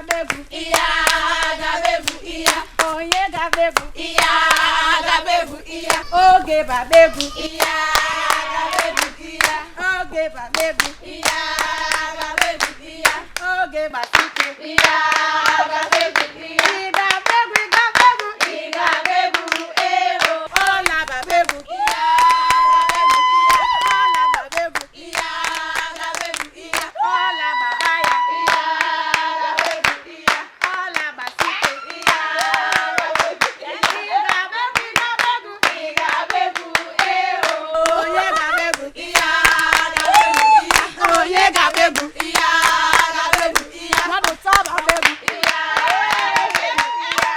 gabebu, iya gabebu, iya. Onye gabebu, iya gabebu, iya. Oge babebu, iya gabebu, iya. Oge babebu, iya gabebu, iya. Oge basike, iya gabebu, iya. Iga bebu, ero. Ola babebu, iya gabebu, iya. Ola babebu, iya gabebu, iya. Ola babaya, iya gabebu, iya. Ola basike, iya gabebu, iya. Iga bebu, ero. Onye gabebu, iya gabebu, iya. Onye gabebu, iya gabebu, iya. Madu taba bebu, iya gabebu, iya.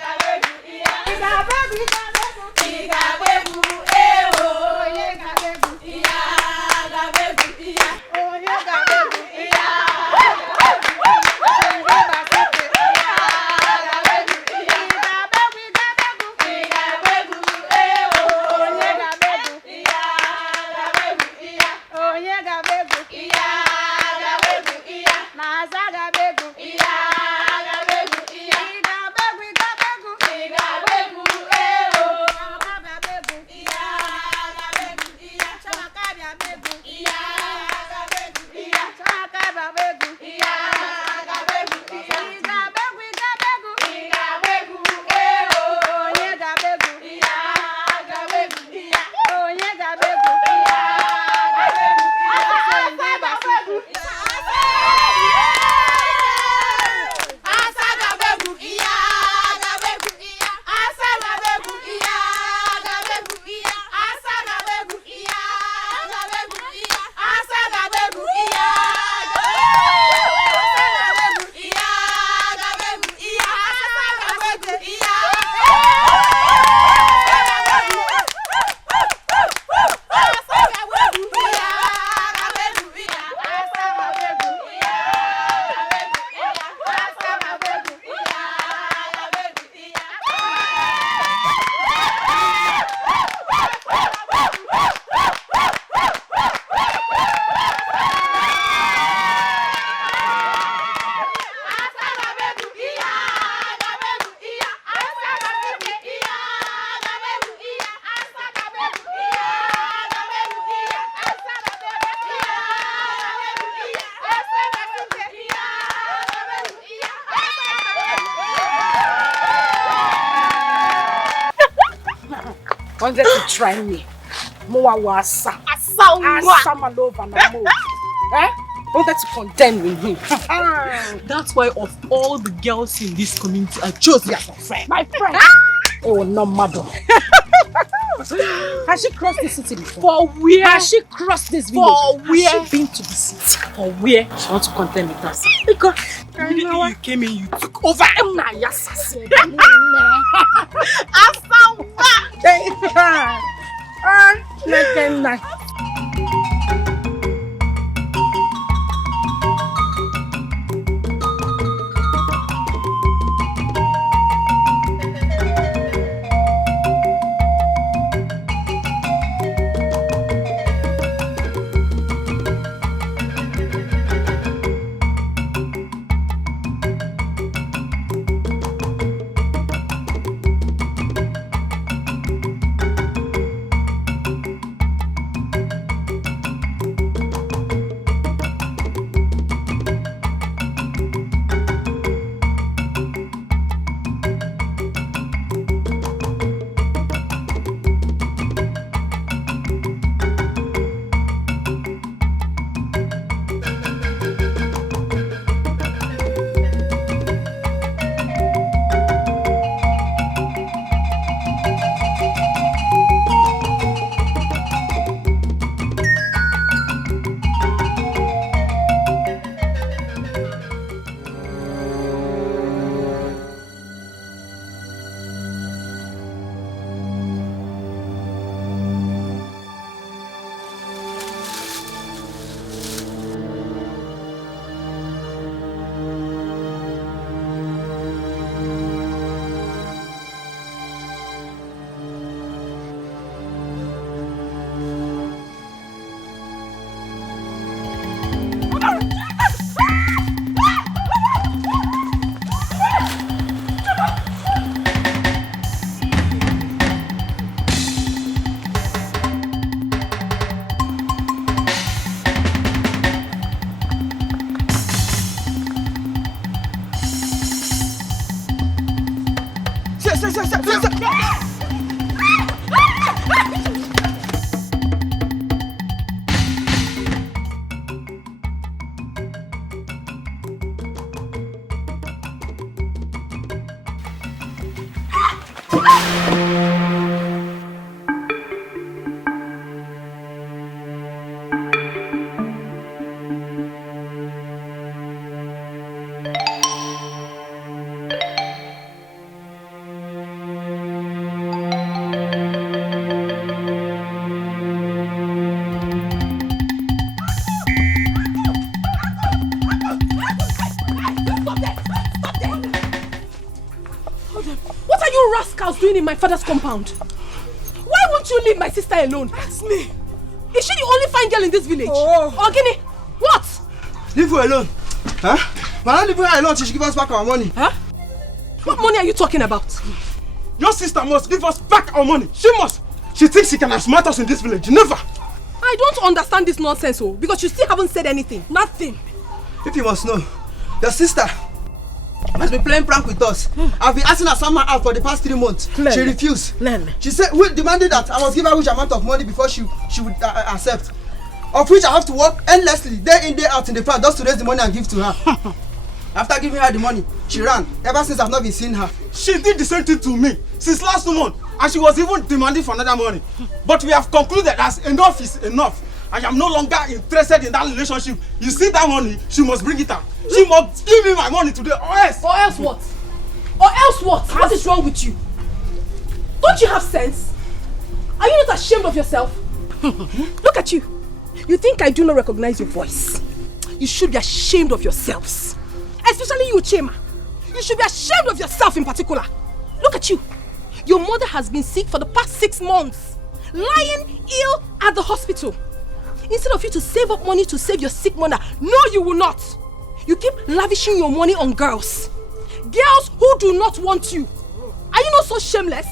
Gabebu, iya. Iga bebu, iga bebu, ero. Onye gabebu, iya gabebu, iya. Onye gabebu, iya gabebu, Wanted to try me. Moa wasa. Asama love and mo. Wanted to condemn me. That's why of all the girls in this community, I chose you as my friend. My friend. Oh, no matter. Has she crossed the city before? For where? Has she crossed this village? For where? Has she been to the city? For where? She wants to contend with us. Because immediately you came in, you took over. Doing in my father's compound? Why won't you leave my sister alone? Ask me. Is she the only fine girl in this village? Oh. Ogini, what? Leave her alone. Huh? But not leave her alone till she give us back our money. Huh? What money are you talking about? Your sister must give us back our money. She must. She thinks she can outsmart us in this village. Never. I don't understand this nonsense, oh, because you still haven't said anything. Nothing. If you must know, your sister has been playing prank with us. I've been asking Asama out for the past 3 months. She refused. She said we demanded that I must give her which amount of money before she would accept. Of which I have to work endlessly, day in, day out in the farm just to raise the money and give to her. After giving her the money, she ran. Ever since I've not been seeing her. She did the same thing to me since last month, and she was even demanding for another money. But we have concluded that enough is enough. I am no longer interested in that relationship. You see that money, she must bring it out. She must give me my money today, or else. Or else what? Or else what? What is wrong with you? Don't you have sense? Are you not ashamed of yourself? Look at you. You think I do not recognize your voice? You should be ashamed of yourselves. Especially you, Chema. You should be ashamed of yourself in particular. Look at you. Your mother has been sick for the past 6 months. Lying ill at the hospital. Instead of you to save up money to save your sick mother, no, you will not. You keep lavishing your money on girls. Girls who do not want you. Are you not so shameless?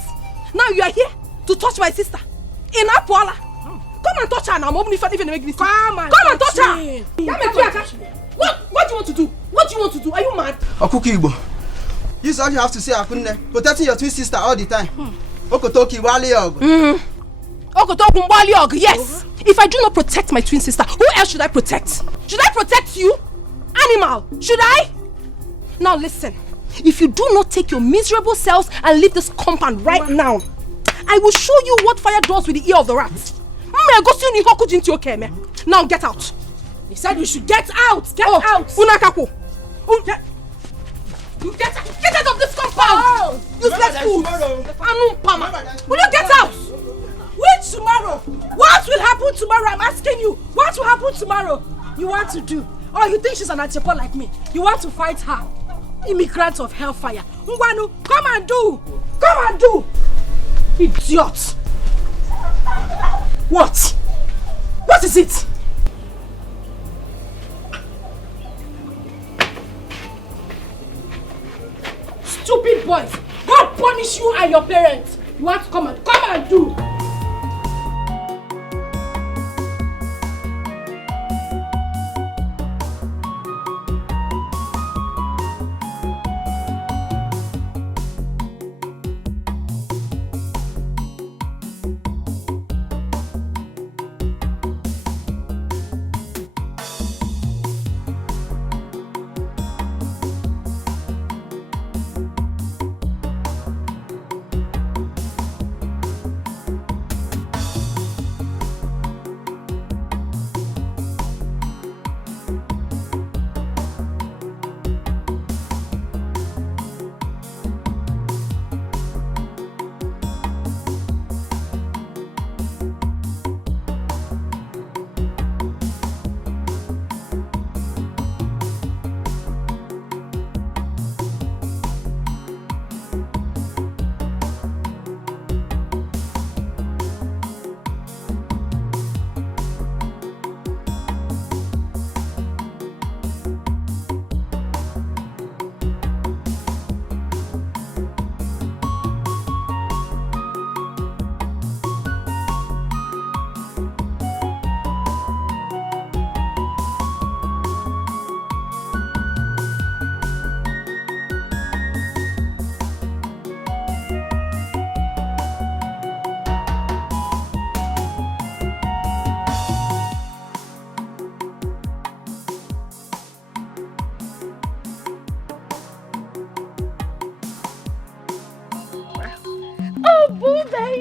Now you are here to touch my sister. In Apuala. Come and touch her now. Come and touch her. What do you want to do? What do you want to do? Are you mad? Okuki Igbo. This is all you have to say, Akunne. Protecting your twin sister all the time. Okotoki Wali Og. Yes. If I do not protect my twin sister, who else should I protect? Should I protect you? Animal, should I? Now listen. If you do not take your miserable selves and leave this compound right now, I will show you what fire does with the ear of the rat. Now get out. He said we should get out. Get out. Unakaku. Get out of this compound. Useless fool. Will you get out? Which tomorrow? What will happen tomorrow? I'm asking you. What will happen tomorrow? You want to do? Oh, you think she's an antipo like me? You want to fight her? Immigrants of hellfire. Ngwanu, come and do. Come and do. Idiot. What? What is it? Stupid boys. God punish you and your parents. You want to come and do.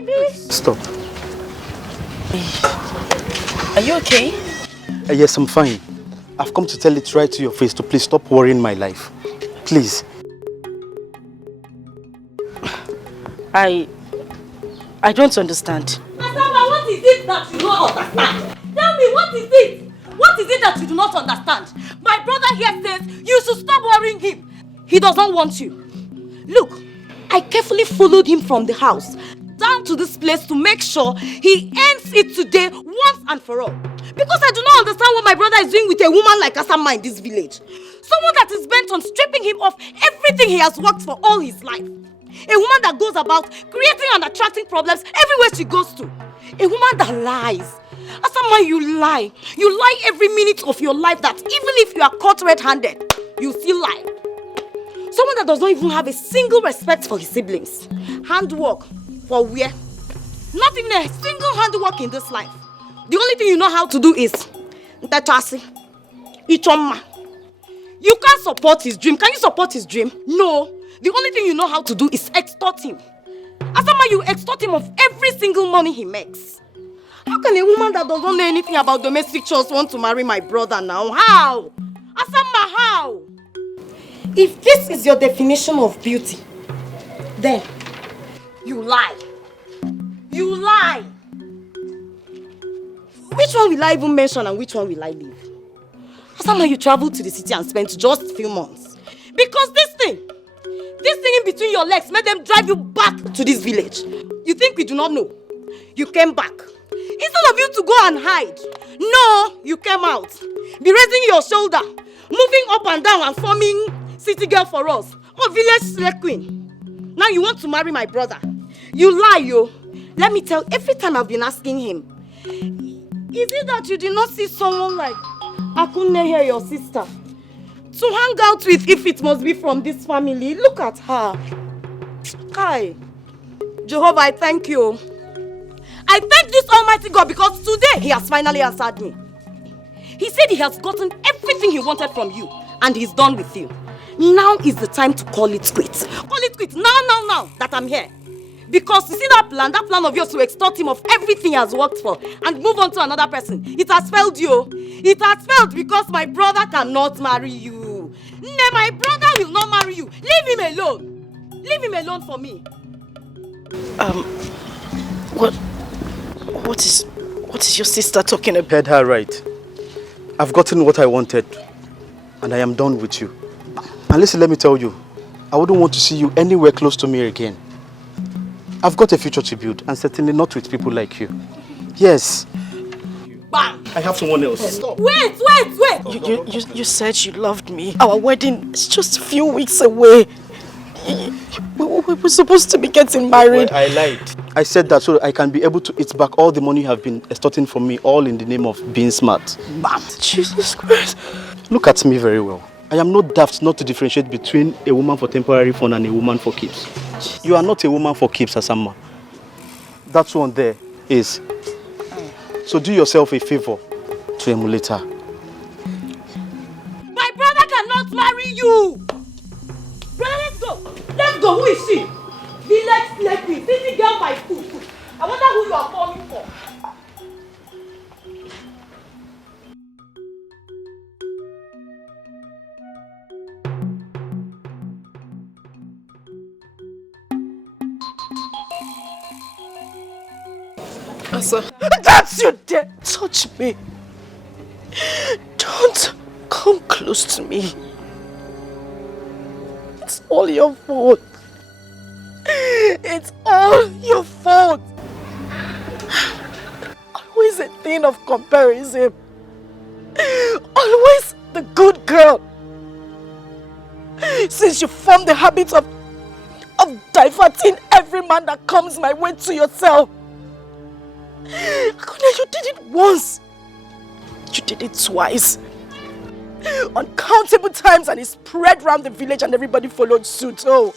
baby. Stop. Are you okay? Yes, I'm fine. I've come to tell it right to your face to please stop worrying my life. Please. I don't understand. Asama, what is it that you don't understand? Tell me, what is it? What is it that you do not understand? My brother here says you should stop worrying him. He doesn't want you. Look, I carefully followed him from the house down to this place to make sure he ends it today once and for all. Because I do not understand what my brother is doing with a woman like Asama in this village. Someone that is bent on stripping him of everything he has worked for all his life. A woman that goes about creating and attracting problems everywhere she goes to. A woman that lies. Asama, you lie. You lie every minute of your life that even if you are caught red-handed, you still lie. Someone that does not even have a single respect for his siblings. Handwork for where? Not even a single handwork in this life. The only thing you know how to do is Ntachasi, Ichoma. You can't support his dream. Can you support his dream? No. The only thing you know how to do is extort him. Asama, you extort him of every single money he makes. How can a woman that doesn't know anything about domestic chores want to marry my brother now? How? Asama, how? If this is your definition of beauty, then you lie. You lie. Which one will I even mention and which one will I leave? Asama, you traveled to the city and spent just a few months. Because this thing in between your legs made them drive you back to this village. You think we do not know? You came back. Instead of you to go and hide, no, you came out. Be raising your shoulder, moving up and down and forming city girl for us. Oh, village slave queen. Now you want to marry my brother. You lie, yo. Let me tell, every time I've been asking him, is it that you did not see someone like Akunne here, your sister, to hang out with if it must be from this family? Look at her. Kai. Jehovah, I thank you. I thank this Almighty God because today he has finally answered me. He said he has gotten everything he wanted from you and he's done with you. Now is the time to call it quits. Call it quits now that I'm here. Because you see that plan of yours to extort him of everything he has worked for and move on to another person. It has failed you. It has failed because my brother cannot marry you. No, my brother will not marry you. Leave him alone. Leave him alone for me. What is your sister talking about? Heard her right. I've gotten what I wanted and I am done with you. And listen, let me tell you, I wouldn't want to see you anywhere close to me again. I've got a future to build and certainly not with people like you. Yes. Bam! I have someone else. Stop. Wait! You said you loved me. Our wedding is just a few weeks away. We were supposed to be getting married. Well, I lied. I said that so I can be able to eat back all the money you have been extorting from me, all in the name of being smart. Bam! Jesus Christ. Look at me very well. I am not daft not to differentiate between a woman for temporary fun and a woman for keeps. You are not a woman for keeps, Asama. That one there is. So do yourself a favor to emulate her. My brother cannot marry you! Brother, let's go! Let's go! Who is she? Village slave queen, city girl by foot. I wonder who you are calling for. Asa, that's you dare touch me. Don't come close to me. It's all your fault. It's all your fault. Always a thing of comparison. Always the good girl. Since you formed the habit of diverting every man that comes my way to yourself. You did it once. You did it twice. Uncountable times, and it spread around the village and everybody followed suit. Oh,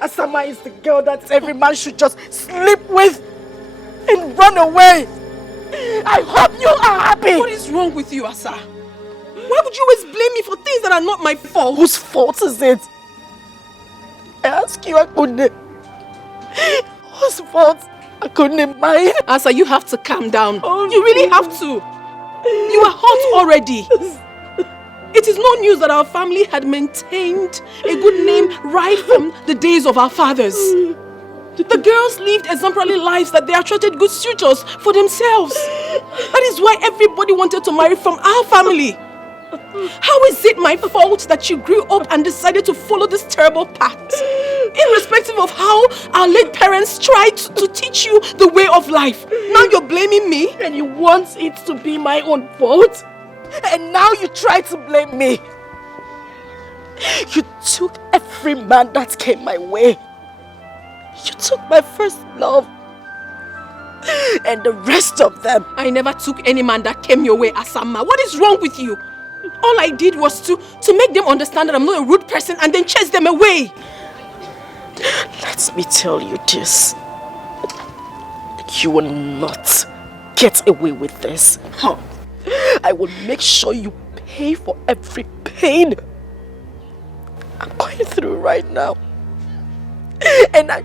Asama is the girl that every man should just sleep with and run away. I hope you are happy. What is wrong with you, Asa? Why would you always blame me for things that are not my fault? Whose fault is it? I ask you, Akunde. Whose fault? I couldn't mind. Asa, you have to calm down. Oh, you really have to. You are hot already. It is no news that our family had maintained a good name right from the days of our fathers. The girls lived exemplary lives that they attracted good suitors for themselves. That is why everybody wanted to marry from our family. How is it my fault that you grew up and decided to follow this terrible path? Irrespective of how our late parents tried to teach you the way of life. Now you're blaming me? And you want it to be my own fault? And now you try to blame me. You took every man that came my way. You took my first love. And the rest of them. I never took any man that came your way, Asama. What is wrong with you? All I did was to make them understand that I'm not a rude person and then chase them away. Let me tell you this. You will not get away with this. I will make sure you pay for every pain I'm going through right now. And I...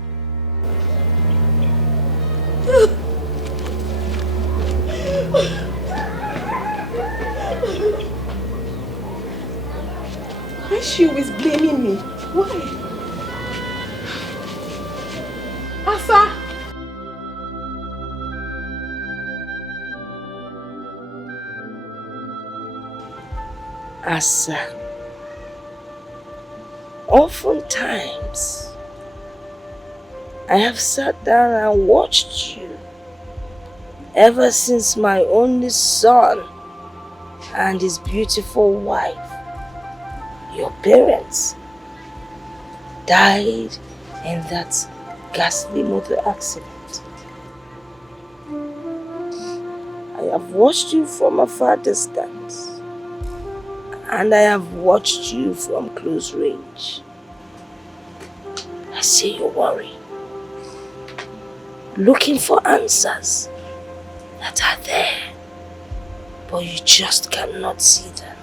Why is she always blaming me? Why? Asa! Asa, oftentimes I have sat down and watched you ever since my only son and his beautiful wife, your parents, died in that ghastly motor accident. I have watched you from a far distance. And I have watched you from close range. I see you worry, looking for answers that are there, but you just cannot see them.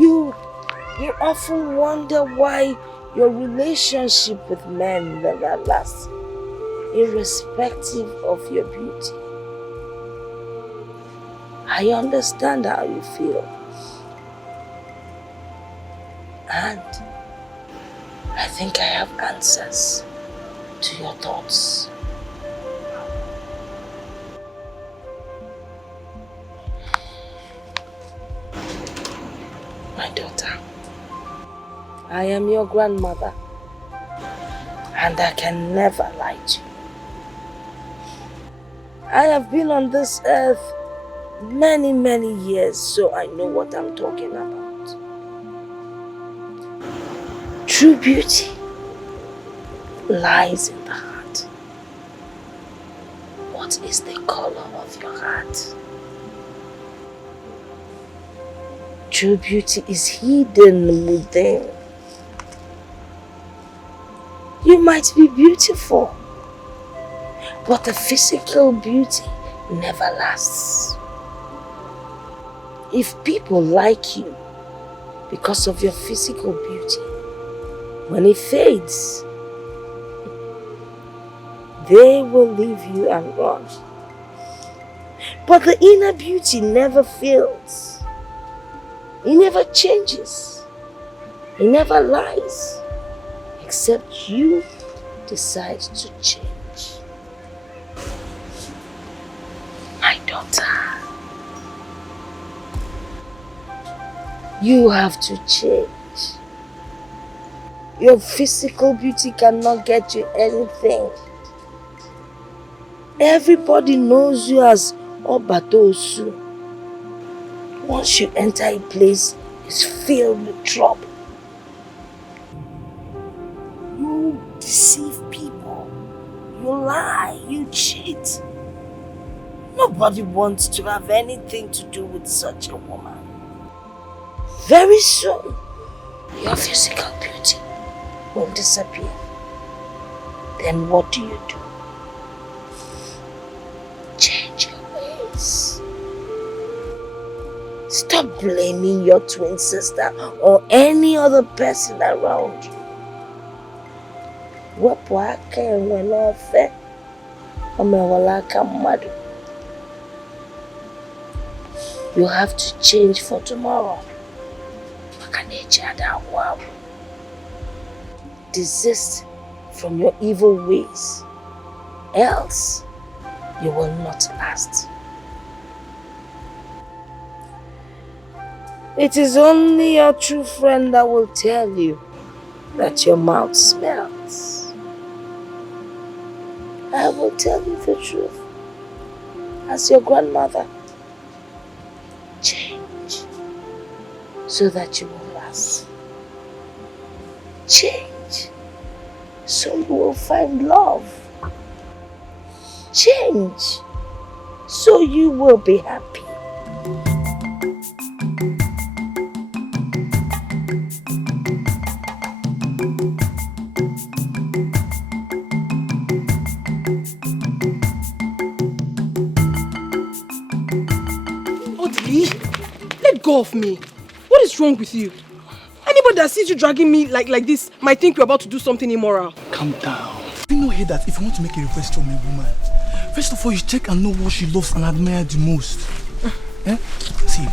You often wonder why your relationship with men never lasts, irrespective of your beauty. I understand how you feel. And I think I have answers to your thoughts. My daughter, I am your grandmother, and I can never lie to you. I have been on this earth many, many years, so I know what I'm talking about. True beauty lies in the heart. What is the color of your heart? True beauty is hidden within. You might be beautiful, but the physical beauty never lasts. If people like you because of your physical beauty, when it fades, they will leave you and run. But the inner beauty never fails. It never changes. It never lies, except you decide to change. My daughter, you have to change. Your physical beauty cannot get you anything. Everybody knows you as Obatosu. Once you enter a place, it's filled with trouble. You deceive people. You lie. You cheat. Nobody wants to have anything to do with such a woman. Very soon, your physical beauty will disappear. Then what do? Change your ways. Stop blaming your twin sister or any other person around you. Wepụ aka enwe n'ofe, o mewala aka mmadụ. You have to change for tomorrow. Desist from your evil ways, else you will not last. It is only your true friend that will tell you that your mouth smells. I will tell you the truth. As your grandmother, change so that you will last. Change so you will find love. Change so you will be happy. Let go of me. What is wrong with you? Anybody that sees you dragging me like this might think you're about to do something immoral. Calm down. You know here that if you want to make a request from a woman, first of all you check and know what she loves and admires the most. See,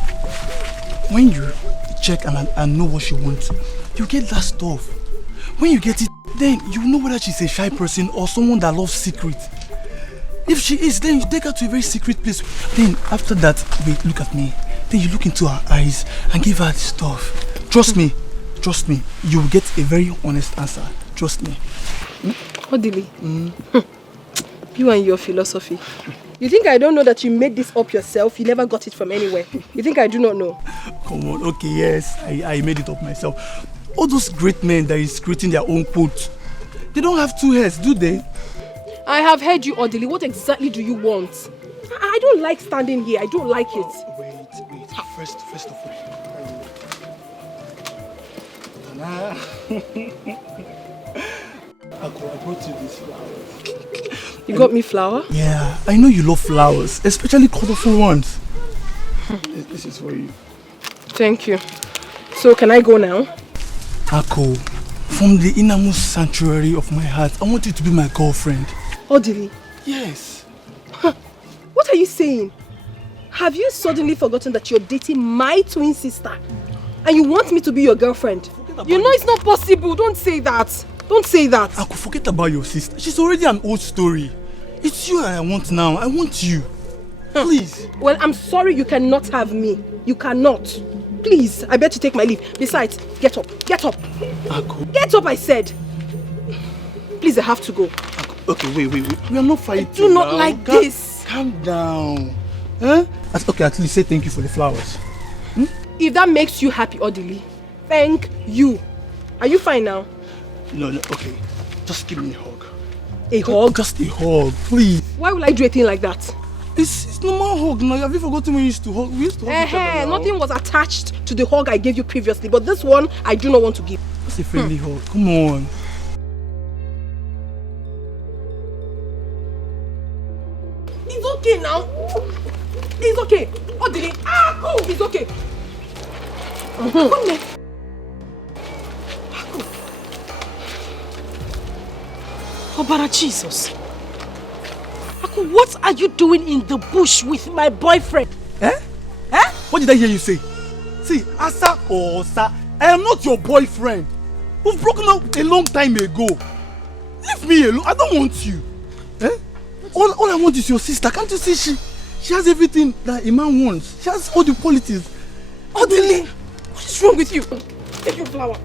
when you check and know what she wants, you get that stuff. When you get it, then you know whether she's a shy person or someone that loves secret. If she is, then you take her to a very secret place. Then after that, wait, look at me. Then you look into her eyes and give her the stuff. Trust me, you will get a very honest answer. Trust me. Odili, you and your philosophy. You think I don't know that you made this up yourself? You never got it from anywhere. You think I do not know? Come on, okay, yes, I made it up myself. All those great men that is creating their own quote, they don't have two heads, do they? I have heard you, Odili. What exactly do you want? I don't like standing here. I don't like it. Wait. First of all. I brought you this flower. You got me flower? Yeah, I know you love flowers, especially colorful ones. This is for you. Thank you. So, can I go now? Ako, from the innermost sanctuary of my heart, I want you to be my girlfriend. Odili? Yes. What are you saying? Have you suddenly forgotten that you're dating my twin sister? And you want me to be your girlfriend? You know it's not possible. Don't say that. Don't say that. Ako, forget about your sister. She's already an old story. It's you I want now. I want you. Please. Well, I'm sorry you cannot have me. You cannot. Please, I bet you take my leave. Besides, get up. Get up. Ako. Get up, I said. Please, I have to go. Ako. Okay, wait. We are not fighting. I do not like this. Calm down. Huh? Okay, at least say thank you for the flowers. If that makes you happy, Odili, thank you. Are you fine now? No, okay. Just give me a hug. A hug? Just a hug, please. Why would I do a thing like that? It's normal hug now. Have you forgotten when we used to hug? We used to hug each other now. Nothing was attached to the hug I gave you previously, but this one, I do not want to give. Just a friendly hug. Come on. It's okay now. It's okay. Odili, it's okay. Come here. Obara Jesus. Aku, what are you doing in the bush with my boyfriend? What did I hear you say? See, Asa or Osa, I am not your boyfriend. We've broken up a long time ago. Leave me alone. I don't want you. All I want is your sister. Can't you see she has everything that a man wants? She has all the qualities. Odili, what is wrong with you? Take your flower.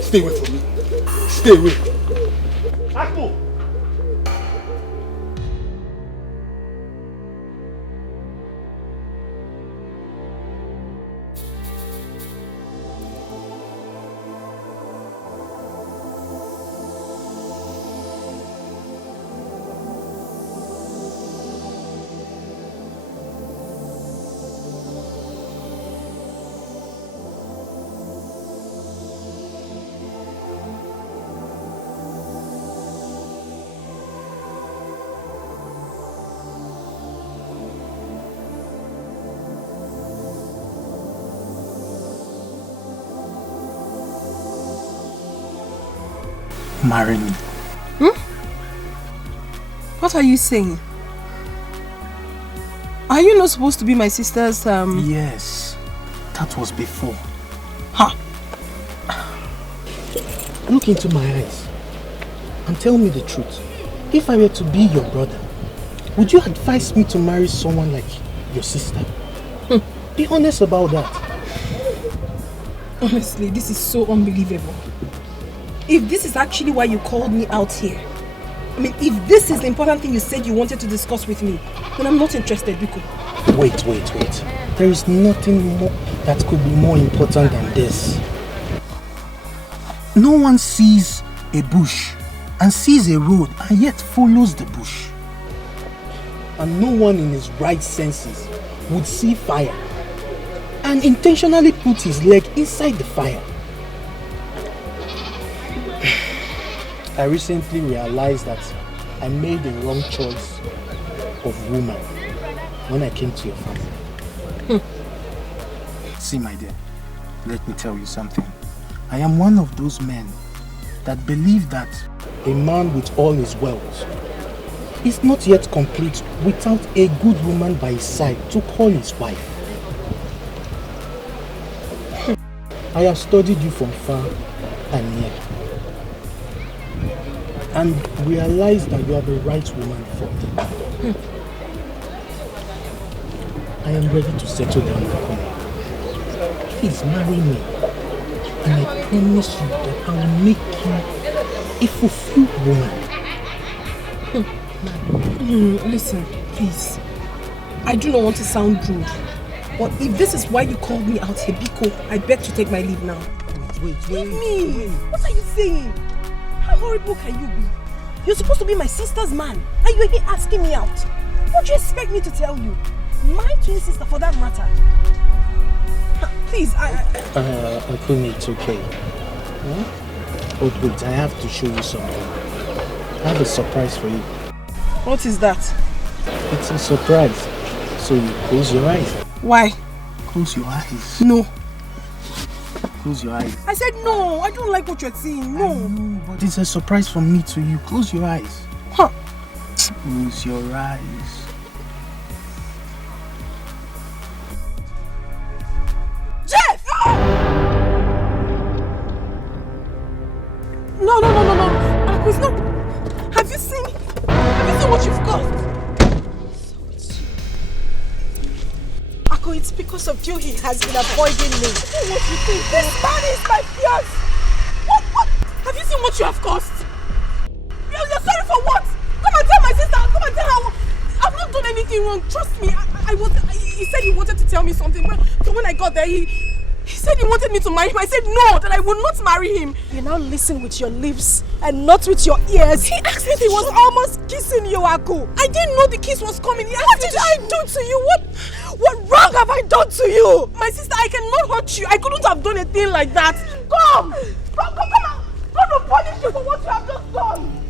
Stay away from me. Stay away. Akpo! marry me. What are you saying? Are you not supposed to be my sister's Yes, that was before. Ha! Look into my eyes and tell me the truth. If I were to be your brother, would you advise me to marry someone like your sister? Be honest about that. Honestly, this is so unbelievable. If this is actually why you called me out here, I mean, if this is the important thing you said you wanted to discuss with me, then I'm not interested, Biko. Wait. There is nothing more that could be more important than this. No one sees a bush and sees a road and yet follows the bush. And no one in his right senses would see fire and intentionally put his leg inside the fire. I recently realized that I made the wrong choice of woman when I came to your family. See, my dear, let me tell you something. I am one of those men that believe that a man with all his wealth is not yet complete without a good woman by his side to call his wife. I have studied you from far and near and realized that you are the right woman for me. I am ready to settle down with you. Please marry me. And I promise you that I will make you a fulfilled woman. Listen, please. I do not want to sound rude. But if this is why you called me out here, Biko, I beg to take my leave now. Wait. Leave me! What are you saying? How horrible can you be? You're supposed to be my sister's man, and you're here asking me out. What do you expect me to tell you? My twin sister, for that matter. Please, Akumi, it's okay. Huh? But wait, I have to show you something. I have a surprise for you. What is that? It's a surprise. So you close your eyes. Why? Close your eyes. No. Close your eyes. I said no. I don't like what you're saying. No. I know, but it's a surprise from me to you. Close your eyes. Huh. Close your eyes. Jeff! No. Aquis, no. Have you seen what you've caused? It's because of you he has been avoiding me. What you think? This man is my fiance. What? Have you seen what you have caused? You're sorry for what? Come and tell my sister. Come and tell her. I've not done anything wrong. Trust me. He said he wanted to tell me something. So when I got there, he said he wanted me to marry him. I said no, that I would not marry him. You now listen with your lips and not with your ears. He asked me he was almost kissing you, Aku. I didn't know the kiss was coming. What did I do to you? What wrong have I done to you? My sister, I cannot hurt you. I couldn't have done a thing like that. Come on. God will punish you for what you have just done.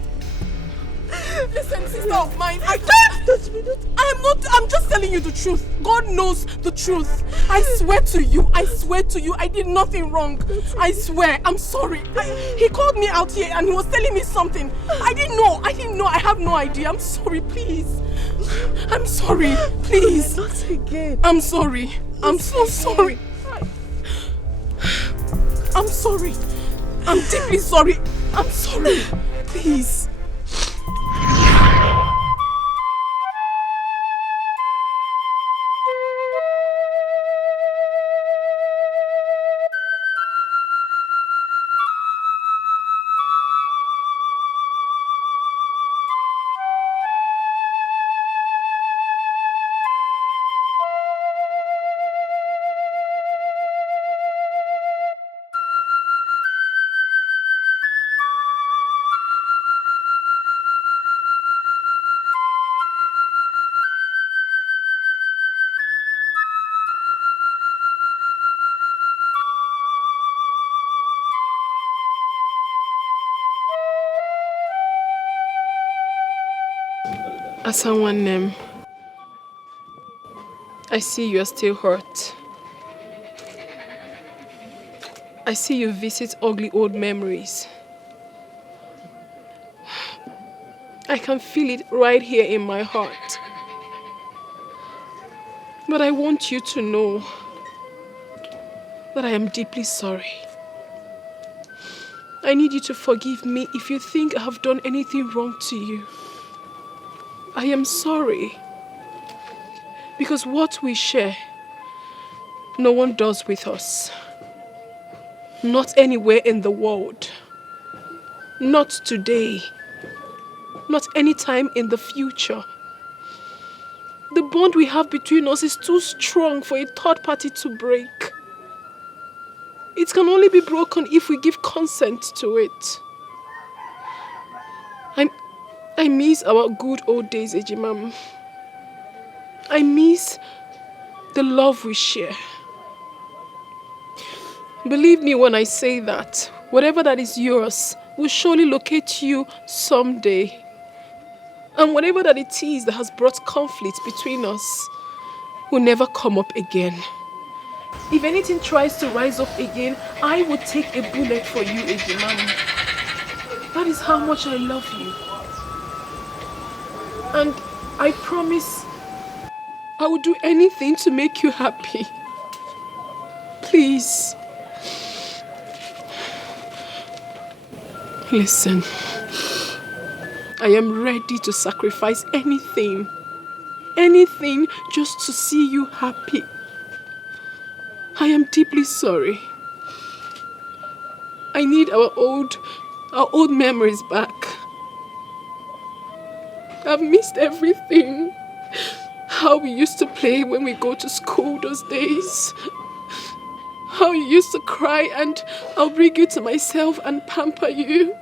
Listen, sister of mine, I can't touch me. I'm just telling you the truth. God knows the truth. I swear to you, I did nothing wrong. I swear, I'm sorry. He called me out here and he was telling me something. I didn't know, I have no idea. I'm sorry, please. I'm sorry, please. Not again. I'm sorry. I'm so sorry. I'm sorry. I'm deeply sorry. I'm sorry. Please. Asama, I see you are still hurt. I see you visit ugly old memories. I can feel it right here in my heart. But I want you to know that I am deeply sorry. I need you to forgive me if you think I have done anything wrong to you. I am sorry. Because what we share, no one does with us. Not anywhere in the world. Not today. Not anytime in the future. The bond we have between us is too strong for a third party to break. It can only be broken if we give consent to it. I miss our good old days, Ejimam. I miss the love we share. Believe me when I say that, whatever that is yours will surely locate you someday. And whatever that it is that has brought conflict between us will never come up again. If anything tries to rise up again, I will take a bullet for you, Ejimam. That is how much I love you. And I promise I will do anything to make you happy. Please. Listen. I am ready to sacrifice anything just to see you happy. I am deeply sorry. I need our old memories back. I've missed everything. How we used to play when we go to school those days. How you used to cry and I'll bring you to myself and pamper you.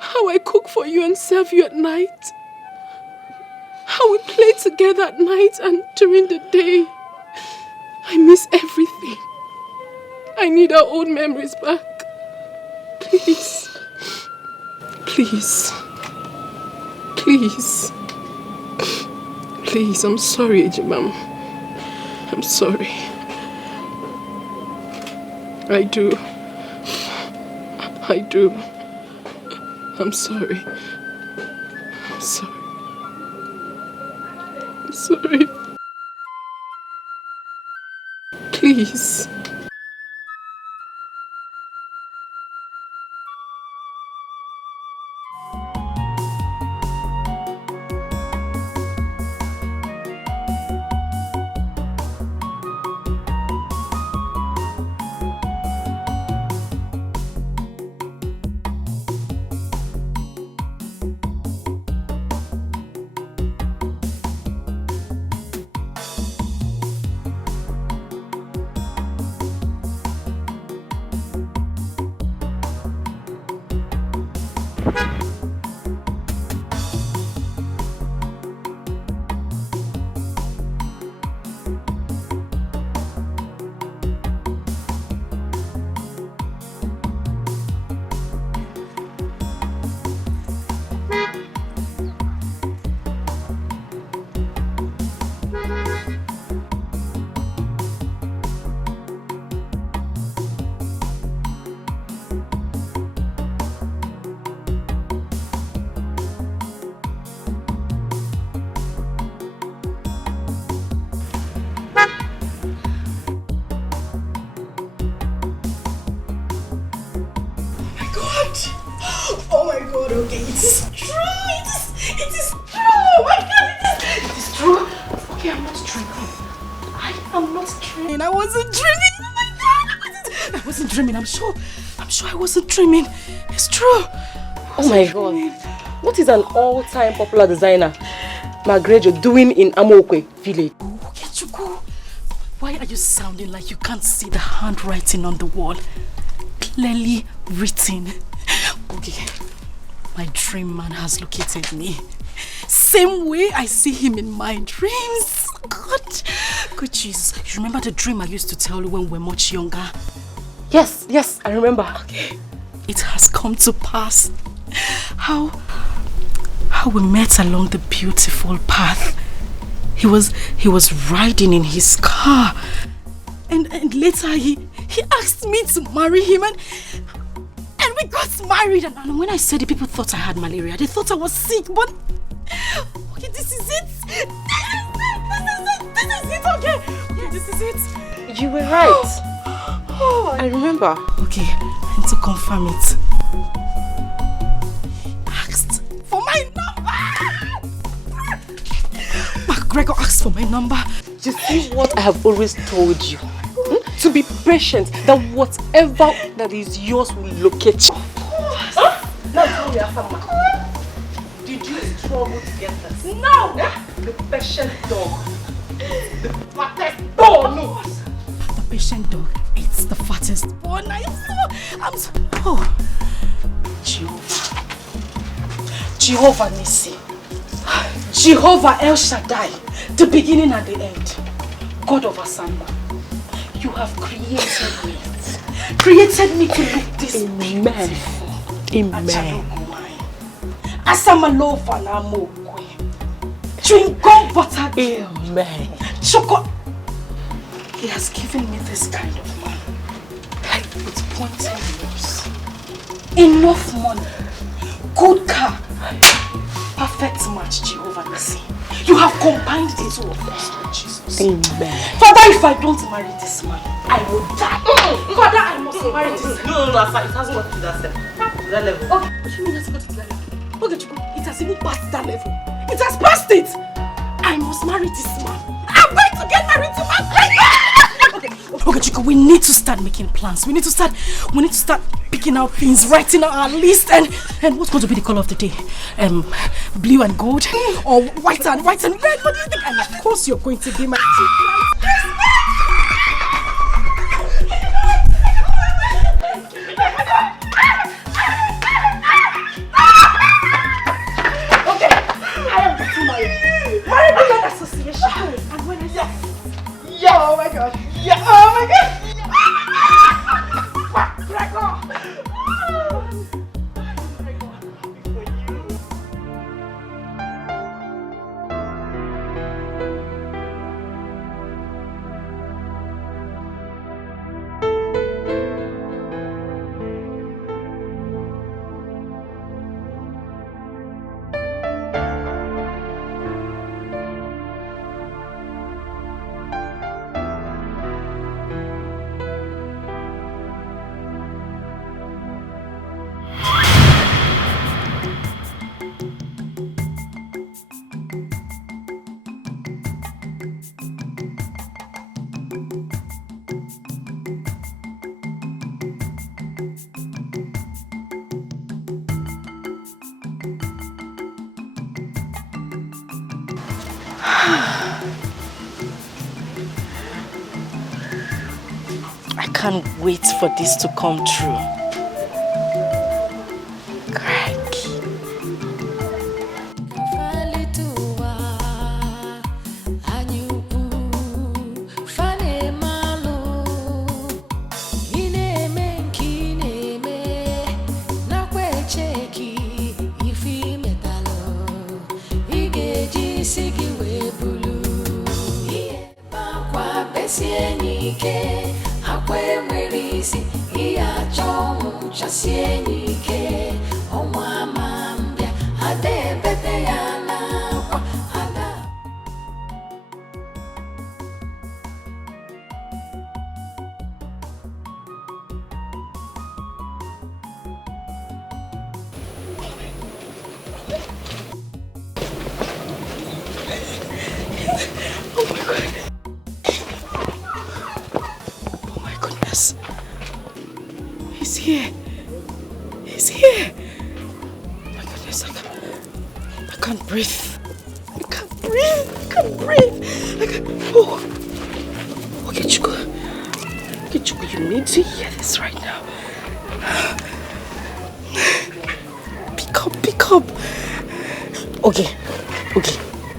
How I cook for you and serve you at night. How we play together at night and during the day. I miss everything. I need our old memories back. Please. Please. Please. Please, I'm sorry, Ejimam. I'm sorry. I do. I'm sorry. I'm sorry. I'm sorry. Please. Okay, it is true. It is true. Oh my God, it is true. Okay, I'm not dreaming. I am not dreaming. I wasn't dreaming. Oh my God, I wasn't dreaming. I'm sure I wasn't dreaming. It's true. Oh my God. What is an all-time popular designer, Magrejo, doing in Amokwe village? Chuku, why are you sounding like you can't see the handwriting on the wall? Clearly written. Okay, my dream man has located me. Same way I see him in my dreams. God, good Jesus. You remember the dream I used to tell you when we were much younger? Yes, I remember. Okay, it has come to pass. How we met along the beautiful path. He was riding in his car, and later he asked me to marry him, and we got married, and when I said it, people thought I had malaria. They thought I was sick, but okay, this is it. This is it. Okay, this is it. You were right. I remember. Okay, and to confirm it, asked for my number. McGregor asked for my number. You see what I have always told you? To be patient, that whatever that is yours will locate you. Now tell me, Asama, did you struggle to get this? No! The patient dog. The fattest dog! No! The patient dog, it's the fattest one. Oh, Jehovah Nissi. Jehovah El Shaddai, the beginning and the end. God of Asama. You have created me to look this beautiful. Amen. Asama love and amokwe. Chewing gum butter. Amen. Choco. He has given me this kind of man. With pointed nose. Enough money. Good car. Perfect match, Jehovah Nissi. You have combined the two of us, Lord Jesus. Amen. Father, if I don't marry this man, I will die. Father, I must marry this man. No, it hasn't got to that step. To that level. Okay, what do you mean it has got to that level? Okay, Chico, it has even passed that level. It has passed it. I must marry this man. I'm going to get married to my friend. Okay, Chico, we need to start making plans. We need to start picking out things, writing out our list, and what's going to be the color of the day? Blue and gold, or white and red? What do you think? And of course, you're going to be my Okay, I am getting married. Married association. And when I say yeah, oh my god. Yeah, oh my god. I can't wait for this to come true.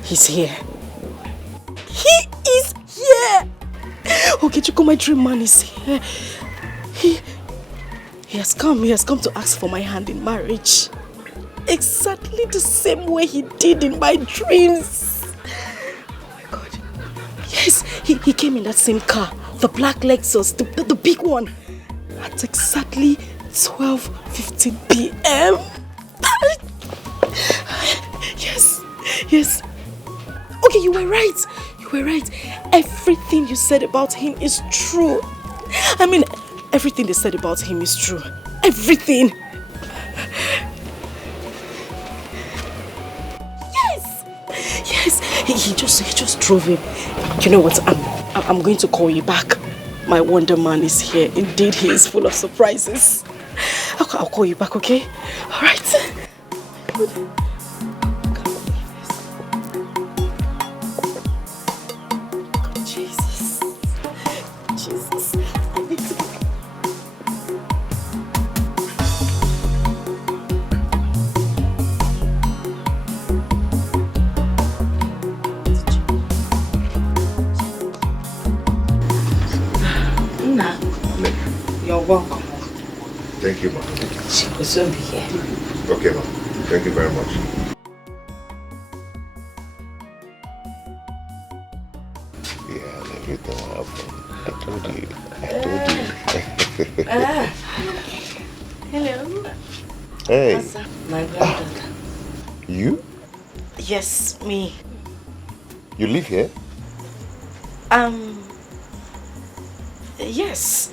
He's here. He is here. Okay, Chico, my dream man is here. He has come to ask for my hand in marriage. Exactly the same way he did in my dreams. Oh my God. Yes, he came in that same car. The black Lexus, the big one. At exactly 12:15 p.m. Yes. Okay, you were right. Everything you said about him is true. I mean, everything they said about him is true. Everything. Yes. He just drove him. You know what? I'm going to call you back. My Wonder Man is here. Indeed, he is full of surprises. I'll call you back, okay? All right. Jesus. I need to... You're welcome. Thank you, ma. She will soon be here. Okay, ma. Thank you very much. Yeah, everything will happen. I told you. Hello. Hey. My granddaughter. You? Yes, me. You live here? Yes.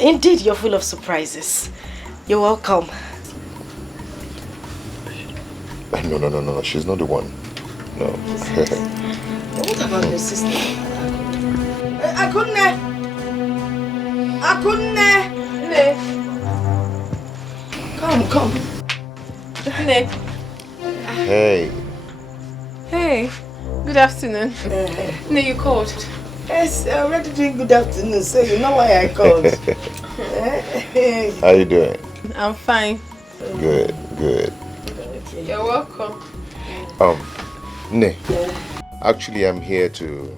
Indeed, you're full of surprises. You're welcome. No. She's not the one. No. What about your sister? Akunne! Come. Hey. Hey, good afternoon. No, you called. Yes, I already doing good afternoon, so you know why I called. How you doing? I'm fine. Good. You're welcome. Ne. Actually, I'm here to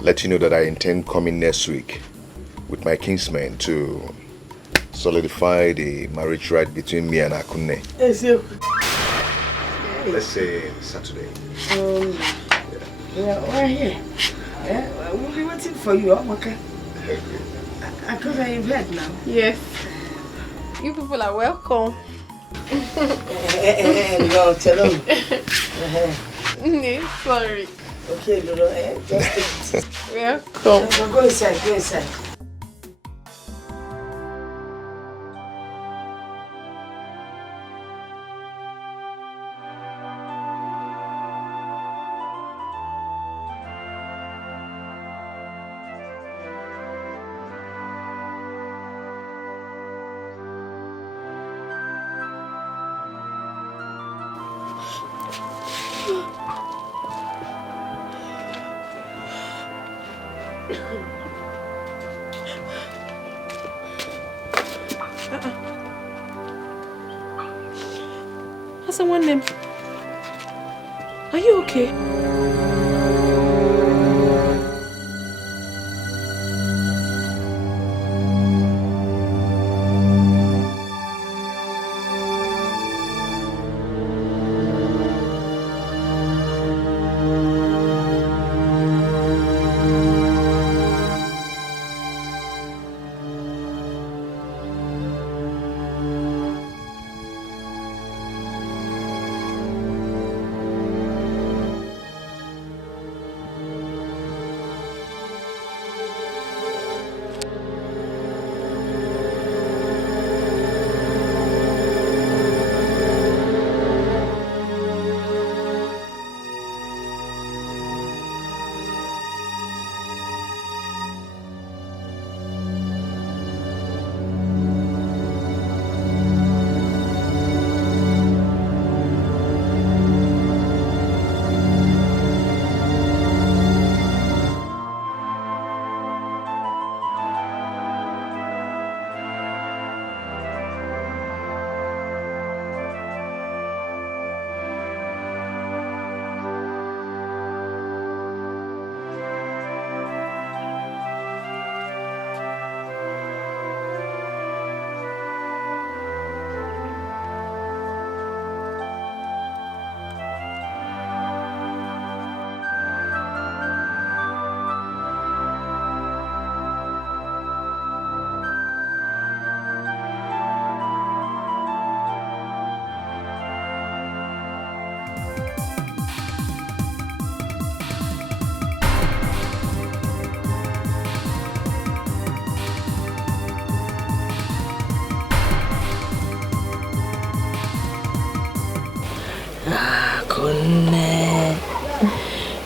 let you know that I intend coming next week with my kinsmen to solidify the marriage right between me and Akunne. Yes, you. Let's say Saturday. Yeah, we're here. Yeah, we'll be waiting for you, okay? Akunne, you've heard now. Yes. You people are welcome. No, tell them. Sorry. Okay, Lolo, just take it. Welcome. Go inside. Someone name. Are you okay?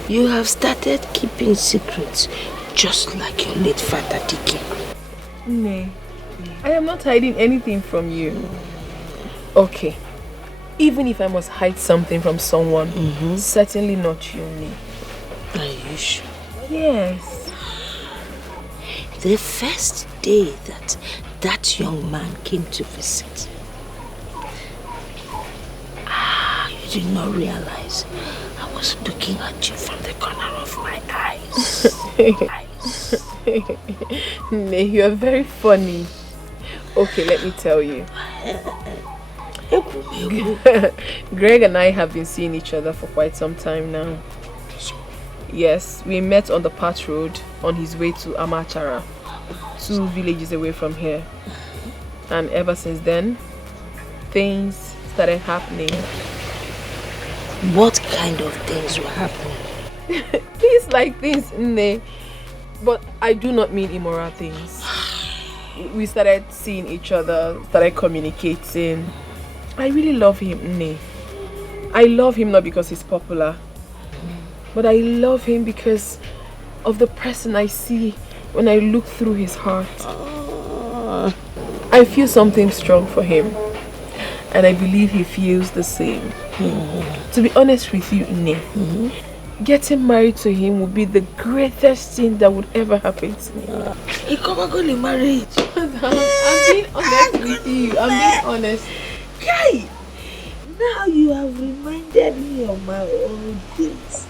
You have started keeping secrets just like your late father Dike. Nay, I am not hiding anything from you. Okay, even if I must hide something from someone, certainly not you, Nay. Are you sure? Yes. The first day that young man came to visit, you did not realize I was looking at you from the corner of my eyes. Nay, you are very funny. Okay, let me tell you. Greg and I have been seeing each other for quite some time now. Yes, we met on the Path Road on his way to Amachara, 2 villages away from here. And ever since then, things started happening. What kind of things were happening? Things like things, Nne. But I do not mean immoral things. We started seeing each other, started communicating. I really love him, Nne. I love him not because he's popular, but I love him because of the person I see when I look through his heart. I feel something strong for him, and I believe he feels the same. To be honest with you, Nne, getting married to him would be the greatest thing that would ever happen to me. He come going to marriage. I'm being honest with you. I'm being honest. Kai, now you have reminded me of my old days.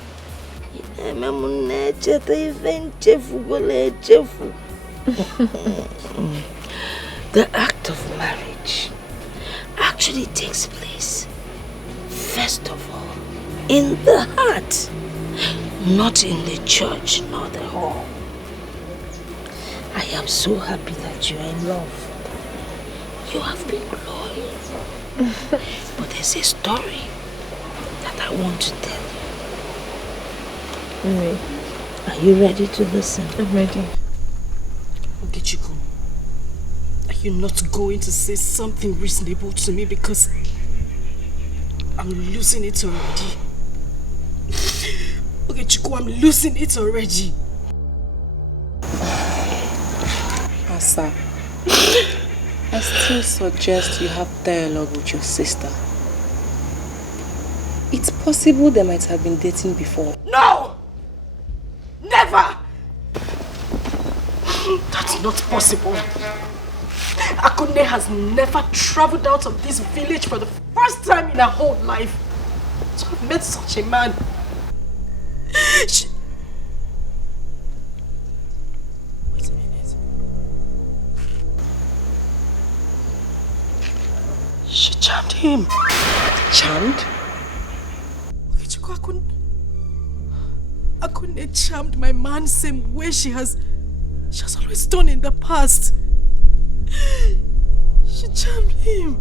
The act of marriage actually takes place, first of all, in the heart, not in the church nor the hall. I am so happy that you are in love. You have been glowing. But there's a story that I want to tell you. Are you ready to listen? I'm ready. Ogechiku, are you not going to say something reasonable to me because I'm losing it already? Ogechiku, I'm losing it already. Asa, I still suggest you have dialogue with your sister. It's possible they might have been dating before. No! Never! That's not possible. Akunne has never traveled out of this village for the first time in her whole life. To have met such a man. Wait a minute. She charmed him. Charmed? Akunne charmed my man same way she has always done in the past. She charmed him.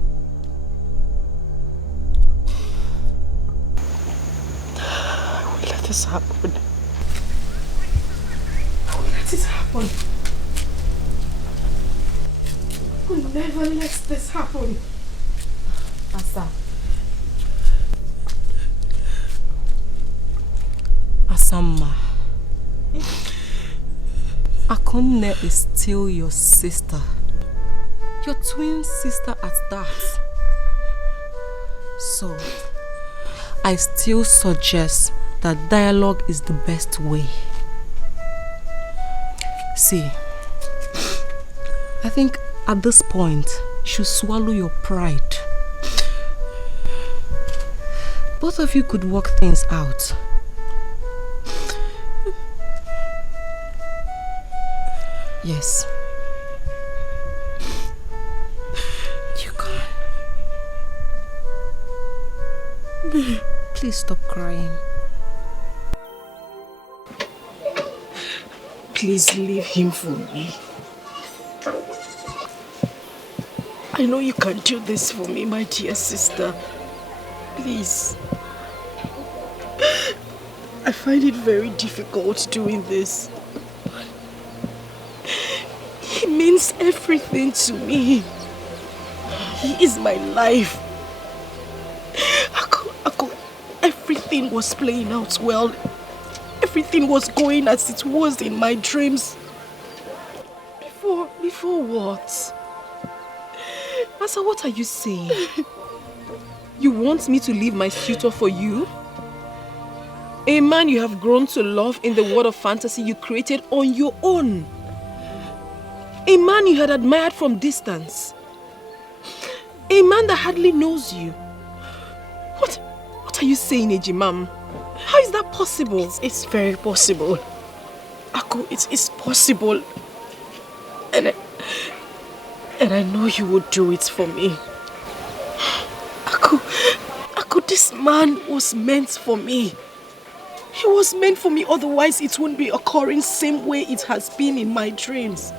I will let this happen. I will let it happen. I will never let this happen. Asa. Asama, Akunne is still your sister. Your twin sister at that. So, I still suggest that dialogue is the best way. See, I think at this point, you should swallow your pride. Both of you could work things out. Yes. You can. Please stop crying. Please leave him for me. I know you can do this for me, my dear sister. Please. I find it very difficult doing this. He means everything to me. He is my life. Everything was playing out well. Everything was going as it was in my dreams. Before what? Asa, what are you saying? You want me to leave my suitor for you? A man you have grown to love in the world of fantasy you created on your own. A man you had admired from distance. A man that hardly knows you. What are you saying, Ejimam? How is that possible? It's very possible. Aku, it's possible. And I know you would do it for me. Aku, this man was meant for me. He was meant for me, otherwise it wouldn't be occurring same way it has been in my dreams.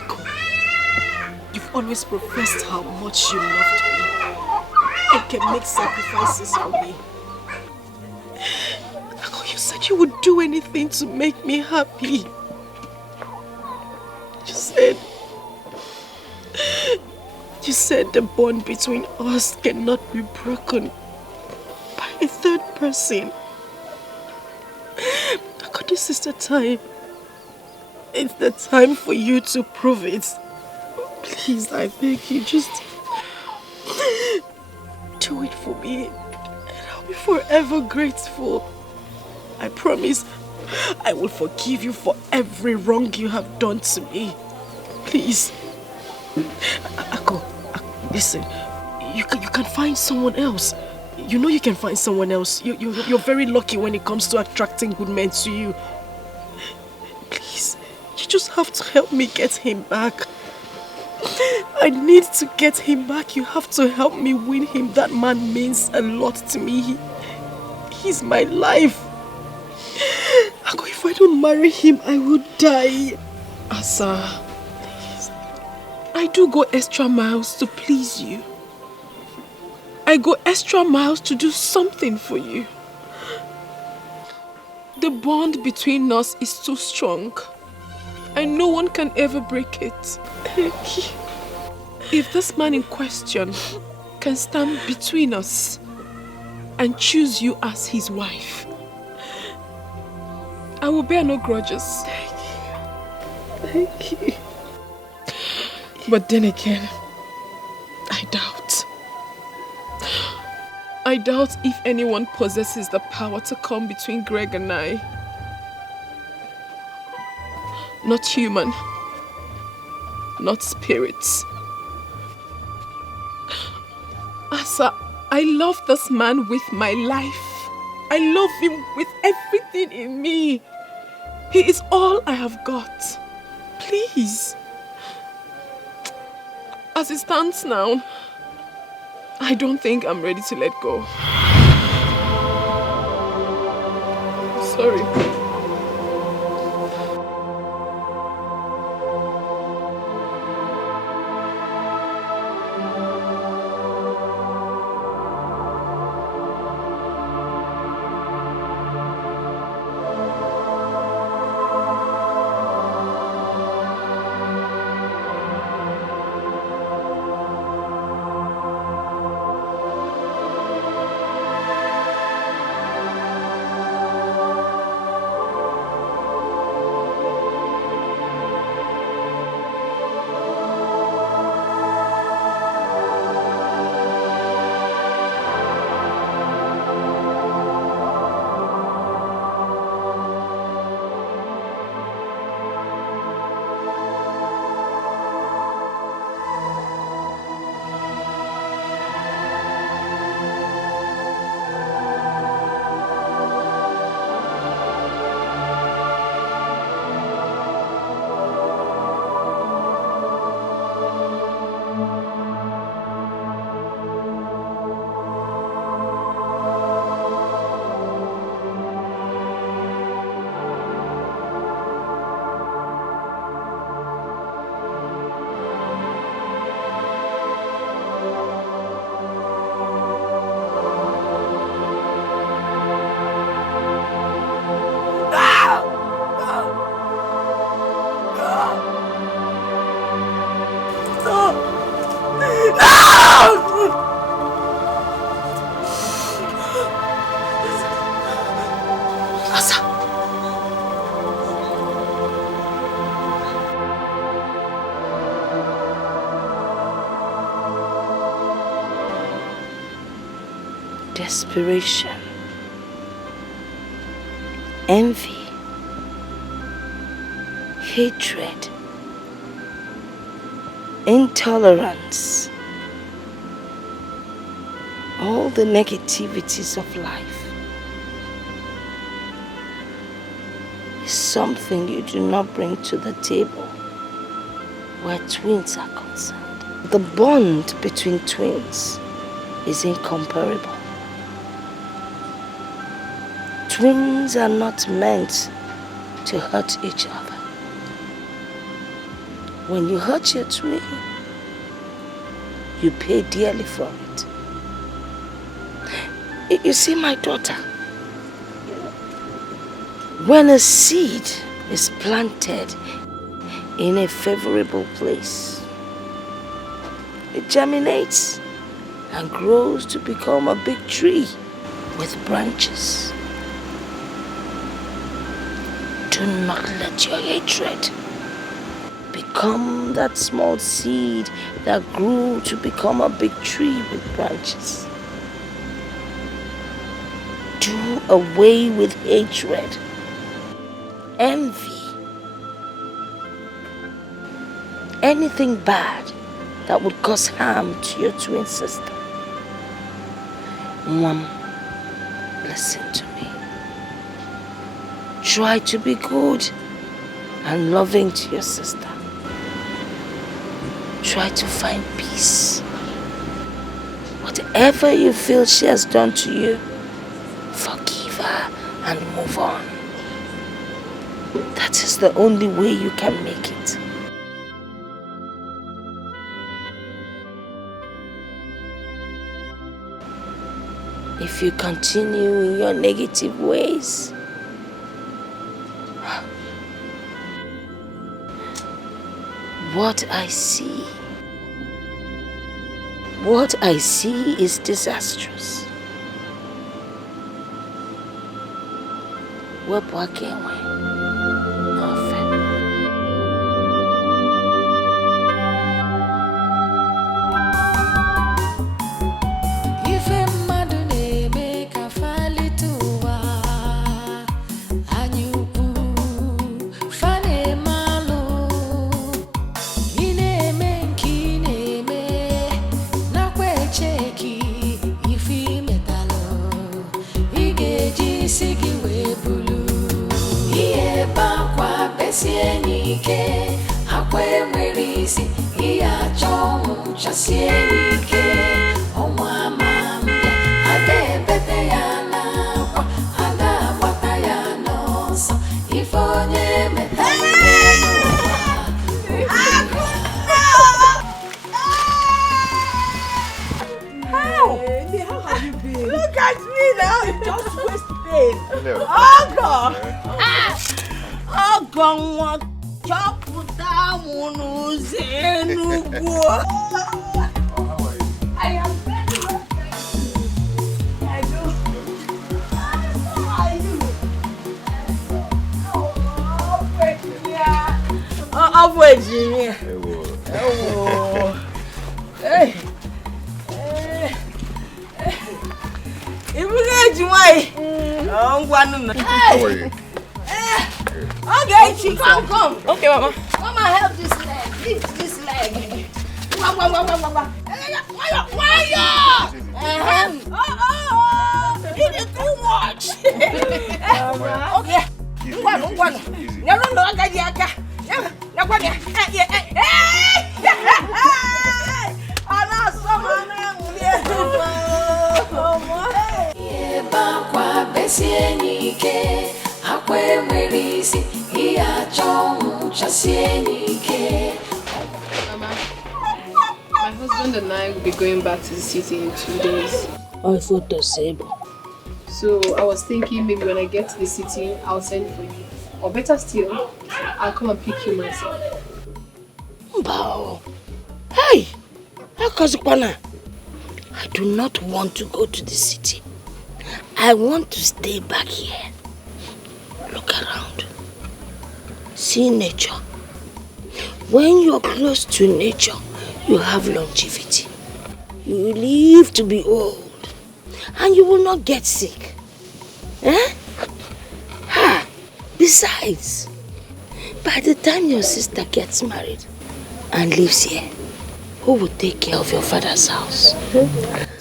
Aku, you've always professed how much you loved me and can make sacrifices for me. Aku, you said you would do anything to make me happy. You said the bond between us cannot be broken by a third person. Aku, this is the time. It's the time for you to prove it. Please, I beg you, just do it for me. And I'll be forever grateful. I promise I will forgive you for every wrong you have done to me. Please. Aku, listen. You can find someone else. You know you can find someone else. You're very lucky when it comes to attracting good men to you. Please, you just have to help me get him back. I need to get him back. You have to help me win him. That man means a lot to me. He's my life. Aku, if I don't marry him, I will die. Asa, I do go extra miles to please you. I go extra miles to do something for you. The bond between us is too strong, and no one can ever break it. Thank you. If this man in question can stand between us and choose you as his wife, I will bear no grudges. Thank you. But then again, I doubt. I doubt if anyone possesses the power to come between Greg and I. Not human. Not spirits. Asa, I love this man with my life. I love him with everything in me. He is all I have got. Please. As it stands now, I don't think I'm ready to let go. Sorry. desperation, envy, hatred, intolerance, all the negativities of life is something you do not bring to the table where twins are concerned. The bond between twins is incomparable. Twins are not meant to hurt each other. When you hurt your twin, you pay dearly for it. You see, my daughter, when a seed is planted in a favorable place, it germinates and grows to become a big tree with branches. Do not let your hatred become that small seed that grew to become a big tree with branches. Do away with hatred, envy, anything bad that would cause harm to your twin sister. Mom, listen to me. Try to be good and loving to your sister. Try to find peace. Whatever you feel she has done to you, forgive her and move on. That is the only way you can make it. If you continue in your negative ways, what I see is disastrous. Wepụ aka enwe n'ofe. Ife mmadụ na-eme ka falite ụwa, anyị ukwu fa na-eme alụ. Ị na-eme nke ị na-eme, nakwa echeki ife imetalụ. Ị ga-eji isi gị wee bulu ihe bakwa besie n'ike, akwa enwere isi ihe achọ ọnwụ chasie n'ike. Ọnwa ama mbịa ada ebete ya n'akwa, ada agbata ya n'ọsọ. Ife onye metalụ n'ụwa. How have you been? Look at me now. Just waste pain. No. Oh God. Oh God. Chọpụta mụ n'ụzọ Enugu. I am very well, thank you. I do. How are you? Oh, Virginia. Oh, hey. How are you? Okay, she come. Okay, Mama. Come and help this leg. Lift this leg. It is too much. Okay. Bakwa besie n'ike, akwa enwere isi ihe achọ ọnwụ chasie n'ike. Mama, my husband and I will be going back to the city in 2 days. I thought the same. So I was thinking maybe when I get to the city, I'll send for you. Or better still, I'll come and pick you myself. Mbao. Hey! Akazukwana. I do not want to go to the city. I want to stay back here. Look around. See nature. When you're close to nature, you have longevity. You live to be old. and you will not get sick. Eh? Besides, by the time your sister gets married and lives here, who will take care of your father's house?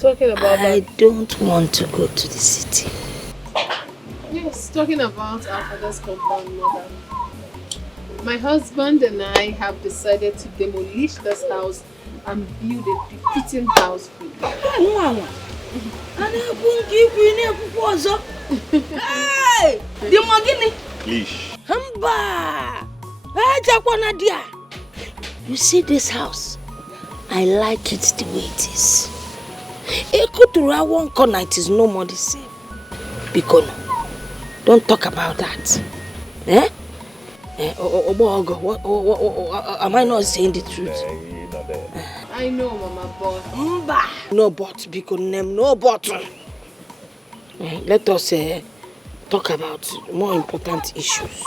Talking about I don't want to go to the city. Yes, talking about our father's compound, mother. My husband and I have decided to demolish this house and build a befitting house for you. Hey! The Mogini! Leash. You see this house? I like it the way it is. Ekutura one corner, it is no more the same. Bikono, don't talk about that. Eh? Am I not saying the truth? I know, Mama, but... No but, Bikono, no but. Let us talk about more important issues.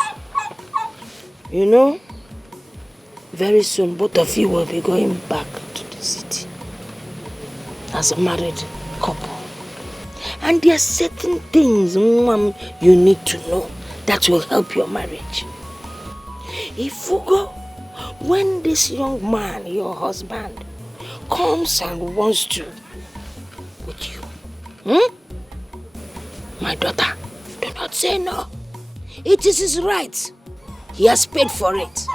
You know, very soon both of you will be going back to the city as a married couple. And there are certain things, Mom, you need to know that will help your marriage. If you go, when this young man, your husband, comes and wants to with you, my daughter, do not say no. It is his right. He has paid for it.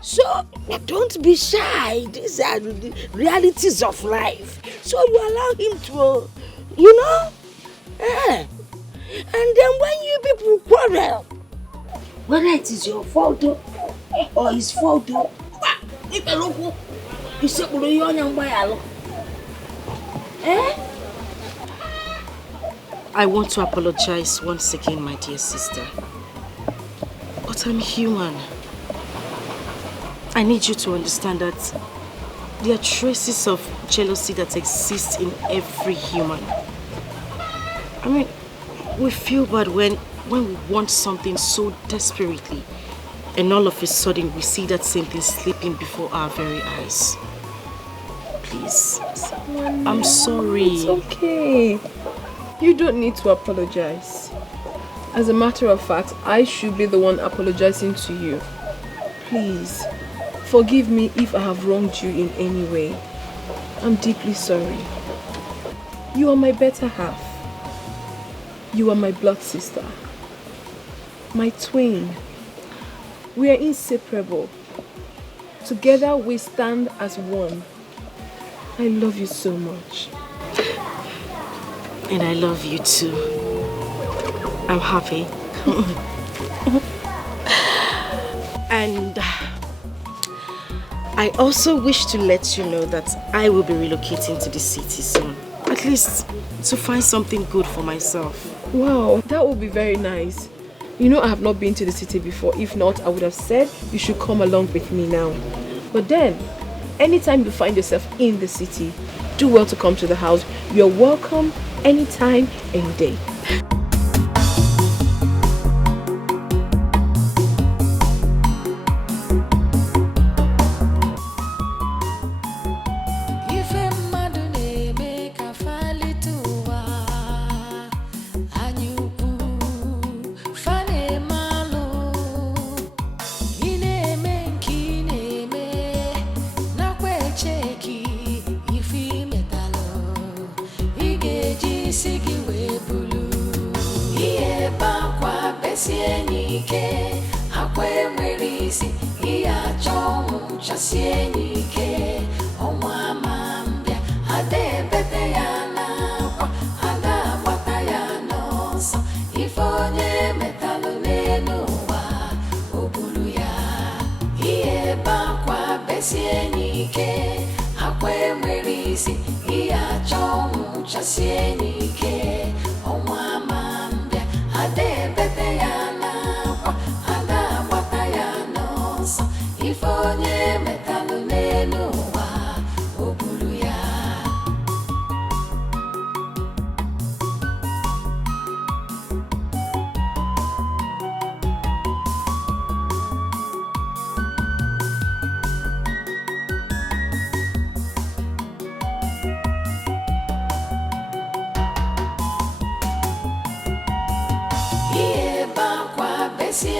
So, don't be shy. These are the realities of life. So you allow him to, you know? And then when you people quarrel, whether it is your fault or his fault, I want to apologize once again, my dear sister. But I'm human. I need you to understand that there are traces of jealousy that exist in every human. I mean, we feel bad when we want something so desperately, and all of a sudden we see that same thing slipping before our very eyes. Please, I'm sorry. It's okay. You don't need to apologize. As a matter of fact, I should be the one apologizing to you. Please, forgive me if I have wronged you in any way. I'm deeply sorry. You are my better half. You are my blood sister. My twin. We are inseparable. Together we stand as one. I love you so much. And I love you too. I'm happy. And I also wish to let you know that I will be relocating to the city soon. At least to find something good for myself. Wow, that would be very nice. You know I have not been to the city before. If not, I would have said you should come along with me now. But then, anytime you find yourself in the city, do well to come to the house. You're welcome anytime, any day. Not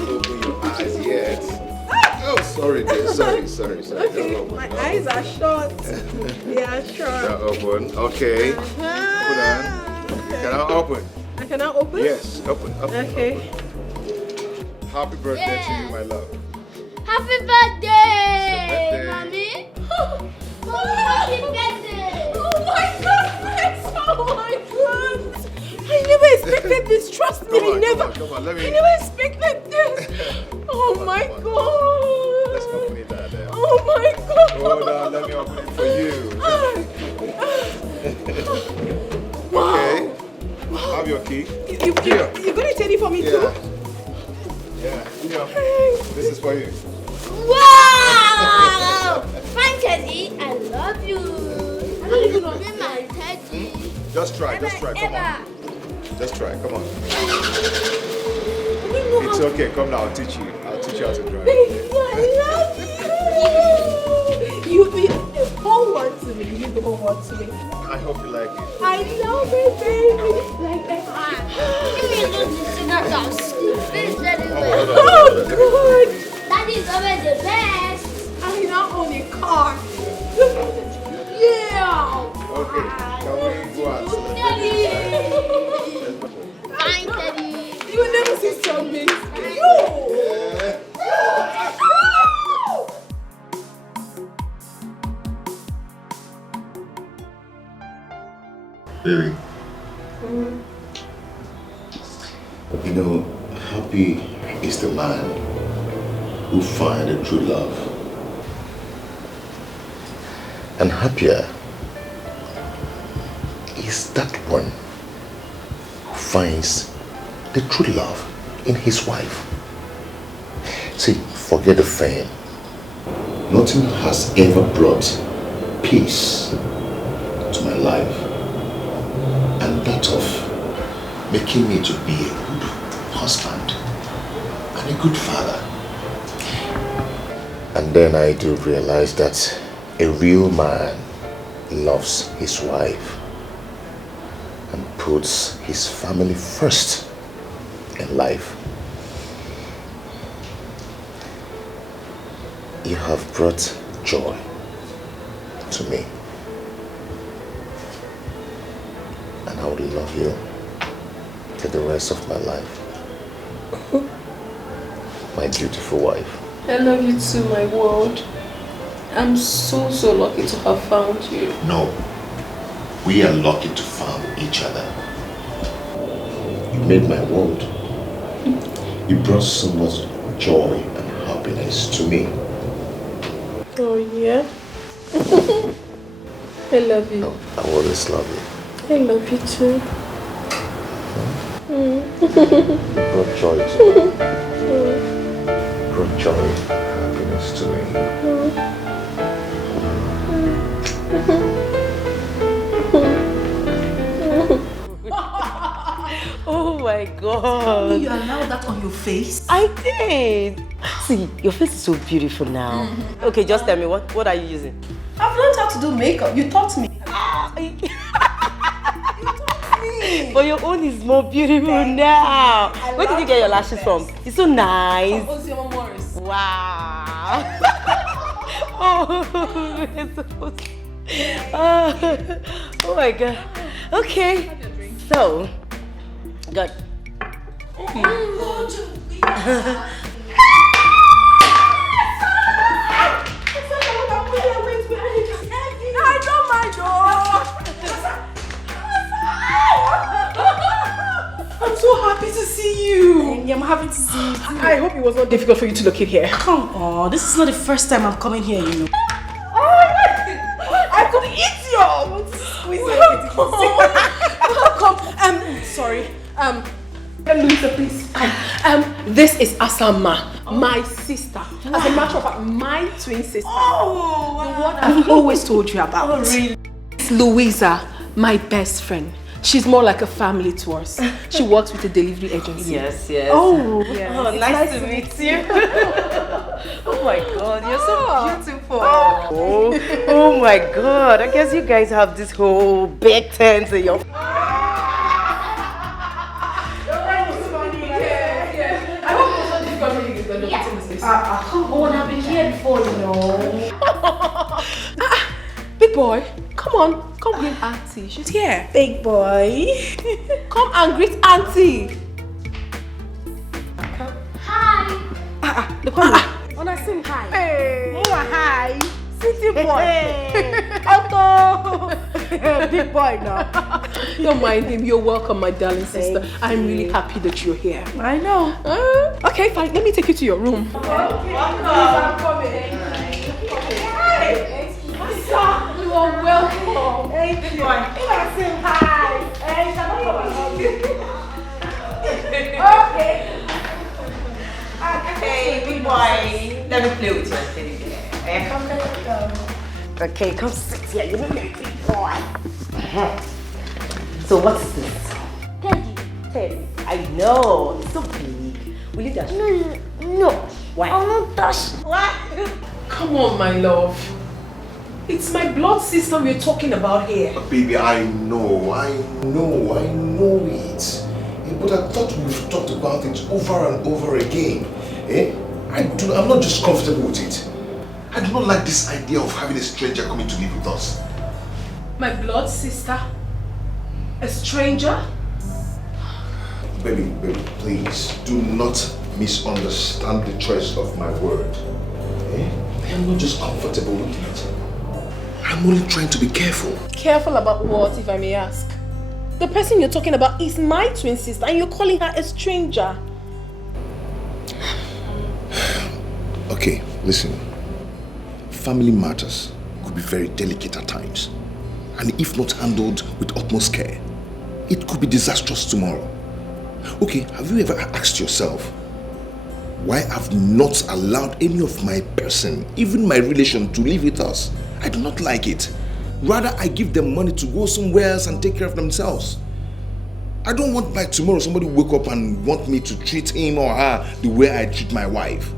open your eyes yet. Oh, sorry, dear. Sorry. Okay, my eyes are shut. They are shut. They're open. Okay. Hold on. Can I open? I cannot open? Yes, open. Okay. Open. Happy birthday to you, my love. Happy birthday, Mommy. Happy birthday. Oh my goodness. Oh my God. I never expected this. Trust me, Come on, I never expected this. Oh my God. Let's open it there. Oh my God. Hold on, let me open it for you. Wow. Okay. Have your key. You're going to take it for me too? Yeah. This is for you. Wow! Fine, Teddy. I love you. I love you, my Teddy. Just try. Come on. Just try. Come on. It's okay. Come now. I'll teach you how to drive. Baby, I love you. You be the whole one to me. You the whole one to me. I hope you like it. I love it, baby. Like that. Give me a little cigarette. I'll finish that Oh, good. Daddy's always the best. I now own a car. Yeah. Okay. Can we go out? Daddy. Fine, Daddy. You will never see something. Baby. You know, happy is the man who finds a true love. And happier is that one who finds the true love in his wife. See, forget the fame. Nothing has ever brought peace to my life, and that of making me to be a good husband and a good father. And then I do realize that a real man loves his wife and puts his family first in life. You have brought joy to me, and I will love you for the rest of my life. My beautiful wife. I love you too, my world. I'm so lucky to have found you. No, we are lucky to find each other. You made my world. You brought so much joy and happiness to me. Oh yeah? I love you. I always love you. I love you too. You brought joy to me. Brought joy and happiness to me. Oh my God. You allowed that on your face? I did. See, your face is so beautiful now. Okay, just tell me, what are you using? I've learned how to do makeup. You taught me. But your own is more beautiful now. Where did you get your lashes from? It's so nice. From Morris. Wow. Oh my God. Okay. So, good. I know my door. I'm so happy to see you. I'm happy to see you too. I hope it was not difficult for you to locate here. Come on, this is not the first time I'm coming here, you know. Oh my God! I could eat you! Welcome! Sorry. Louisa, please. This is Asama, my sister. As a matter of fact, my twin sister. Oh, the one I've always told you about. Oh, really? It's Louisa, my best friend. She's more like a family to us. She works with a delivery agency. Yes, yes. Oh, yeah. Oh, nice to meet you. Oh my God, you're so beautiful. Oh my God, I guess you guys have this whole big tent in your... Come on, I've been here before, you know. Big boy, come on. Come greet Auntie. She's here. Big boy. Come and greet Auntie. Hi. Look on me. Wanna sing hi? Hey. Hi. City boy. Otto. Big boy now. Don't mind him. You're welcome, my darling sister. I'm really happy that you're here. I know. Okay, fine. Let me take you to your room. You are welcome. Hey, big boy. Wanna sing hi? Hey, okay. Hey, big boy. Let me play with you. Come. Okay, come sit here. You look like a big boy. So what's this? Teddy. I know. It's so big. Will you touch? No. Why? I'll not touch. What? Come on, my love. It's my blood sister we're talking about here. Baby, I know it. But I thought we've talked about it over and over again. I'm not just comfortable with it. I do not like this idea of having a stranger coming to live with us. My blood sister? A stranger? Baby, please do not misunderstand the choice of my word. I am not just comfortable with it. I'm only trying to be careful. Careful about what, if I may ask? The person you're talking about is my twin sister and you're calling her a stranger. Okay, listen. Family matters could be very delicate at times. And if not handled with utmost care, it could be disastrous tomorrow. Okay, have you ever asked yourself why I've not allowed any of my person, even my relation, to live with us? I do not like it. Rather, I give them money to go somewhere else and take care of themselves. I don't want by tomorrow somebody wake up and want me to treat him or her the way I treat my wife.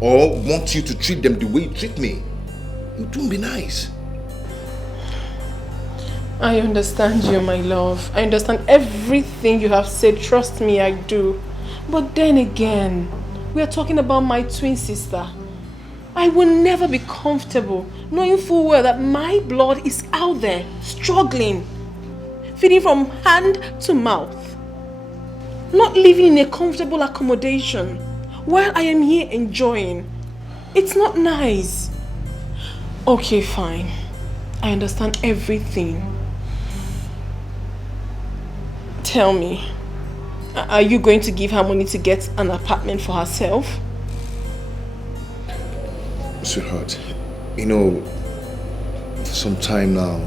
Or want you to treat them the way you treat me. It won't be nice. I understand you, my love. I understand everything you have said. Trust me, I do. But then again, we are talking about my twin sister. I will never be comfortable knowing full well that my blood is out there, struggling, feeding from hand to mouth, not living in a comfortable accommodation while I am here enjoying. It's not nice. Okay, fine. I understand everything. Tell me, are you going to give her money to get an apartment for herself? Sweetheart, you know, for some time now,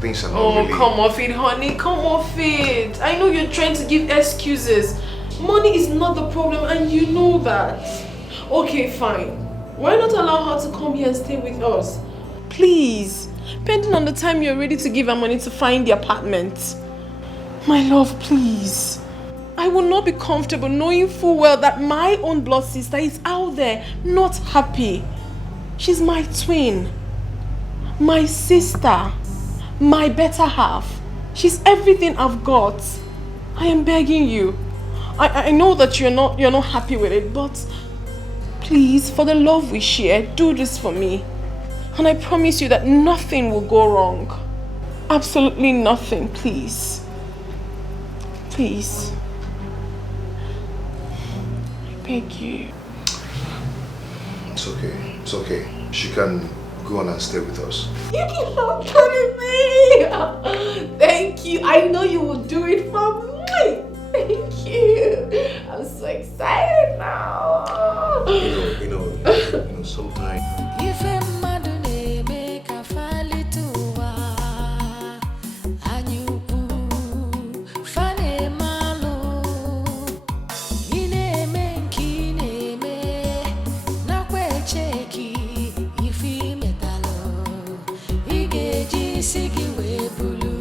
things are not really... Come off it, honey. Come off it. I know you're trying to give excuses. Money is not the problem and you know that. Okay, fine. Why not allow her to come here and stay with us? Please. Pending on the time you're ready to give her money to find the apartment. My love, please. I will not be comfortable knowing full well that my own blood sister is out there, not happy. She's my twin, my sister, my better half. She's everything I've got. I am begging you. I know that you're not happy with it, but please, for the love we share, do this for me. And I promise you that nothing will go wrong. Absolutely nothing, please. Please. Beg you. It's okay. She can go on and stay with us. You keep on telling me. Thank you. I know you will do it for me. Thank you. I'm so excited now. You know, sometimes. Sigi we bulu.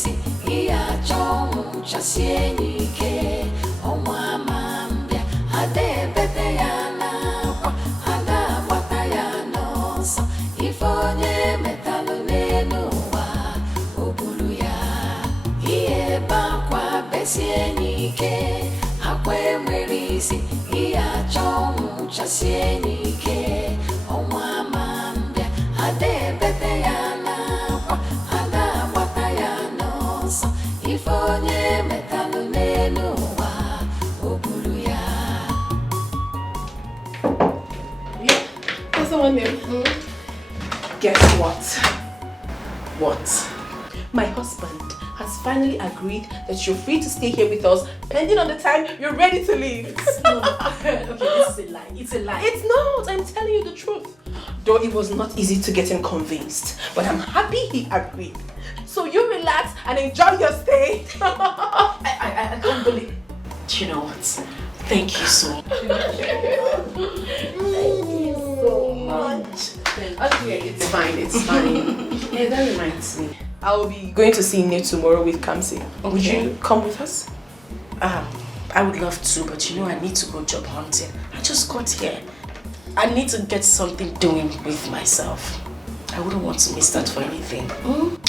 merisi iya chongu chasienike omwa mambia ade bete yana kwa ada bata yana so ifonye metalo nenuwa obulu ya iye bakwa besienike akwe merisi iya chongu chasienike omwa mambia ade bete yana kwa ada bata yana so ifonye metalo nenuwa obulu ya. What's the one name? Guess what? What? My husband has finally agreed that you're free to stay here with us, pending on the time you're ready to leave. Okay, this is a lie. It's a lie. It's not. I'm telling you the truth. Though it was not easy to get him convinced, but I'm happy he agreed. So you relax and enjoy your stay. I can't believe. Do you know what? Thank you so much. Okay, it's fine. It's fine. Yeah, that reminds me. I will be going to see Nate tomorrow with Kamsi. Okay. Would you come with us? I would love to, but you know I need to go job hunting. I just got here. I need to get something doing with myself. I wouldn't want to miss that for anything.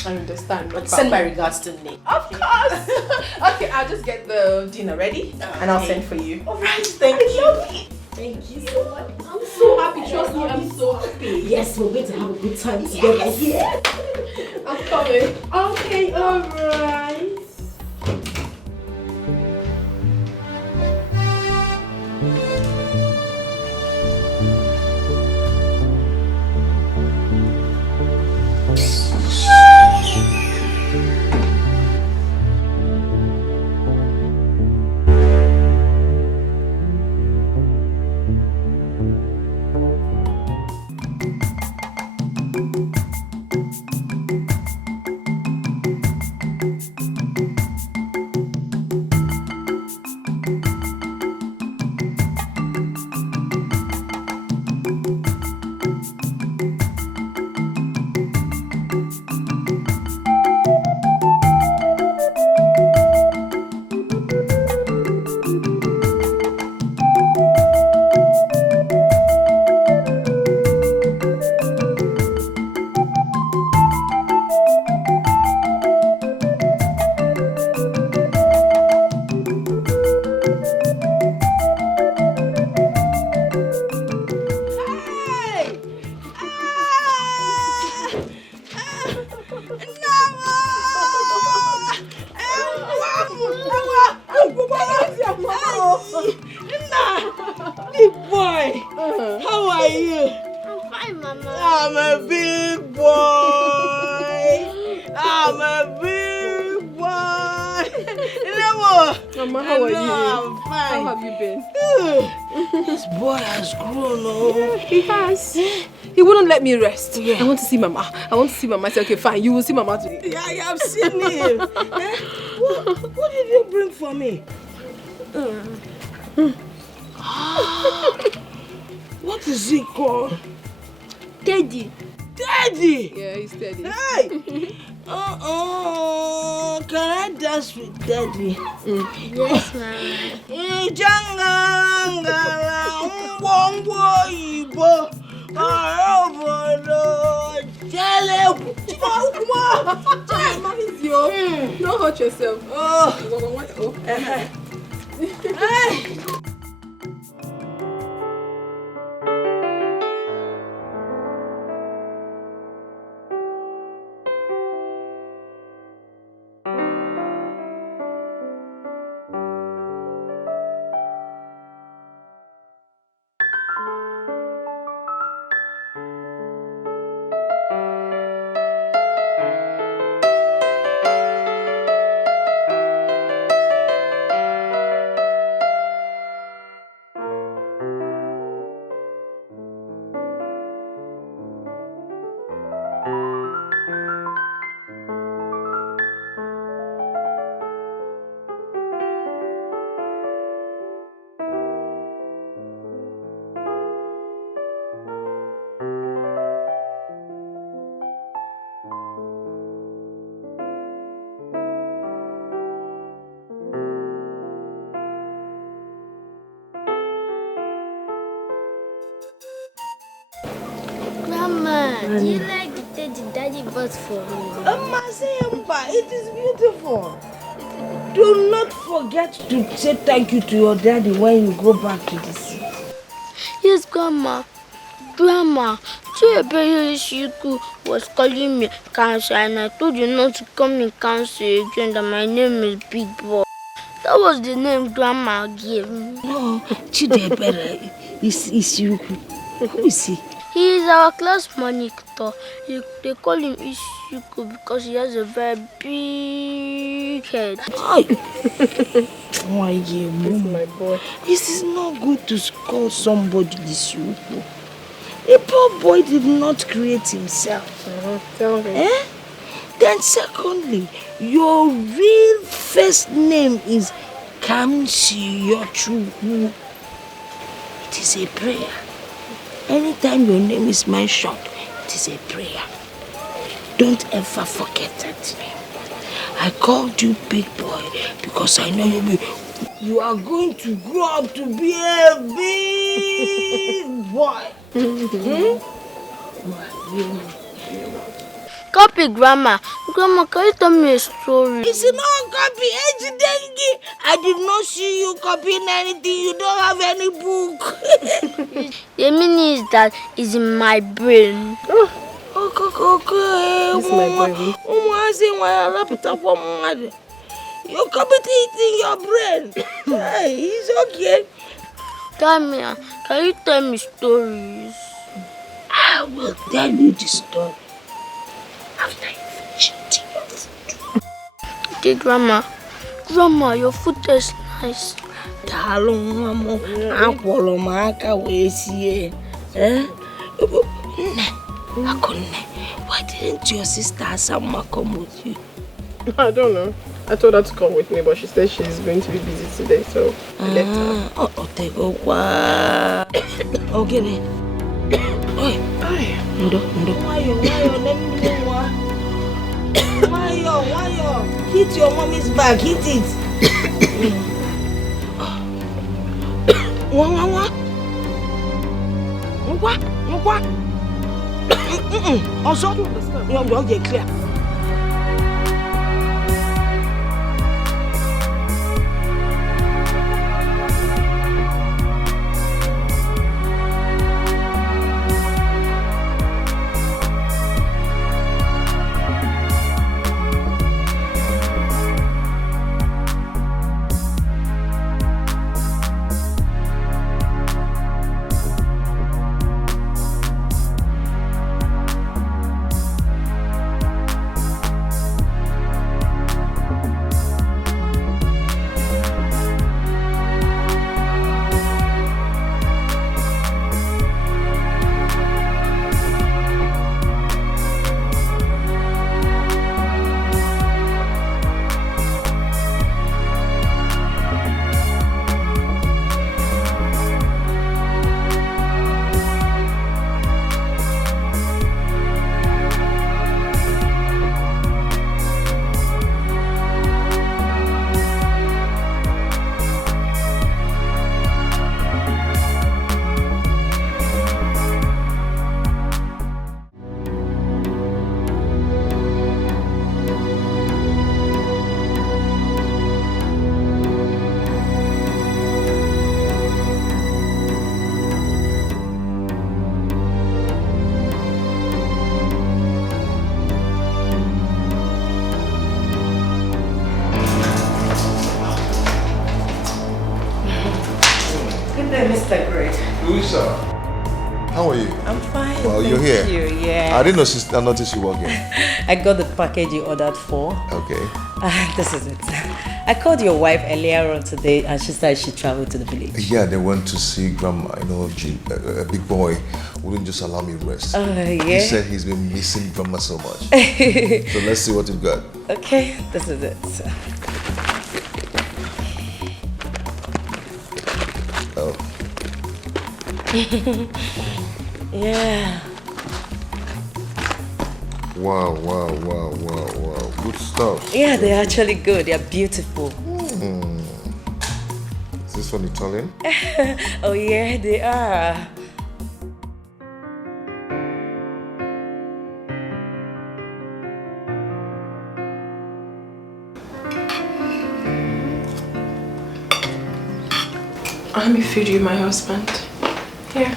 I understand. But send my regards to Nate. Of course. Okay, I'll just get the dinner ready and I'll send for you. Alright, thank you. Thank you so much. I'm so happy. Trust me, I'm so happy. Yes, we're going to have a good time together here. I'm coming. Okay, alright. Mama, how are you? I'm fine. How have you been? This boy has grown, oh. Yeah, he has. He wouldn't let me rest. Yeah. I want to see Mama. I said, okay, fine, you will see Mama today. Yeah, I have seen him. What did you bring for me? What is it called? Teddy. Teddy! Yeah, he's Teddy. Hey! Can I dance with Daddy? Yes, Mama. Ijangangala mbongo ibo arobodo jele Mama is yours. Don't hurt yourself. Oh. Hey. Do you like the teddy daddy bought for me? Masemba, it is beautiful. Do not forget to say thank you to your daddy when you go back to the city. Yes, Grandma. Grandma, Shiku was calling me cancer and I told you not to call me cancer again, that my name is Big Boy. That was the name Grandma gave me. No, Chidebere is you. Who is he? He is our class monitor. They call him Ishiku because he has a very big head. Why, this my boy. This is not good to call somebody Ishiku. The poor boy did not create himself. Tell him. Eh? Then secondly, your real first name is Kamsi Yochu. It is a prayer. Anytime your name is mentioned, it is a prayer. Don't ever forget that name. I called you Big Boy because I know you are going to grow up to be a big boy. Copy, Grandma. Grandma, can you tell me a story? It's not copy. I did not see you copying anything. You don't have any book. The meaning is that it's in my brain. Okay. This is my baby. You copy it in your brain. Hey, it's okay. Tamia, can you tell me stories? I will tell you the story after you finish eating your food. Okay, Grandma. Grandma, your food tastes nice. Why didn't your sister Asama come with you? I don't know. I told her to come with me, but she said she's going to be busy today, so I left her. Okay, then. Why? Hit your mommy's back, hit it. What? Also, you're get clear. Mr. Great. Louisa, how are you? I'm fine. Well, you're thank here. You, yeah. I didn't notice you walking. I got the package you ordered for. Okay. This is it. I called your wife earlier on today and she said she traveled to the village. Yeah, they went to see Grandma. You know, a big boy wouldn't just allow me rest. Yeah? He said he's been missing Grandma so much. So let's see what you've got. Okay, this is it. Oh. Yeah. Wow. Good stuff. Yeah, they're actually good. They're beautiful. Is this one Italian? Oh yeah, they are. Let me feed you, my husband. Here.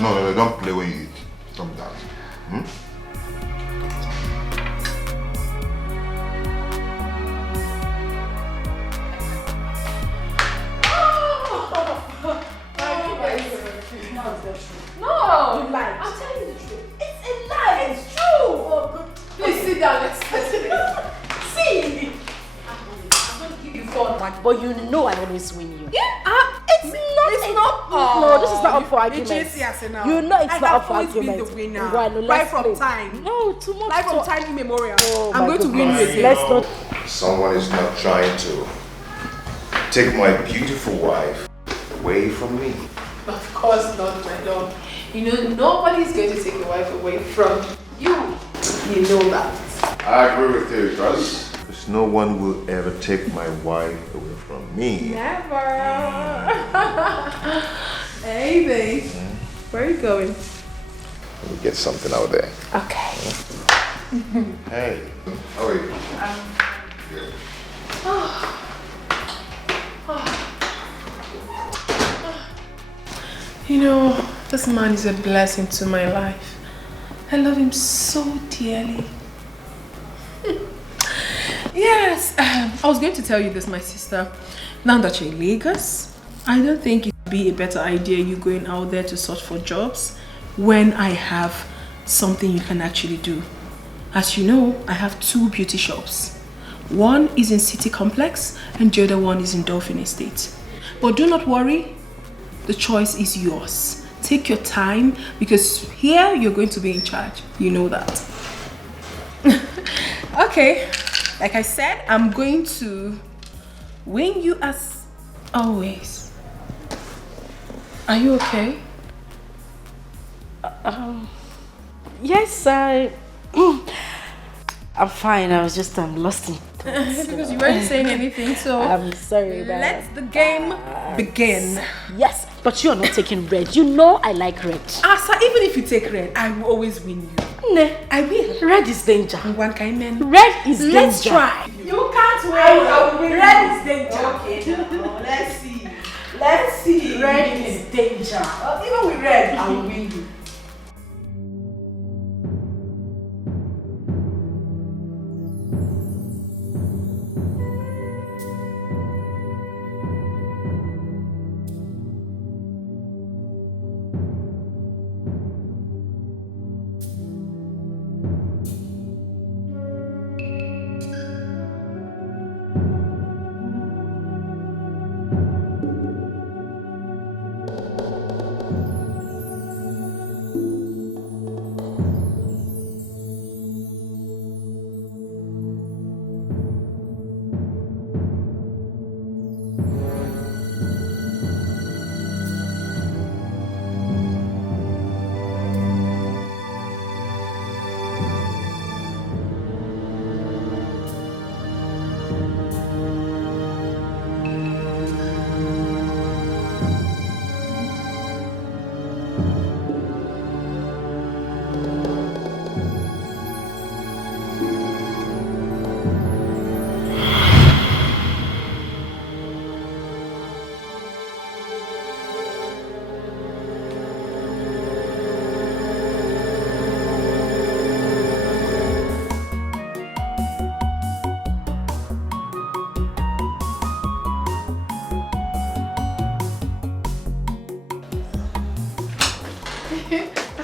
No, don't play when you eat. Stop that. No, lie. I'm telling you the truth. It's a lie. It's true. Please sit down. Let's see. I'm going to give you 4 points. But you know I always win you. Yeah. It's not. No, this is not up for argument. You know it's not up for always argument. been the winner. Right from time. No, too much. Right from time immemorial. Oh, I'm going to win you again. Let's not. Someone is not trying to take my beautiful wife away from me. Of course not, my lord. You know, nobody's going to take your wife away from you. You know that. I agree with you, because no one will ever take my wife away from me. Never. Hey, babe. Where are you going? Let me get something out there. Okay. Hey. How are you? Good. You know, this man is a blessing to my life. I love him so dearly. Yes, I was going to tell you this, my sister. Now that you're in Lagos, I don't think it would be a better idea you going out there to search for jobs when I have something you can actually do. As you know, I have 2 beauty shops. One is in City Complex and the other one is in Dolphin Estate. But do not worry, the choice is yours. Take your time because here you're going to be in charge. You know that. Okay, like I said, I'm going to win you as always. Are you okay? Yes, I'm fine. I was just lost in thoughts. Because you weren't saying anything, so I'm sorry. Let the game begin. Yes, but you're not taking red. You know I like red. Asa, even if you take red, I will always win you. Ne, I will. Red is danger. One kind man. Red is danger. Let's try. You can't win. I will win. Red is danger. Okay, now, let's see. Let's see. Red is danger. Even with red, I will win you.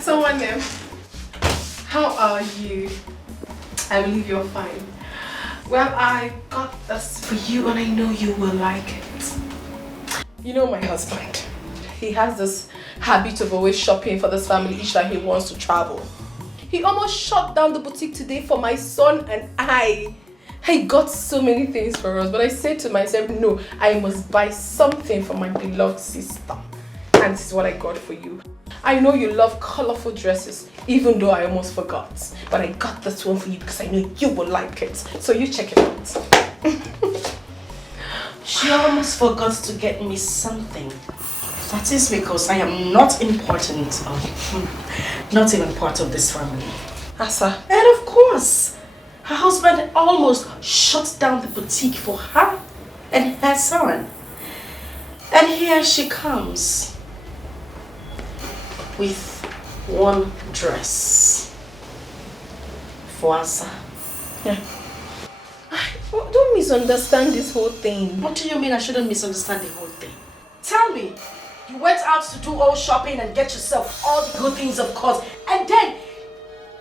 Someone there. How are you? I believe you're fine. Well, I got this for you and I know you will like it. You know my husband. He has this habit of always shopping for this family each time he wants to travel. He almost shut down the boutique today for my son and I. He got so many things for us, but I said to myself, no, I must buy something for my beloved sister. And this is what I got for you. I know you love colorful dresses, even though I almost forgot. But I got this one for you because I know you will like it. So you check it out. She almost forgot to get me something. That is because I am not important, not even part of this family. Asa. And of course, her husband almost shut down the boutique for her and her son. And here she comes with one dress for Asa. Yeah. Don't misunderstand this whole thing. What do you mean I shouldn't misunderstand the whole thing? Tell me, you went out to do all shopping and get yourself all the good things, of course, and then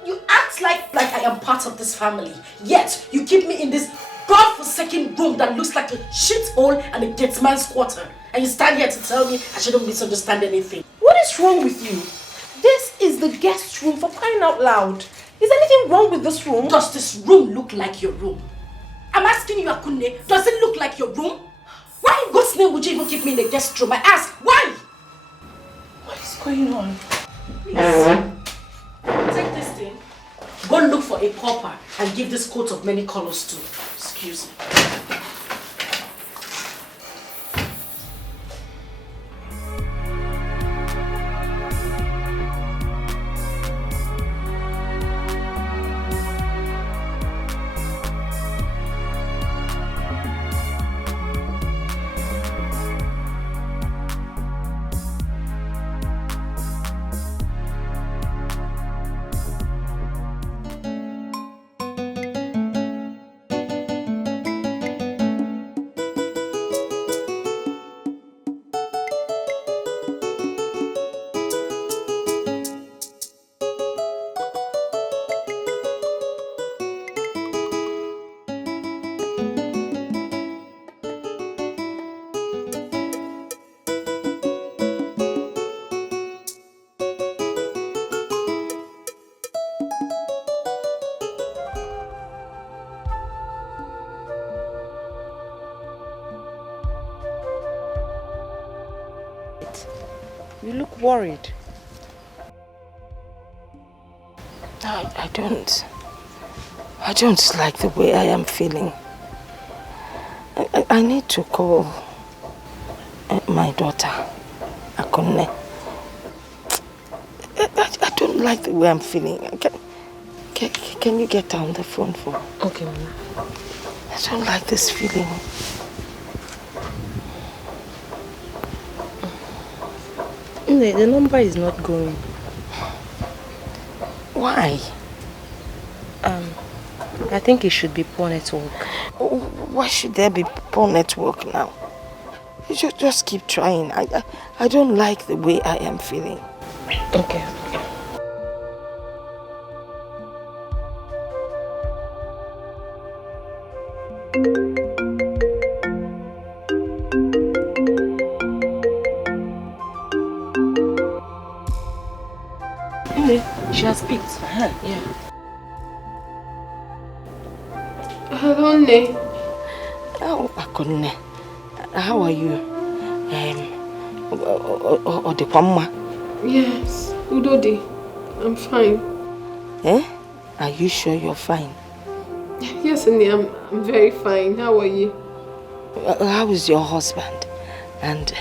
you act like I am part of this family. Yet you keep me in this godforsaken room that looks like a shithole and a gatesman's quarter. And you stand here to tell me I shouldn't misunderstand anything. What is wrong with you? This is the guest room, for crying out loud. Is anything wrong with this room? Does this room look like your room? I'm asking you, Akunne, does it look like your room? Why in God's name would you even keep me in the guest room? I ask, why? What is going on? Please, take this thing. Go look for a pauper and give this coat of many colors to. Excuse me. You look worried. I don't like the way I am feeling. I need to call my daughter, Akunne. I don't like the way I'm feeling. Can you get down the phone for me? Okay, Mama. I don't like this feeling. The number is not going. Why? I think it should be poor network. Why should there be poor network now? You should just keep trying. I don't like the way I am feeling. Okay. She has picked. Yeah. Hello, Ne. Oh, Akunne. How are you? Odekwamma? Yes, Udodi. I'm fine. Eh? Are you sure you're fine? Yes, Ne, I'm very fine. How are you? How is your husband? And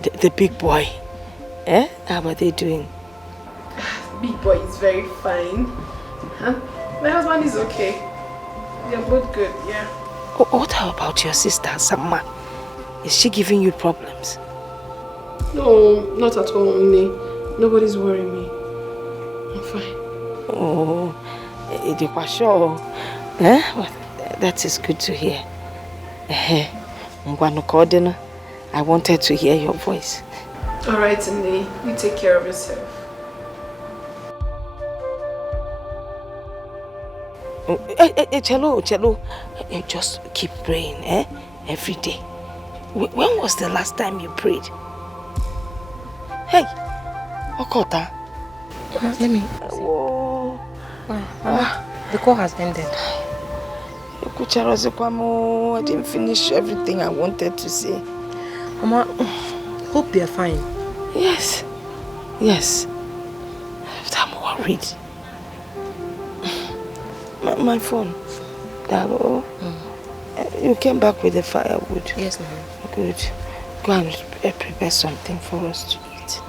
the big boy? Eh? How are they doing? Big boy is very fine. My husband is okay. They're both good, yeah. What about your sister, Asama? Is she giving you problems? No, not at all, Ne. Nobody's worrying me. I'm fine. Oh, sure. Eh? Well, that is good to hear. I wanted to hear your voice. Alright, Ne. You take care of yourself. Cello, just keep praying, every day. When was the last time you prayed? Hey, Okota. Let me. The call has ended. I didn't finish everything I wanted to say. Mama, hope they're fine. Yes. I'm worried. My phone. Dalo, you came back with the firewood. Yes, ma'am. Good. Go and prepare something for us to eat.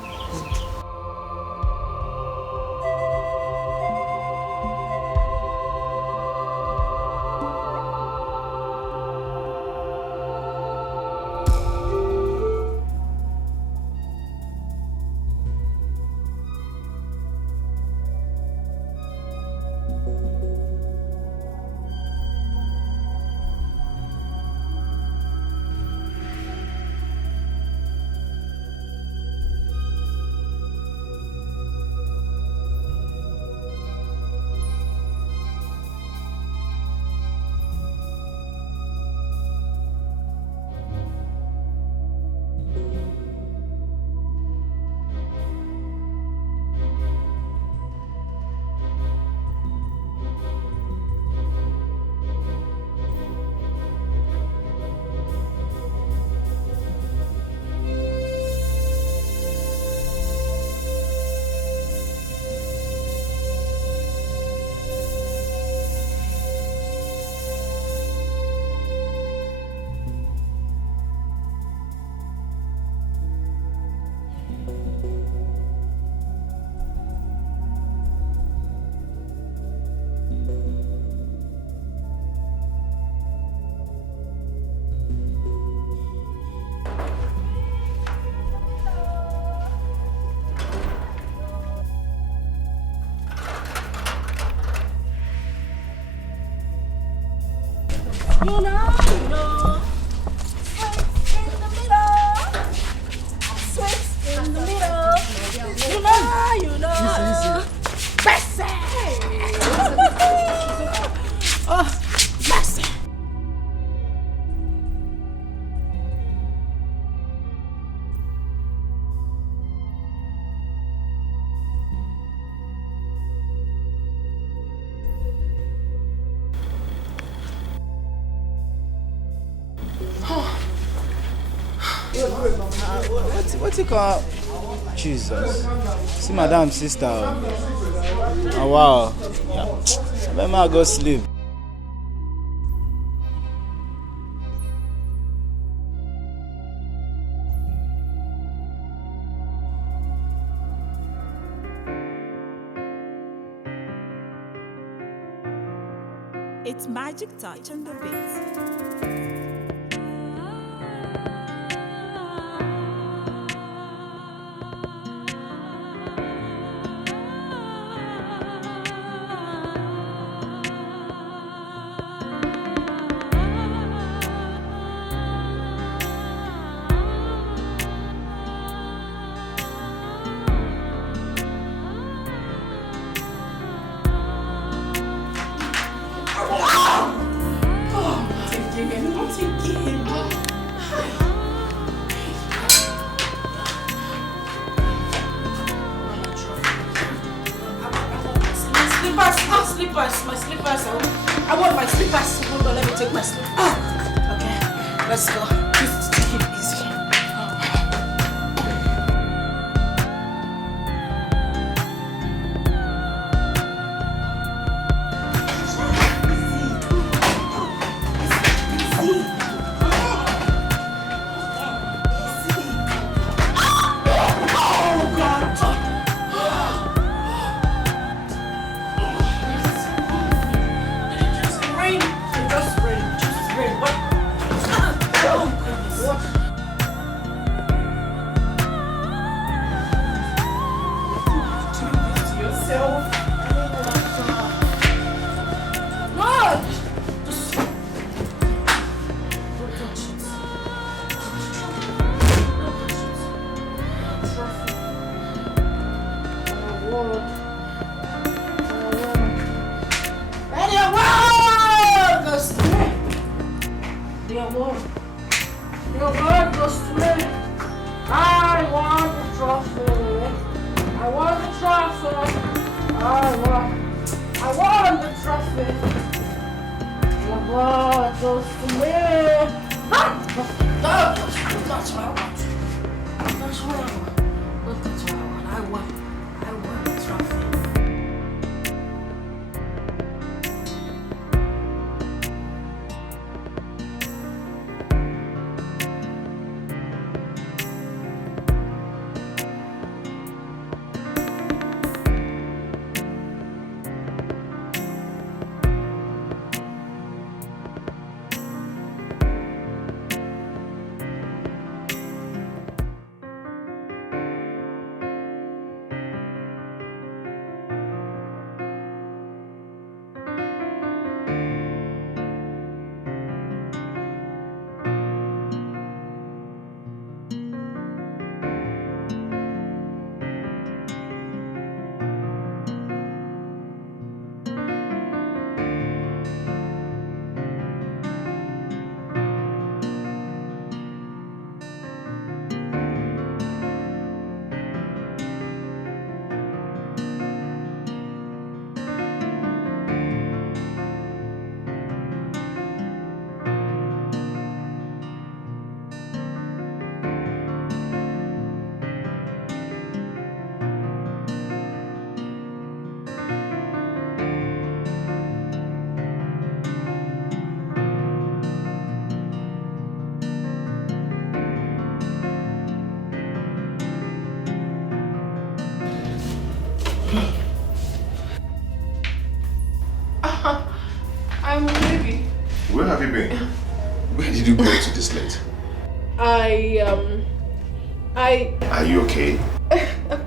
What's it called? Jesus. See madam sister. Oh wow. Let me go sleep. It's Magic Touch on the beat. My slippers. I want my slippers. Hold on, let me take my slippers. Okay, let's go. Just take it easy. Just rain. What? Your word goes to me. I want the trophy. I want the trophy. I want the trophy. Your word goes to me. That's what I want. That's what I want. That's what I want. I want the trophy. I'm ready. Where have you been? Where did you go to this late? Are you okay?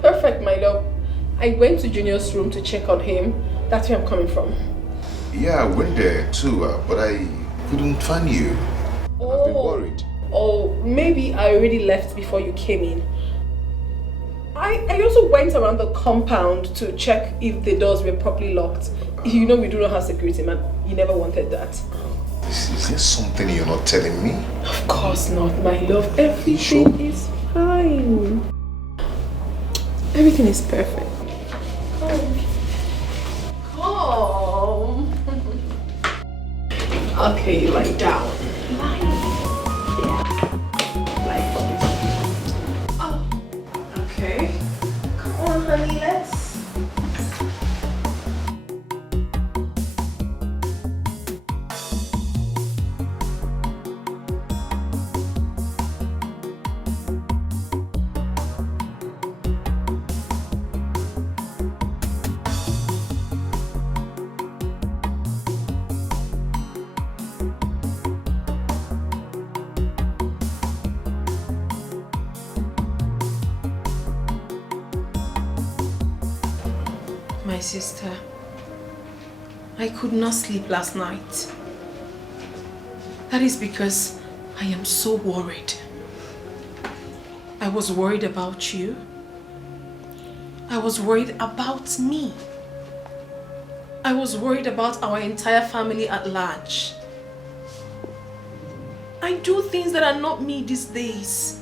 Perfect, my love. I went to Junior's room to check on him. That's where I'm coming from. Yeah, I went there too, but I couldn't find you. I've been worried. Oh, maybe I already left before you came in. I also went around the compound to check if the doors were properly locked. You know we do not have security, man. You never wanted that. Is there something you're not telling me? Of course not, my love. Everything is fine. Everything is perfect. Come. Okay, you lie down. Okay. Come on, honey, let's. My sister, I could not sleep last night. That is because I am so worried. I was worried about you. I was worried about me. I was worried about our entire family at large. I do things that are not me these days.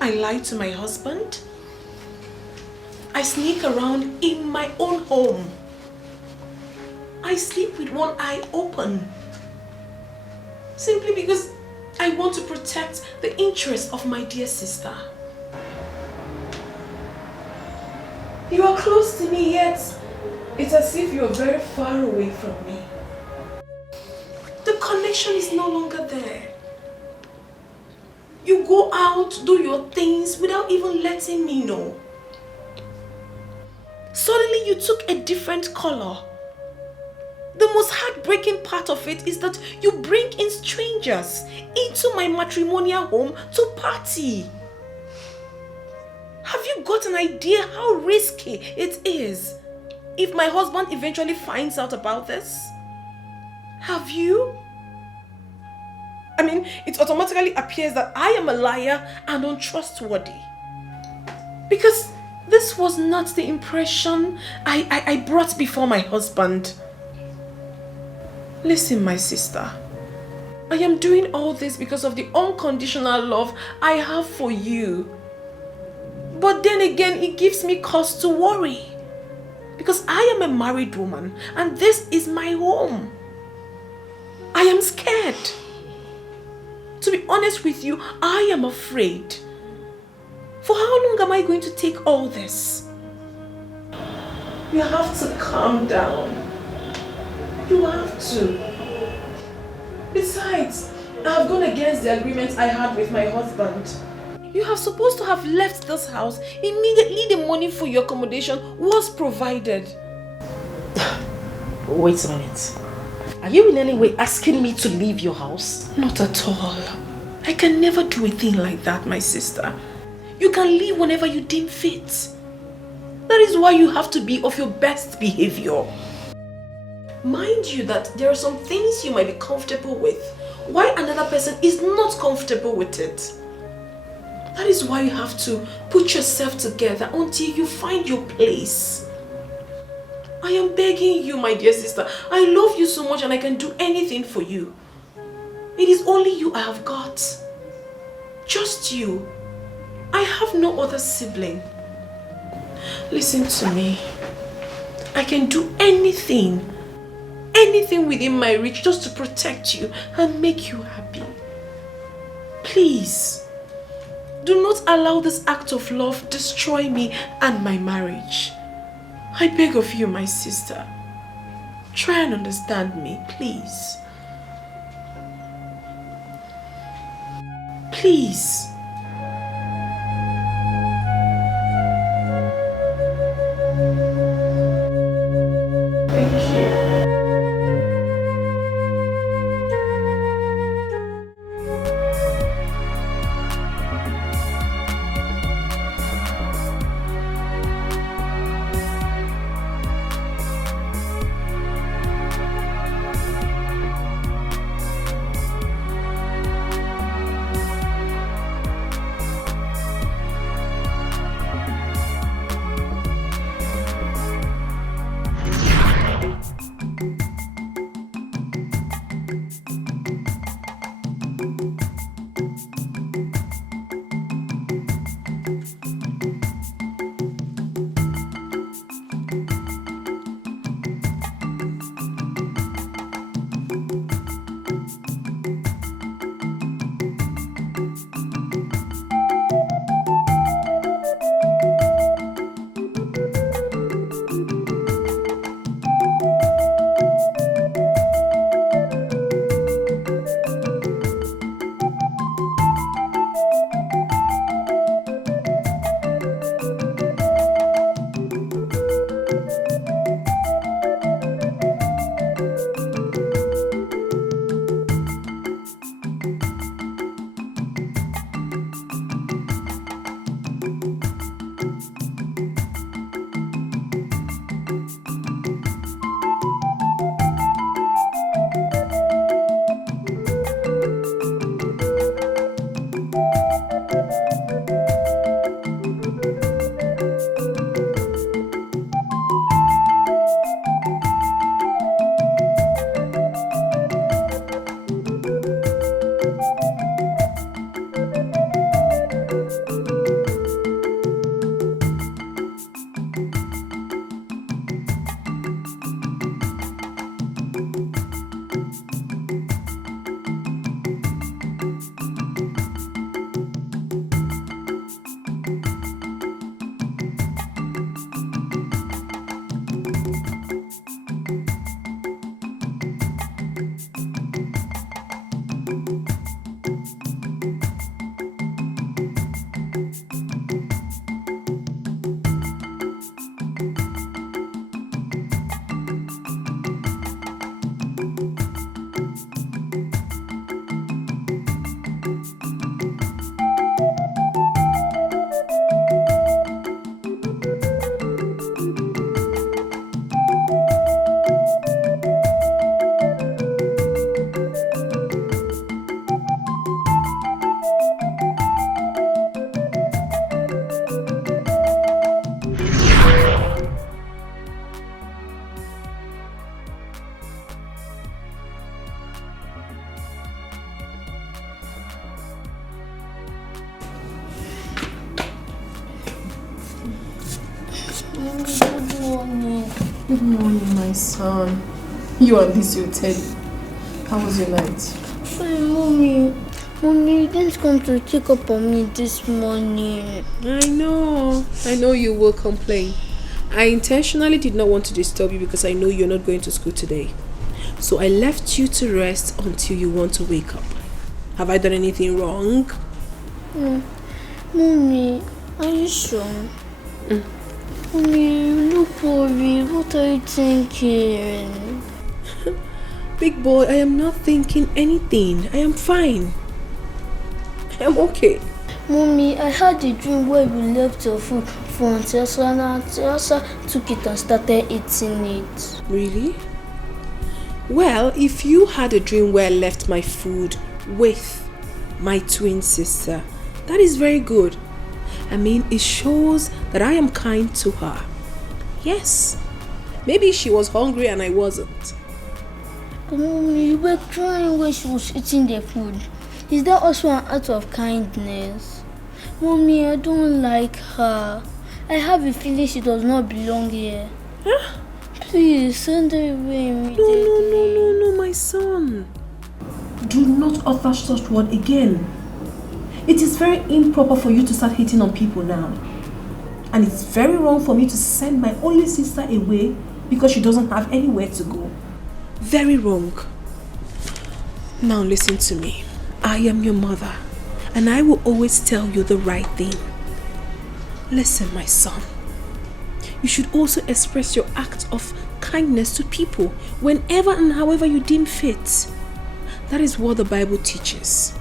I lie to my husband. I sneak around in my own home. I sleep with one eye open. Simply because I want to protect the interests of my dear sister. You are close to me, yet it's as if you are very far away from me. The connection is no longer there. You go out, do your things without even letting me know. Suddenly you took a different color. The most heartbreaking part of it is that you bring in strangers into my matrimonial home to party. Have you got an idea how risky it is if my husband eventually finds out about this? Have you? I mean, it automatically appears that I am a liar and untrustworthy. Because this was not the impression I brought before my husband. Listen, my sister. I am doing all this because of the unconditional love I have for you. But then again, it gives me cause to worry. Because I am a married woman and this is my home. I am scared. To be honest with you, I am afraid. For how long am I going to take all this? You have to calm down. You have to. Besides, I have gone against the agreement I had with my husband. You are supposed to have left this house immediately the money for your accommodation was provided. Wait a minute. Are you in any way asking me to leave your house? Not at all. I can never do a thing like that, my sister. You can leave whenever you deem fit. That is why you have to be of your best behavior. Mind you that there are some things you might be comfortable with, while another person is not comfortable with it. That is why you have to put yourself together until you find your place. I am begging you, my dear sister. I love you so much and I can do anything for you. It is only you I have got. Just you. I have no other sibling. Listen to me. I can do anything within my reach just to protect you and make you happy. Please, do not allow this act of love destroy me and my marriage. I beg of you, my sister. Try and understand me, please. Please. Thank you. Good morning, my son. You and this your Teddy. How was your night? Hey, Mommy, you didn't come to check up on me this morning. I know you will complain. I intentionally did not want to disturb you because I know you're not going to school today. So I left you to rest until you want to wake up. Have I done anything wrong? Mommy, are you sure? Mommy, you look worried. What are you thinking? Big boy, I am not thinking anything. I am fine. I am okay. Mommy, I had a dream where you left your food for Auntie Asa and Auntie Asa took it and started eating it. Really? Well, if you had a dream where I left my food with my twin sister, that is very good. I mean, it shows that I am kind to her. Yes. Maybe she was hungry and I wasn't. But Mommy, you were crying when she was eating the food. Is that also an act of kindness? Mommy, I don't like her. I have a feeling she does not belong here. Huh? Please, send her away immediately. No, my son. Do not utter such word again. It is very improper for you to start hitting on people now. And it's very wrong for me to send my only sister away because she doesn't have anywhere to go. Very wrong. Now listen to me. I am your mother, and I will always tell you the right thing. Listen, my son. You should also express your act of kindness to people whenever and however you deem fit. That is what the Bible teaches.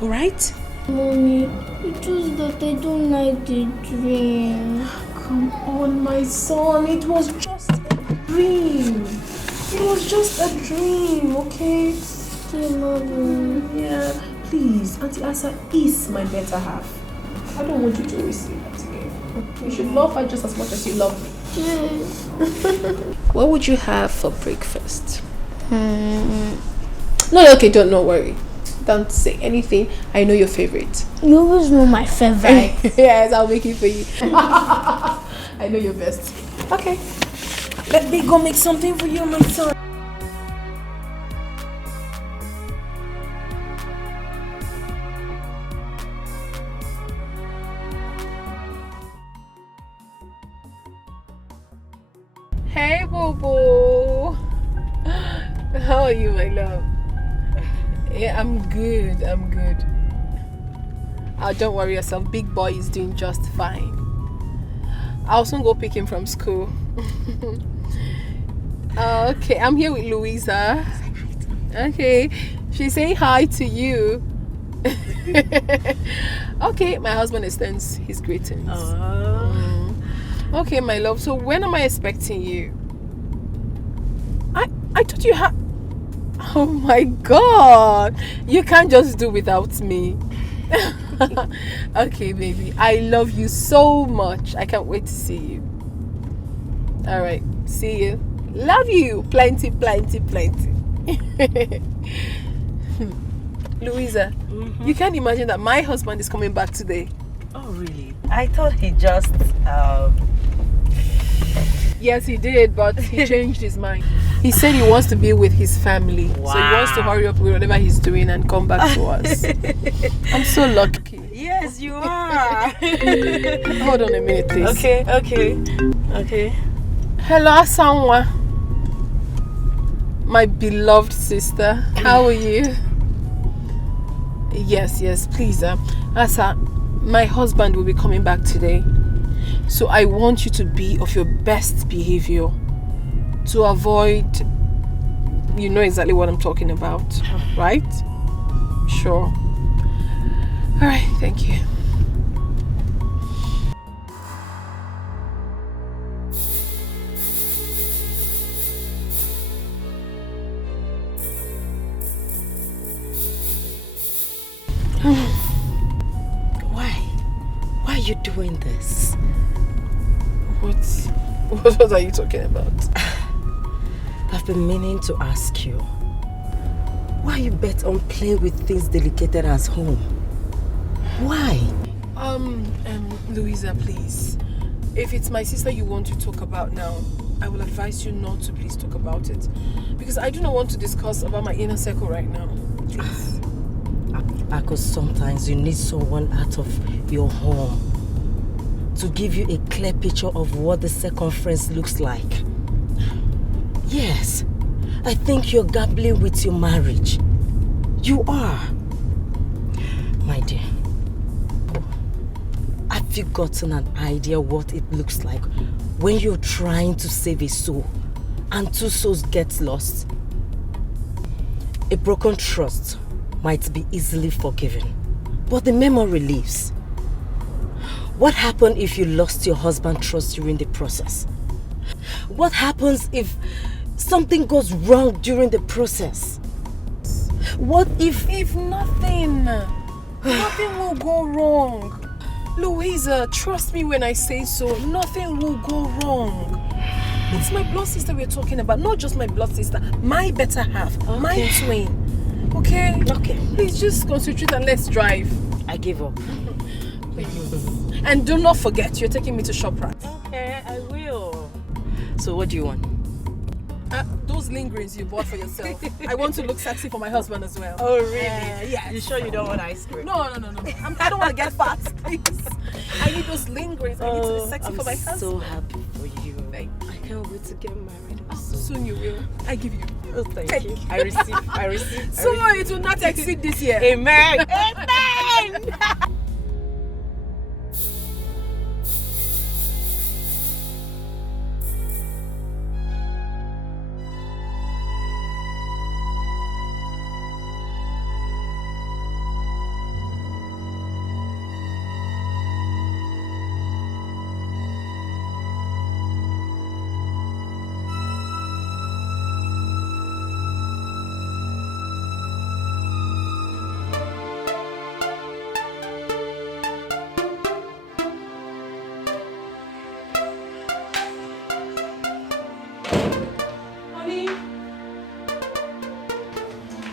Alright? Mommy, it's just that I don't like the dream. Come on, my son. It was just a dream. It was just a dream, okay? Yeah, please. Auntie Asa is my better half. I don't want you to always say that again. You should love her just as much as you love me. Yes. What would you have for breakfast? No, okay, don't worry. Don't say anything. I know your favorite. You always know my favorite. Yes, I'll make it for you. I know your best. Okay. Let me go make something for you, my son. Hey, Bobo. How are you, my love? Yeah, I'm good. Don't worry yourself. Big boy is doing just fine. I'll soon go pick him from school. Okay, I'm here with Louisa. Okay, she's saying hi to you. Okay, my husband extends his greetings. Okay, my love. So when am I expecting you? I thought you had... Oh my God! You can't just do without me. Okay, baby. I love you so much. I can't wait to see you. Alright, see you. Love you. Plenty. Louisa, you can't imagine that my husband is coming back today. Oh, really? I thought he just... Yes, he did, but he changed his mind. He said he wants to be with his family. Wow. So he wants to hurry up with whatever he's doing and come back to us. I'm so lucky. Yes, you are. Hold on a minute, please. Okay. Hello, Asama. My beloved sister. How are you? Yes, please. Asa, my husband will be coming back today. So I want you to be of your best behavior to avoid, you know exactly what I'm talking about, right? Sure. All right, thank you. Why are you doing this? What are you talking about? I've been meaning to ask you. Why you bet on playing with things delicate as home? Why? Louisa, please. If it's my sister you want to talk about now, I will advise you not to please talk about it. Because I do not want to discuss about my inner circle right now. Please. Because sometimes you need someone out of your home to give you a clear picture of what the circumference looks like. Yes, I think you're gambling with your marriage. You are. My dear, have you gotten an idea what it looks like when you're trying to save a soul and two souls get lost? A broken trust might be easily forgiven, but the memory lives. What happened if you lost your husband's trust during the process? What happens if something goes wrong during the process? What if... If nothing will go wrong. Louisa, trust me when I say so, nothing will go wrong. It's my blood sister we're talking about, not just my blood sister, my better half, my twin. Okay? Okay. Please just concentrate and let's drive. I give up. And do not forget, you're taking me to ShopRite. Okay, I will. So what do you want? Those lingerings you bought for yourself. I want to look sexy for my husband as well. Oh, really? Yeah. You sure you don't want ice cream? No. I don't want to get fat, please. I need those lingerings. I need to be sexy for my husband. I'm so happy for you. Thank you. I can't wait to get married. Soon you will. I give you. Oh, thank you. I receive. So it will not exceed this year. Amen. Amen.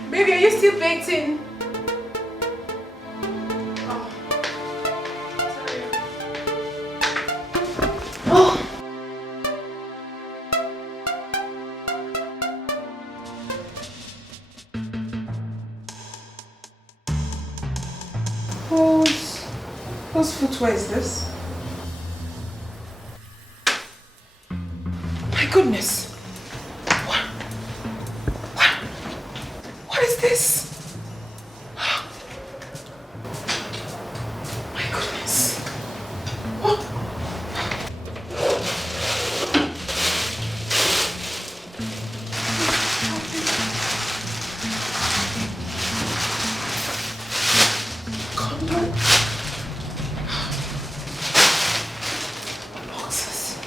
Baby, are you still baking? Whose footwear is this? My goodness. What is this? My goodness. What? Condom. Boxes.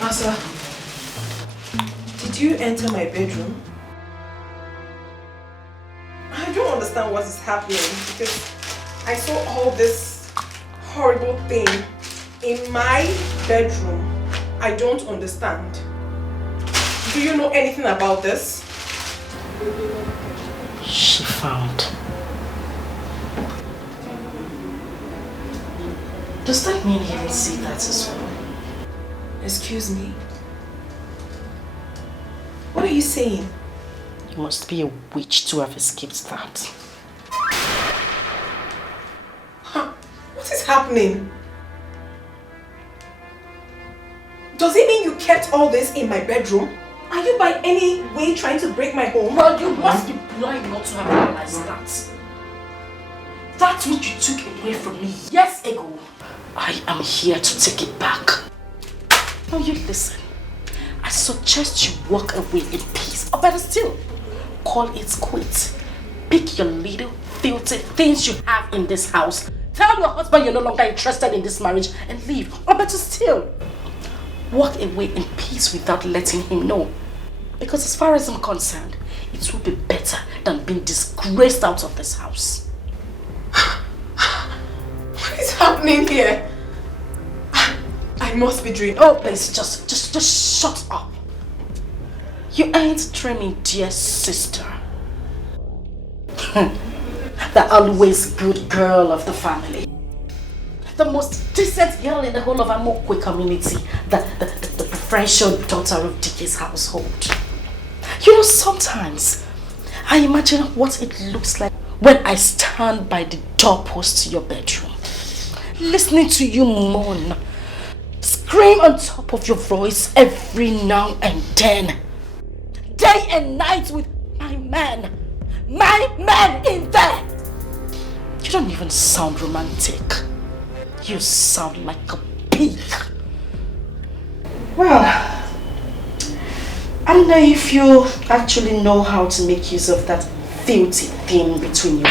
Asa, did you enter my bedroom? I don't understand what is happening because I saw all this horrible thing in my bedroom. I don't understand. Do you know anything about this? She found. Does that mean he didn't see that as well? Excuse me? What are you saying? You must be a witch to have escaped that. What is happening? Does it mean you kept all this in my bedroom? Are you by any way trying to break my home? Well, you must be blind not to have realized that. That's what you took away from me years ago. I am here to take it back. Now you listen. I suggest you walk away in peace. Or better still, call it quits. Pick your little filthy things you have in this house. Tell your husband you're no longer interested in this marriage and leave. Or better still, walk away in peace without letting him know. Because as far as I'm concerned, it will be better than being disgraced out of this house. What is happening here? I must be dreaming. Oh, please, just shut up. You ain't dreaming, dear sister. The always good girl of the family. The most decent girl in the whole of Amokwe community. The preferential daughter of Dickie's household. You know, sometimes I imagine what it looks like when I stand by the doorpost to your bedroom, listening to you moan, scream on top of your voice every now and then, day and night with my man in there. You don't even sound romantic. You sound like a pig. Well, I don't know if you actually know how to make use of that filthy thing between you.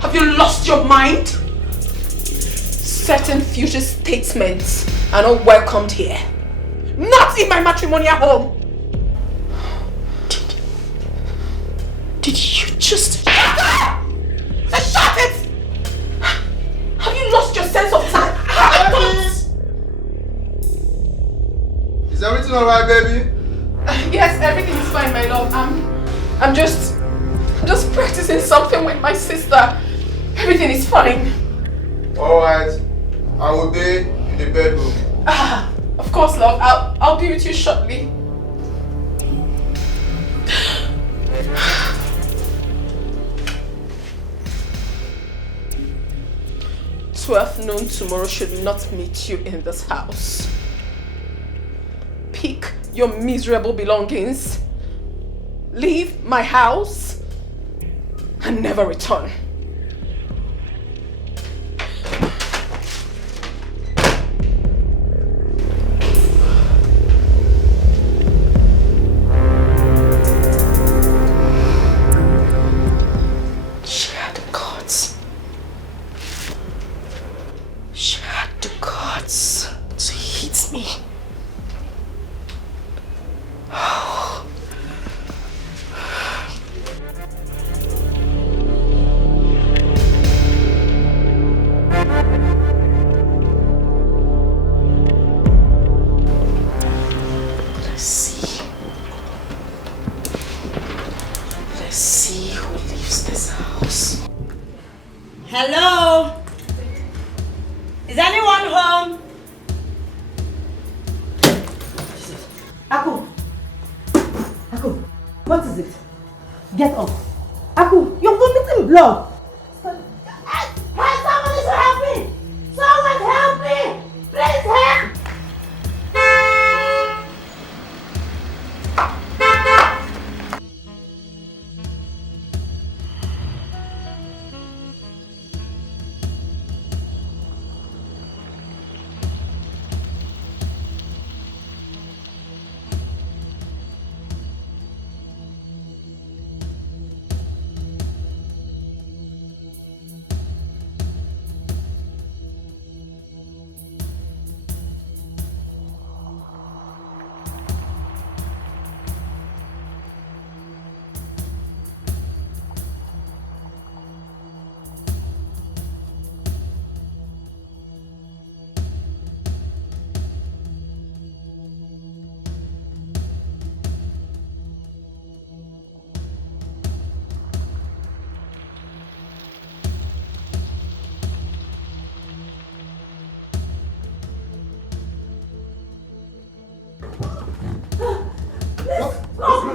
Have you lost your mind? Certain future statements are not welcomed here. Not in my matrimonial home. Did you just... Shut it! Have you lost your sense of time? Is everything alright, baby? Yes, everything is fine, my love. I'm just practicing something with my sister. Everything is fine. Alright. I will be in the bedroom. Of course, love. I'll be with you shortly. Noon tomorrow should not meet you in this house. Pick your miserable belongings, leave my house, and never return. Hello? Is anyone home? Aku! Aku, what is it? Get up. Aku, you're vomiting blood. Hey, someone is helping! Someone help me! Please help!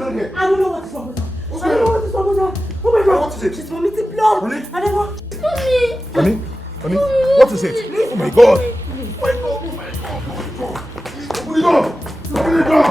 on here? I don't know what is wrong with her. I don't know what is wrong with her. Oh my God. What is it? She's vomiting blood. Honey? I don't know. Honey? Honey? What is it? Oh my God! Oh my God! Oh my God! Open the door! Open the door!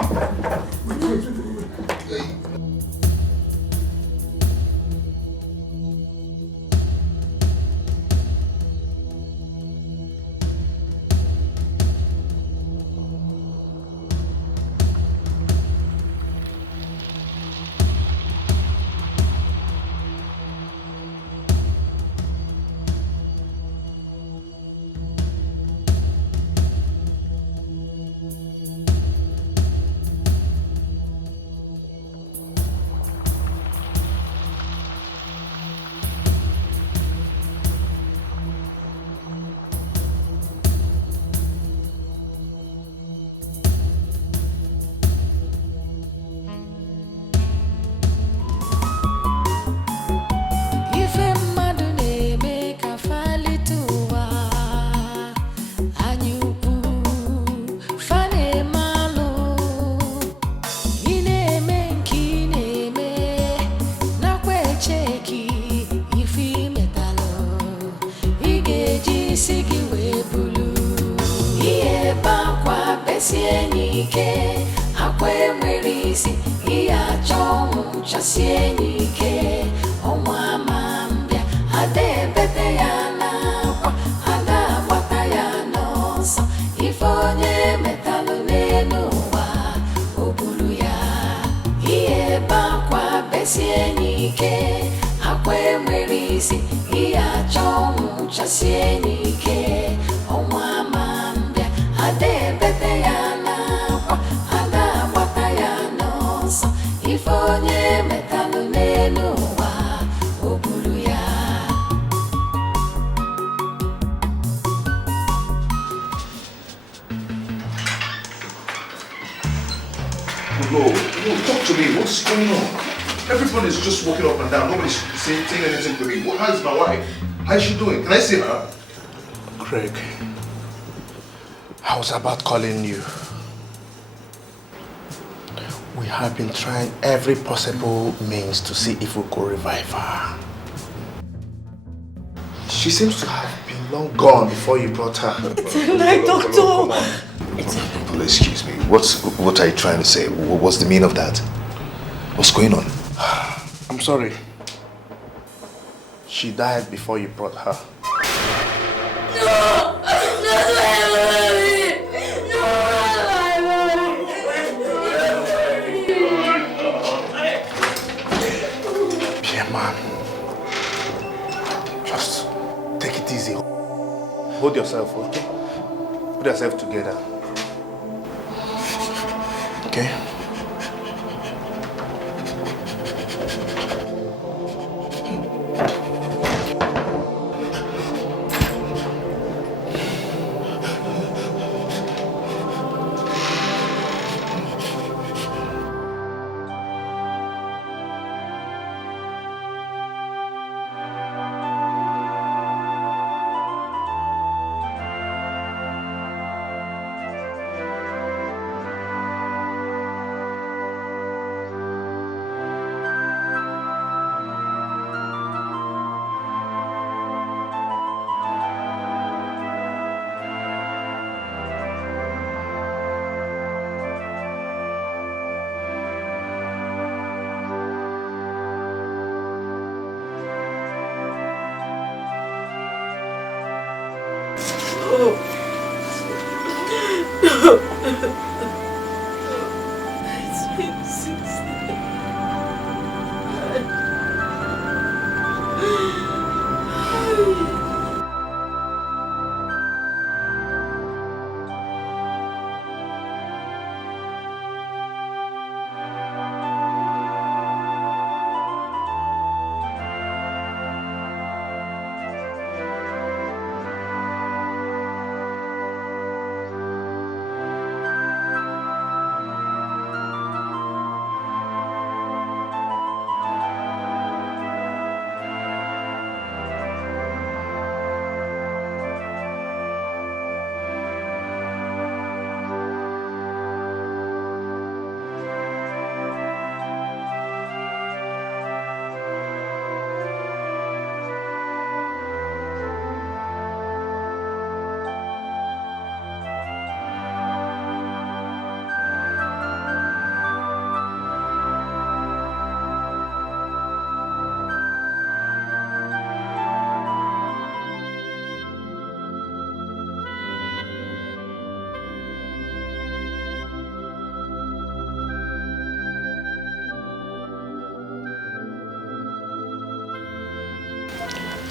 Ife mmadụ na-eme ka falite ụwa anyị ukwu fa na-eme alụ ị na-eme nke ị na-eme nakwa echeki ife imetalụ ị ga-eji isi gị wee bulu ihe ebe akwa besie n'ike akwa enwere isi ihe achọ ọnwụ chasie n'ike ọnwa ma mbịa ada ebete ya n'akwa ada agbata ya n'ọsọ ife onye metalụ n'elu ụwa o buru ya ihe ebe akwa besie n'ike akwa enwere isi ihe achọ ọnwụ chasie n'ike ọnwa ma mbịa ada ebete ya n'akwa ada agbata ya n'ọsọ ife onye metalụ n'elu ụwa o buru ya. No, talk to me. What's going on? Everyone is just walking up and down. Nobody's saying anything to me. How is my wife? How is she doing? Can I see her? Craig, I was about calling you. We have been trying every possible means to see if we could revive her. She seems to have been long gone before you brought her. It's a lie, doctor. Please excuse me. What are you trying to say? What's the meaning of that? What's going on? I'm sorry. She died before you brought her. Be a man. Just take it easy. Hold yourself, okay? Put yourself together. Okay?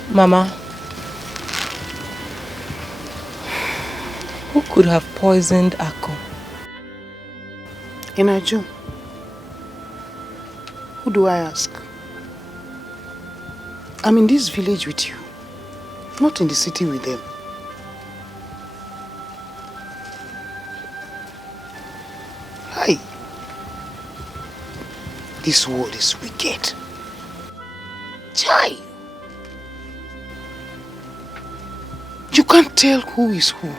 Mama, who could have poisoned Ako? Inaju, who do I ask? I'm in this village with you, not in the city with them. Hi. This world is wicked. Chai. You can't tell who is who.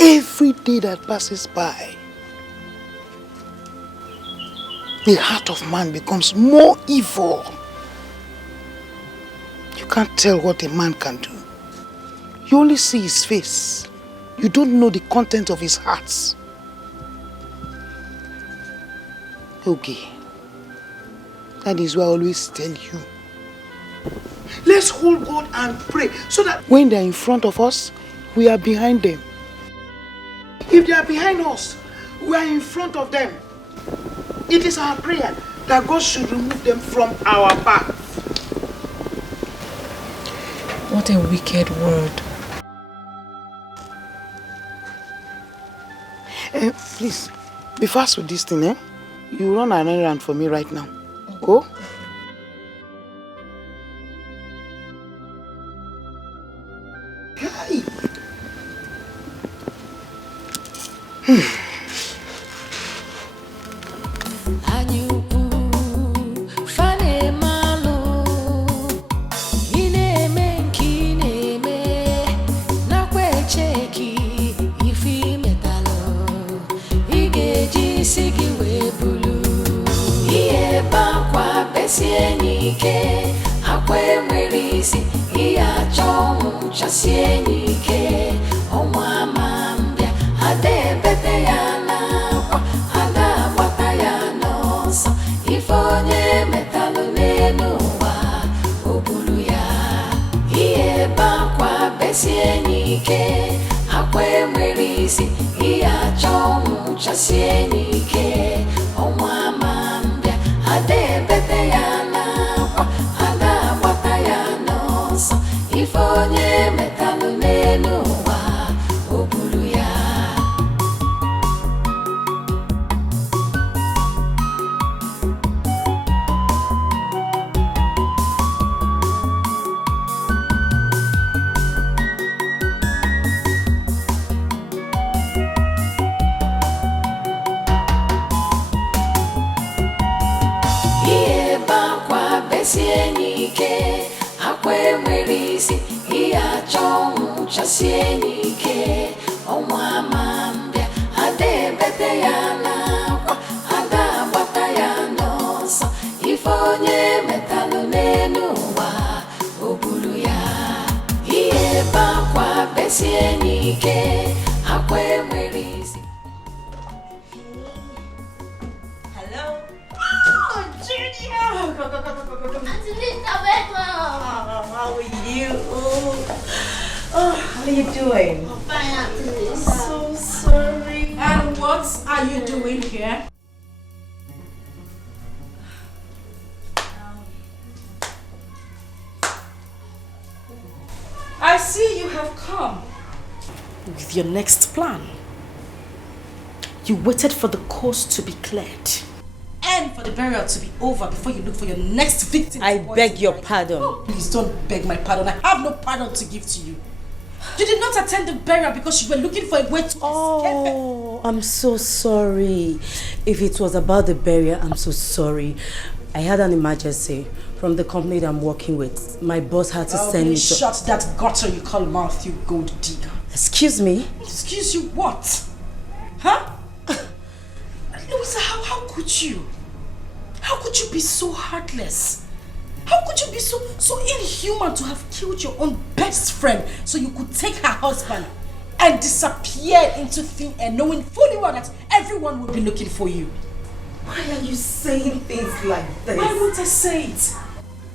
Every day that passes by, the heart of man becomes more evil. You can't tell what a man can do. You only see his face. You don't know the content of his heart. Okay. That is why I always tell you. Let's hold God and pray so that when they're in front of us, we are behind them. If they are behind us, we are in front of them. It is our prayer that God should remove them from our path. What a wicked word. Please, be fast with this thing, eh? You run an errand for me right now. Go. I see you have come with your next plan. You waited for the coast to be cleared and for the burial to be over before you look for your next victim. I beg your pardon. Oh, please don't beg my pardon. I have no pardon to give to you. You did not attend the burial because you were looking for a way to escape. Oh, I'm so sorry. If it was about the burial, I'm so sorry. I had an emergency from the company that I'm working with. My boss had to send me to... Shut that gutter you call mouth, you gold digger. Excuse me? Excuse you what? Huh? Louisa, how could you? How could you be so heartless? How could you be so inhuman to have killed your own best friend so you could take her husband and disappear into thin air knowing fully well that everyone would be looking for you? Why are you saying things like this? Why won't I say it?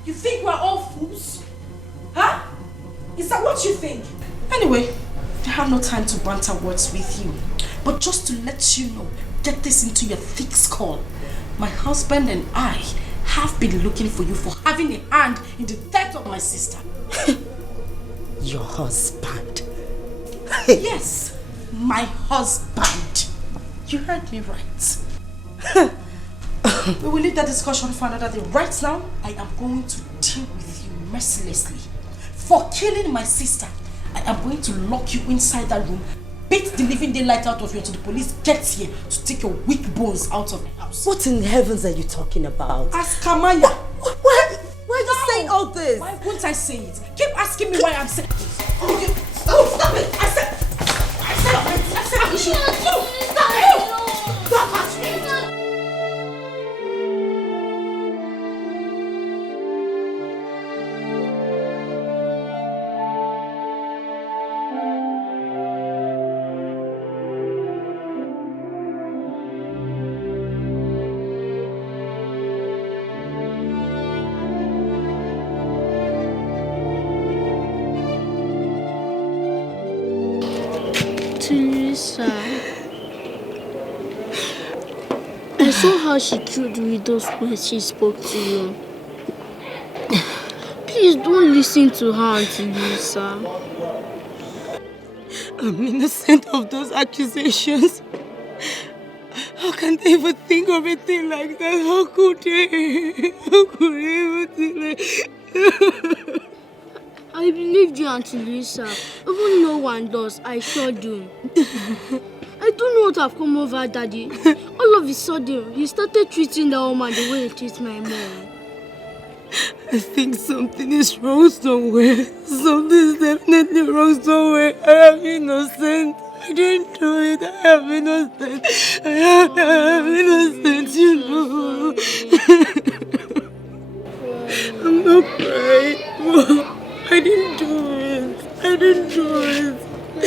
You think we're all fools? Huh? Is that what you think? Anyway, I have no time to banter words with you. But just to let you know, get this into your thick skull. My husband and I have been looking for you for having a hand in the death of my sister. Your husband? Yes, my husband. You heard me right. We will leave that discussion for another day. Right now, I am going to deal with you mercilessly. For killing my sister, I am going to lock you inside that room, beat the living daylight out of you until the police gets here to take your weak bones out of the house. What in heavens are you talking about? Ask Kamaya. Why are you saying all this? Why won't I say it? Keep asking me why I'm saying it. Stop it! I said you should stop asking me. Teresa, I saw how she killed with those words she spoke to you. Please don't listen to her, Auntie Lisa. I'm innocent of those accusations. How can they even think of a thing like that? How could they? How could they even think like I believed you, Auntie Lisa. Even no one does, I sure do. I don't know what have come over Daddy. All of a sudden, he started treating that woman the way he treats my mom. I think something is wrong somewhere. Something is definitely wrong somewhere. I am innocent. I didn't do it. I am innocent. I am innocent, you know. I'm not crying. I didn't do it. I didn't do it. I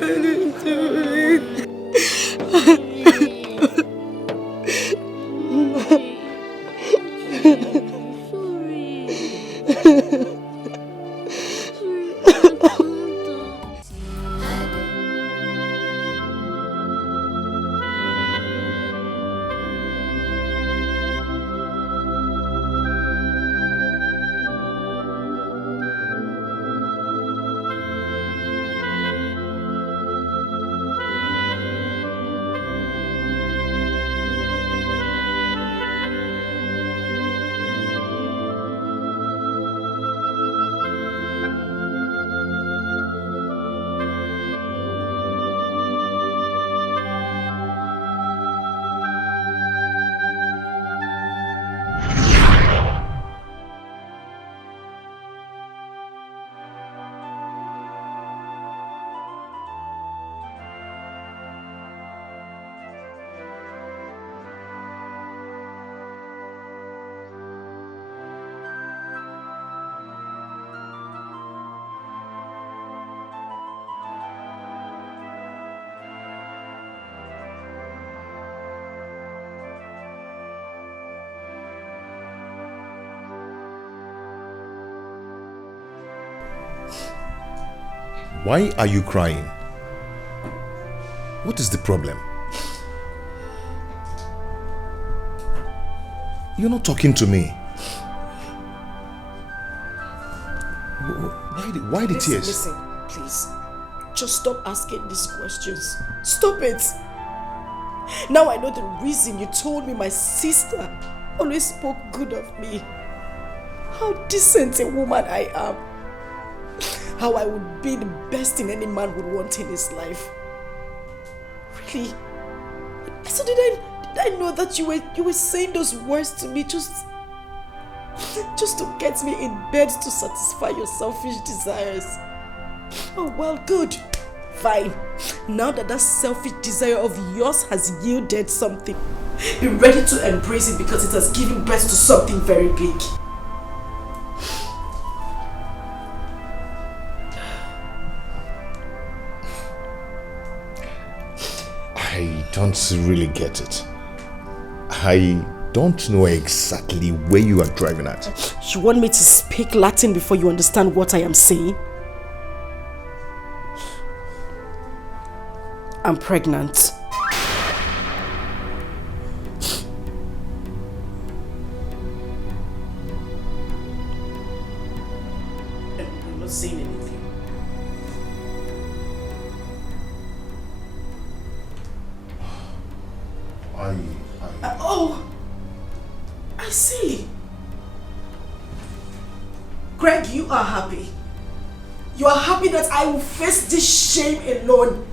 didn't do it. Why are you crying? What is the problem? You're not talking to me. Why the tears? Listen, please. Just stop asking these questions. Stop it. Now I know the reason you told me my sister always spoke good of me. How decent a woman I am. How I would be the best thing any man would want in his life. Really? So did I know that you were saying those words to me just to get me in bed to satisfy your selfish desires? Oh well, good. Fine. Now that selfish desire of yours has yielded something, be ready to embrace it because it has given birth to something very big. I don't really get it. I don't know exactly where you are driving at. You want me to speak Latin before you understand what I am saying? I'm pregnant. Oh, I see. Greg, you are happy. You are happy that I will face this shame alone.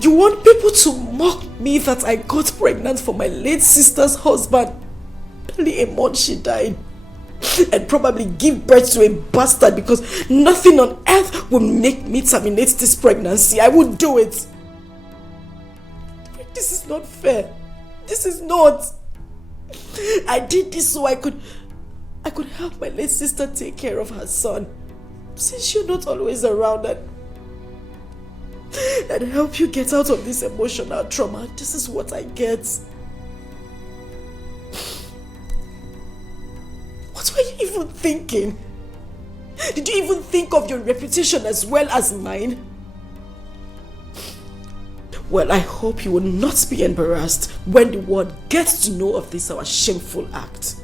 You want people to mock me that I got pregnant for my late sister's husband barely a month she died, and probably give birth to a bastard because nothing on earth will make me terminate this pregnancy. I would do it. This is not fair. This is not. I did this so I could help my late sister take care of her son, since you're not always around, and help you get out of this emotional trauma. This is what I get. What were you even thinking? Did you even think of your reputation as well as mine? Well, I hope you will not be embarrassed when the world gets to know of this our shameful act.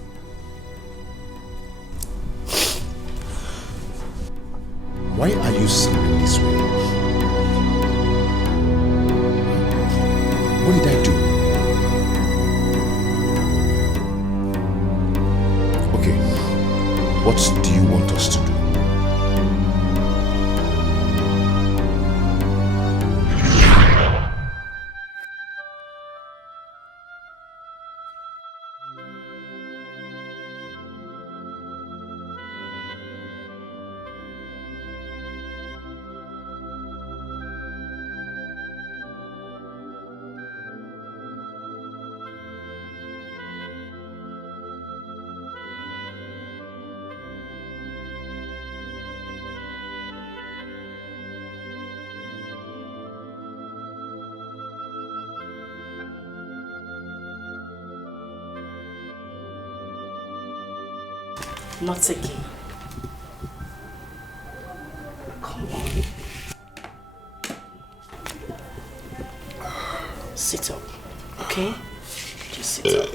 Why are you sounding this way? What did I do? Okay, what do you want us to do? Not again. Come on. Sit up, okay? Just sit up.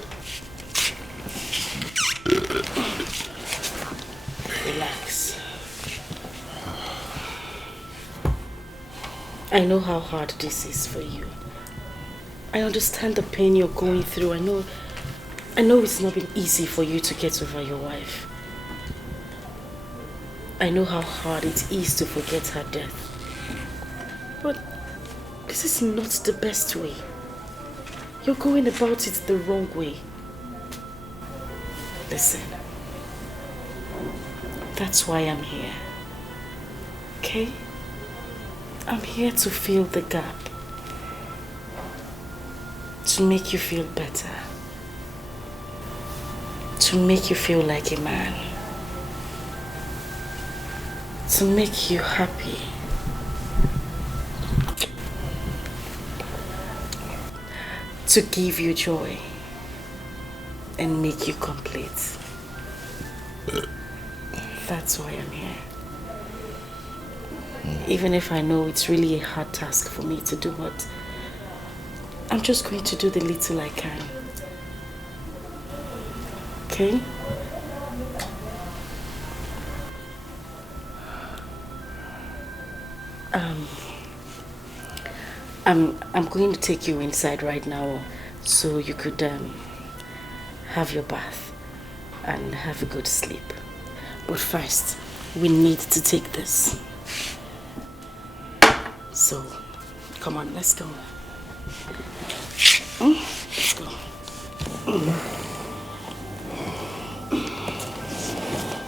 Relax. I know how hard this is for you. I understand the pain you're going through. I know it's not been easy for you to get over your wife. I know how hard it is to forget her death. But this is not the best way. You're going about it the wrong way. Listen. That's why I'm here. Okay? I'm here to fill the gap. To make you feel better. To make you feel like a man. To make you happy. To give you joy and make you complete. That's why I'm here. Even if I know it's really a hard task for me to do, but I'm just going to do the little I can. Okay? I'm going to take you inside right now so you could have your bath and have a good sleep. But first, we need to take this. So, come on, let's go. Let's go.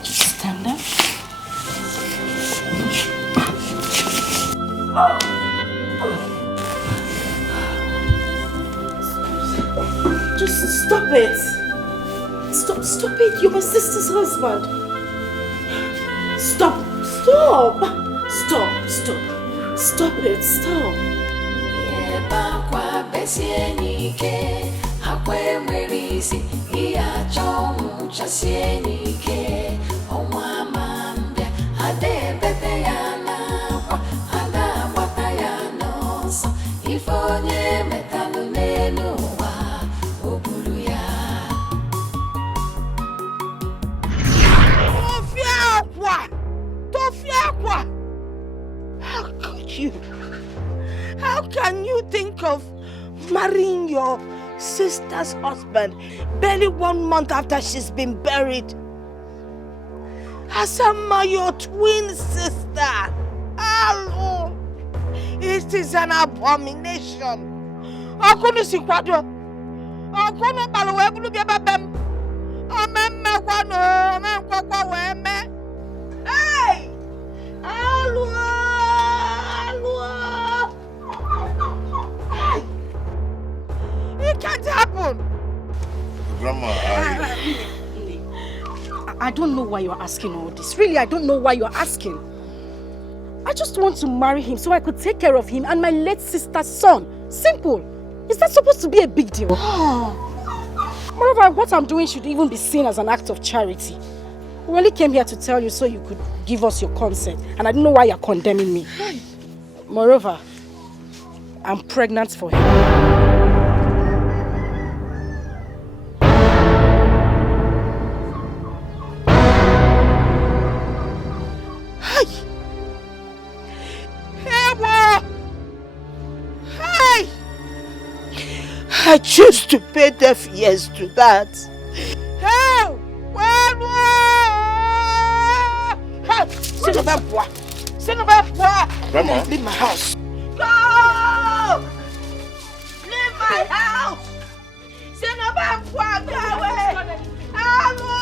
Just stand up. Just stop it. Stop it. You're my sister's husband. Stop it. Stop. How can you think of Marrying your sister's husband barely 1 month after she's been buried. Asama, your twin sister. Hello. It is an abomination. Hey! It can't happen. Grandma, I don't know why you're asking all this. Really, I don't know why you're asking. I just want to marry him so I could take care of him and my late sister's son. Simple. Is that supposed to be a big deal? Moreover, what I'm doing should even be seen as an act of charity. We only came here to tell you so you could give us your consent. And I don't know why you're condemning me. Moreover, I'm pregnant for him. I choose to pay deaf ears to that. Hey! Grandma. Leave my house. Go! Leave my house! Go away! Hello!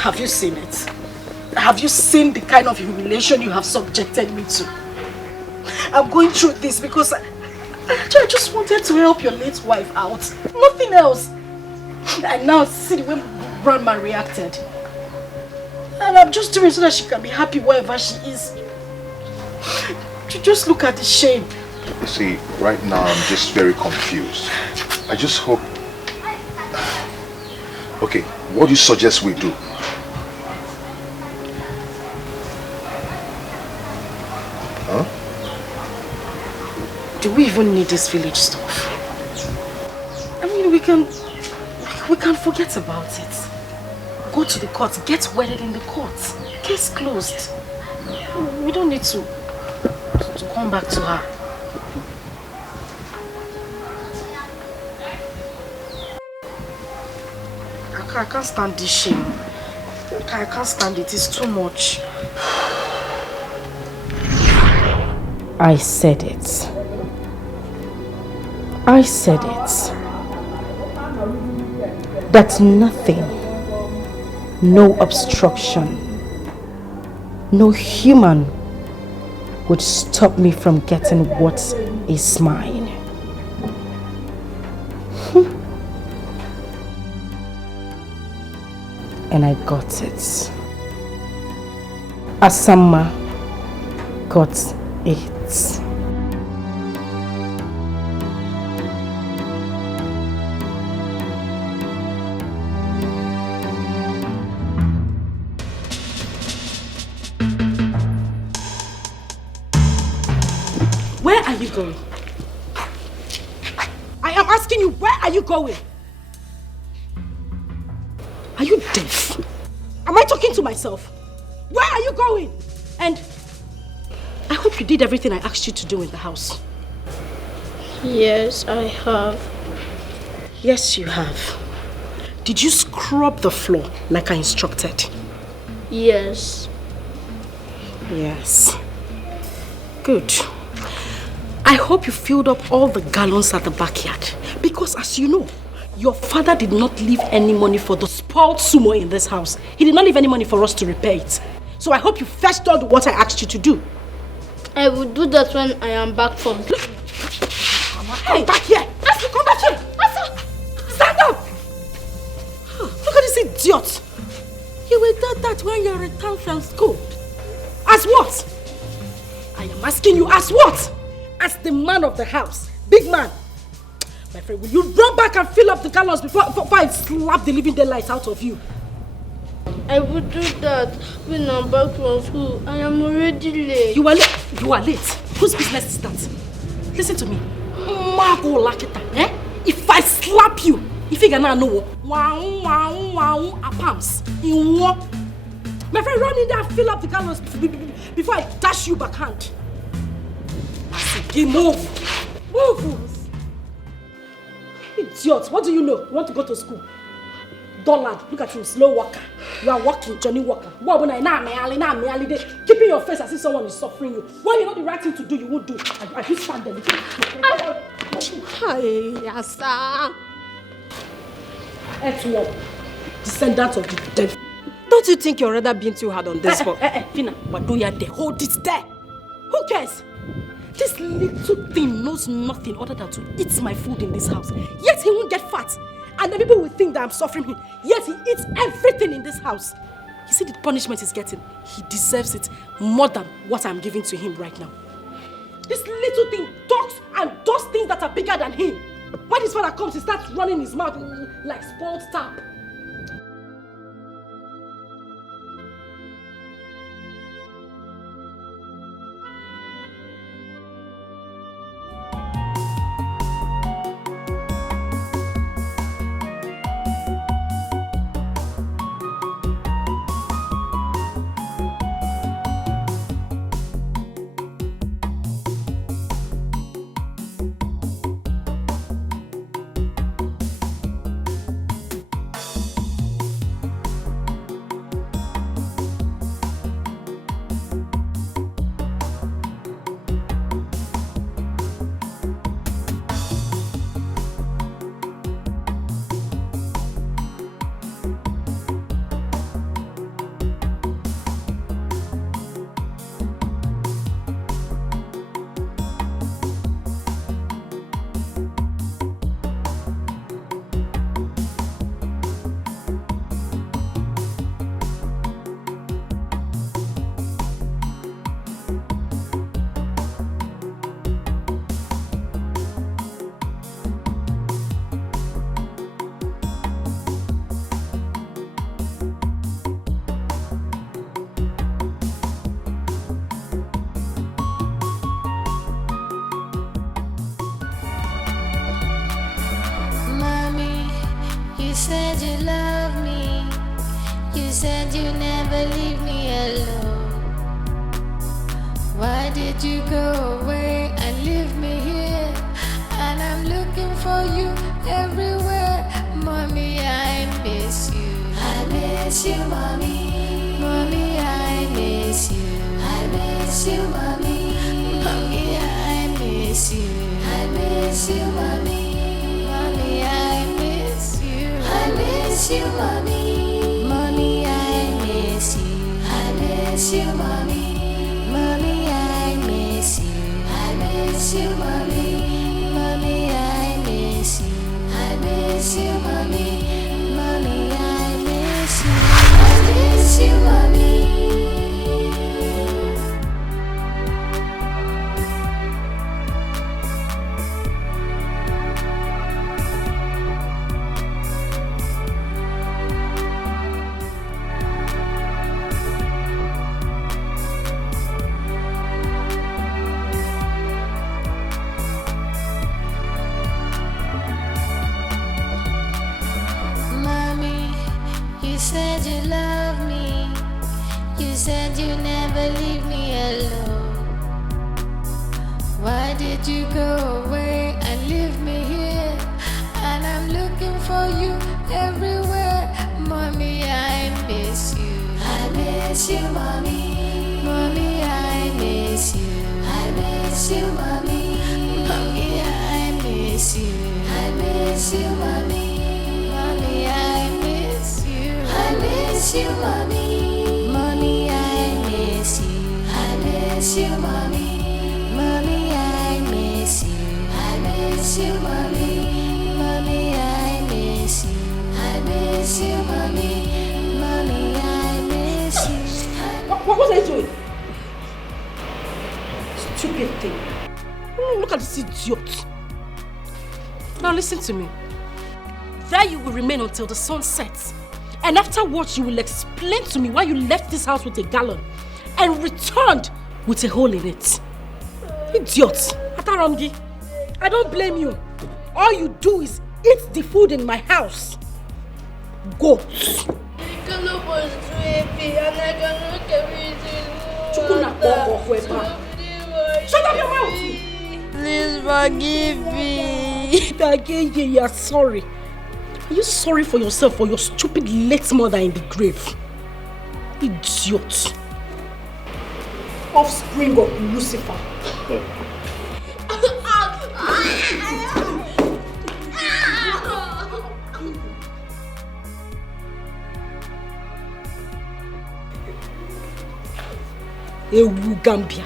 Have you seen it? Have you seen the kind of humiliation you have subjected me to? I'm going through this because I just wanted to help your late wife out. Nothing else. And now see the way Grandma reacted. And I'm just doing it so that she can be happy wherever she is. Just look at the shame. You see, right now I'm just very confused. I just hope... Okay, what do you suggest we do? Huh? Do we even need this village stuff? I mean, we can forget about it. Go to the court, get wedded in the court. Case closed. We don't need to come back to her. I can't stand this shame. I can't stand it. It's too much. I said it. I said it. That nothing, no obstruction, no human would stop me from getting what is mine. And I got it. Asama got it. Where are you going? I am asking you, where are you going? Are you deaf? Am I talking to myself? Where are you going? And I hope you did everything I asked you to do in the house. Yes, I have. Yes, you have. Did you scrub the floor like I instructed? Yes. Yes. Good. I hope you filled up all the gallons at the backyard. Because as you know, your father did not leave any money for the spoiled sumo in this house. He did not leave any money for us to repair it. So I hope you fetched all the water I asked you to do. I will do that when I am back from. Come back here! Asa, come back here! Asa! Stand up! Look at this idiot! You will do that when you return from school. As what? I am asking you, as what? As the man of the house. Big man. My friend, will you run back and fill up the gallons before I slap the living daylights out of you? I will do that when I'm back from school. I am already late. You are late? You are late. Whose business is that? Listen to me. Margo Lakita, eh? If I slap you, if you gonna know, palms. My friend, run in there and fill up the gallons before I dash you backhand. Move. Move. Idiot, what do you know? You want to go to school? Dullard, look at you, slow walker. You are walking, Johnny Walker. Keeping your face as if someone is suffering you. When you know the right thing to do, you won't do. I just stand there. Hi, Asa. Earthworm, descendant of the devil. Don't you think you're rather being too hard on this one? Fina, but do you there? Hold it there. Who cares? This little thing knows nothing other than to eat my food in this house. Yet he won't get fat. And the people will think that I'm suffering him. Yet he eats everything in this house. You see the punishment he's getting? He deserves it more than what I'm giving to him right now. This little thing talks and does things that are bigger than him. When his father comes, he starts running his mouth like spoiled tap. Mommy, I miss you, mommy. miss you, mommy. Mommy, I miss you. I miss you, mommy. Mommy, I miss you. What was I doing? Stupid thing. Look at this idiot. Now listen to me. There you will remain until the sun sets. And afterwards you will explain to me why you left this house with a gallon and returned with a hole in it. Idiot. Atarangi, I don't blame you. All you do is eat the food in my house. Go. The gallon was too heavy and I cannot carry it anymore. Shut up your mouth! Please forgive me. Again, you are sorry. Are you sorry for yourself or your stupid late mother in the grave? Idiot. Offspring of Lucifer. Ewu Gambia.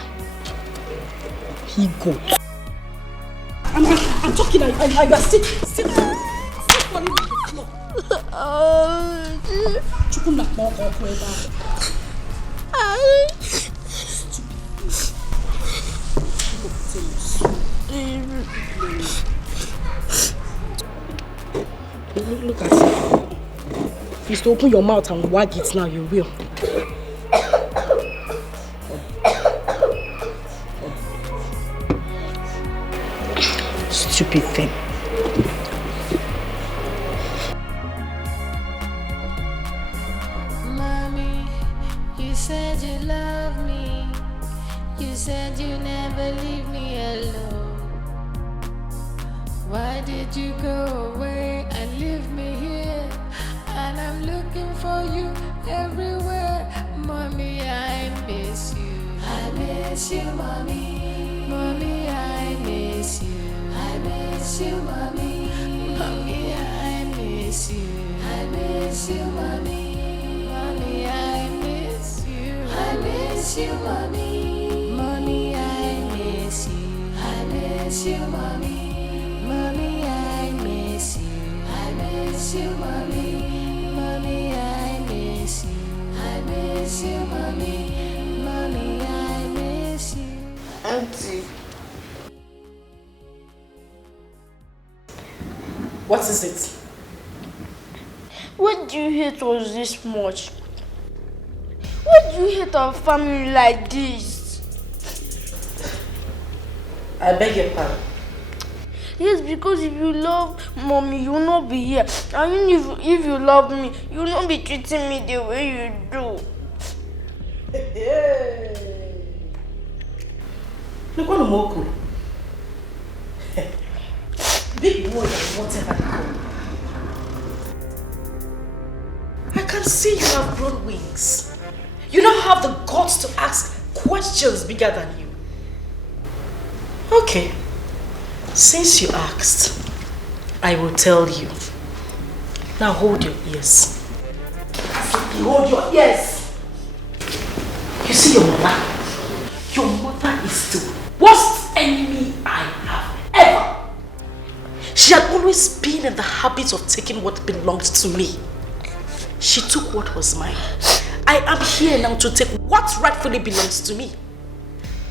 He got. I'm talking. I sit for him on the floor. Chukuna poko kweba. Look at it. If you still open your mouth and wag it now, you will. Stupid thing. Mommy, you said you love me. You said you never leave me alone. Why did you go away and leave me here? And I'm looking for you everywhere. Mommy, I miss you. I miss you, mommy. Mommy, I miss you. I miss you, mommy. Mommy, I miss you. I miss you, mommy. Mommy, I miss you. I miss you, mommy. Mommy, I miss you. I miss you, mommy. Mommy, I miss you. I miss you, mommy. Mommy, I miss you. I miss you, mommy. Mommy, I miss you. Auntie. What is it? What do you hate us this much? Why do you hate our family like this? I beg your pardon. Yes, because if you love mommy, you will not be here. And if you love me, you will not be treating me the way you do. Look what Moku. Big boy and whatever you call. I can see you have grown wings. You now have the guts to ask questions bigger than you. Okay. Since you asked, I will tell you. Now hold your ears. Hold your ears. You see your mother? Your mother is the worst enemy I have ever. She had always been in the habit of taking what belonged to me. She took what was mine. I am here now to take what rightfully belongs to me.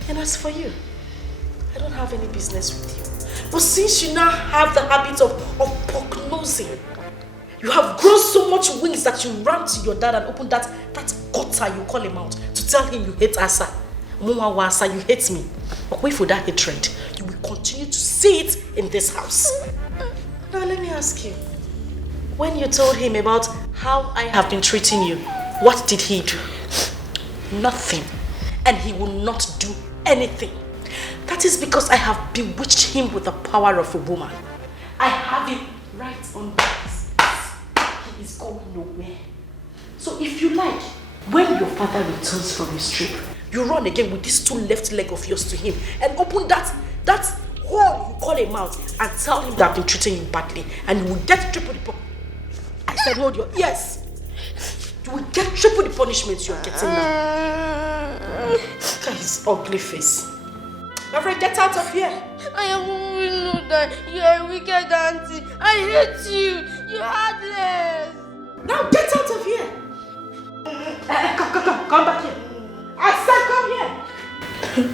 And as for you, I don't have any business with you. But since you now have the habit of pock-nosing, you have grown so much wings that you ran to your dad and opened that gutter you call him out to tell him you hate Asa. Asa, you hate me. But wait for that hatred. You will continue to see it in this house. Now let me ask you. When you told him about how I have been treating you, what did he do? Nothing. And he will not do anything. That is because I have bewitched him with the power of a woman. I have him right on this. He is going nowhere. So if you like, when your father returns from his trip, you run again with these two left legs of yours to him and open that hole you call him out and tell him that I've been treating you badly, and you will get triple the I said hold your ears. You will get triple the punishment you are getting now. Look at his ugly face. My friend, get out of here. I always know that you're a wicked auntie. I hate you. You're heartless. Now get out of here. Come back here. I said come here.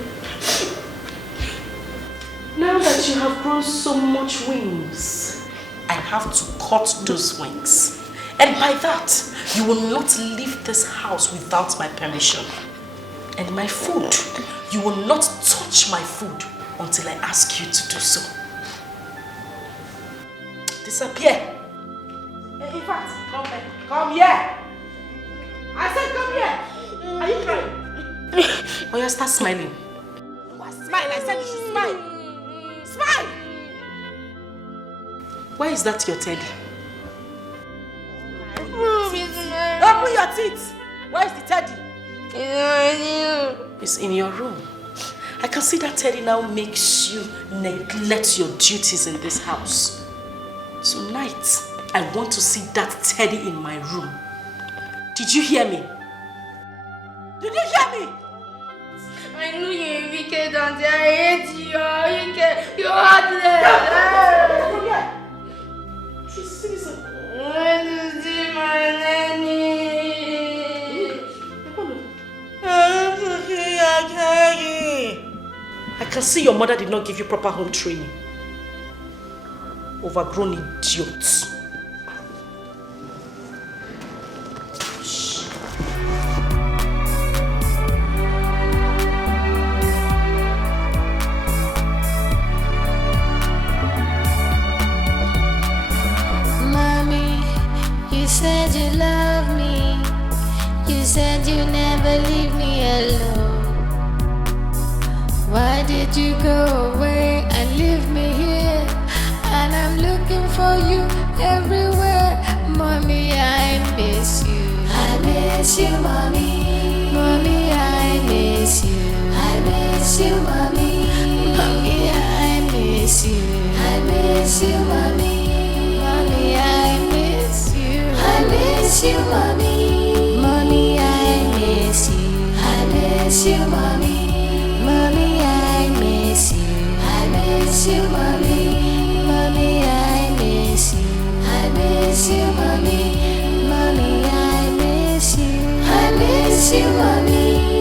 Now that you have grown so much wings, I have to cut those wings. And by that, you will not leave this house without my permission. And my food, you will not touch my food until I ask you to do so. Disappear. In fact, come here. I said come here. Are you crying? Oh, you start smiling. What smile? I said you should smile. Smile. Why is that your teddy? Open your teeth. Where is the teddy? It's in your room. I can see that teddy now makes you neglect your duties in this house. Tonight, I want to see that teddy in my room. Did you hear me? Did you hear me? I know you're a wicked auntie. I hate you. You're wicked. You're heartless. She's innocent. I want to see my nanny. I want to see your teddy. I can see your mother did not give you proper home training. Overgrown idiots. You said you love me. You said you never leave me alone. Why did you go away and leave me here? And I'm looking for you everywhere. Mommy, I miss you. I miss you, mommy. Mommy, I miss you. I miss you, mommy. Mommy, I miss you. I miss you, mommy. Mommy, I miss you. I miss you, mommy. Mommy, I miss you. I miss you, mommy. Mommy, I miss you. I miss you, mommy. Mommy, I miss you. I miss you, mommy. Mommy, I miss you. I miss you, mommy.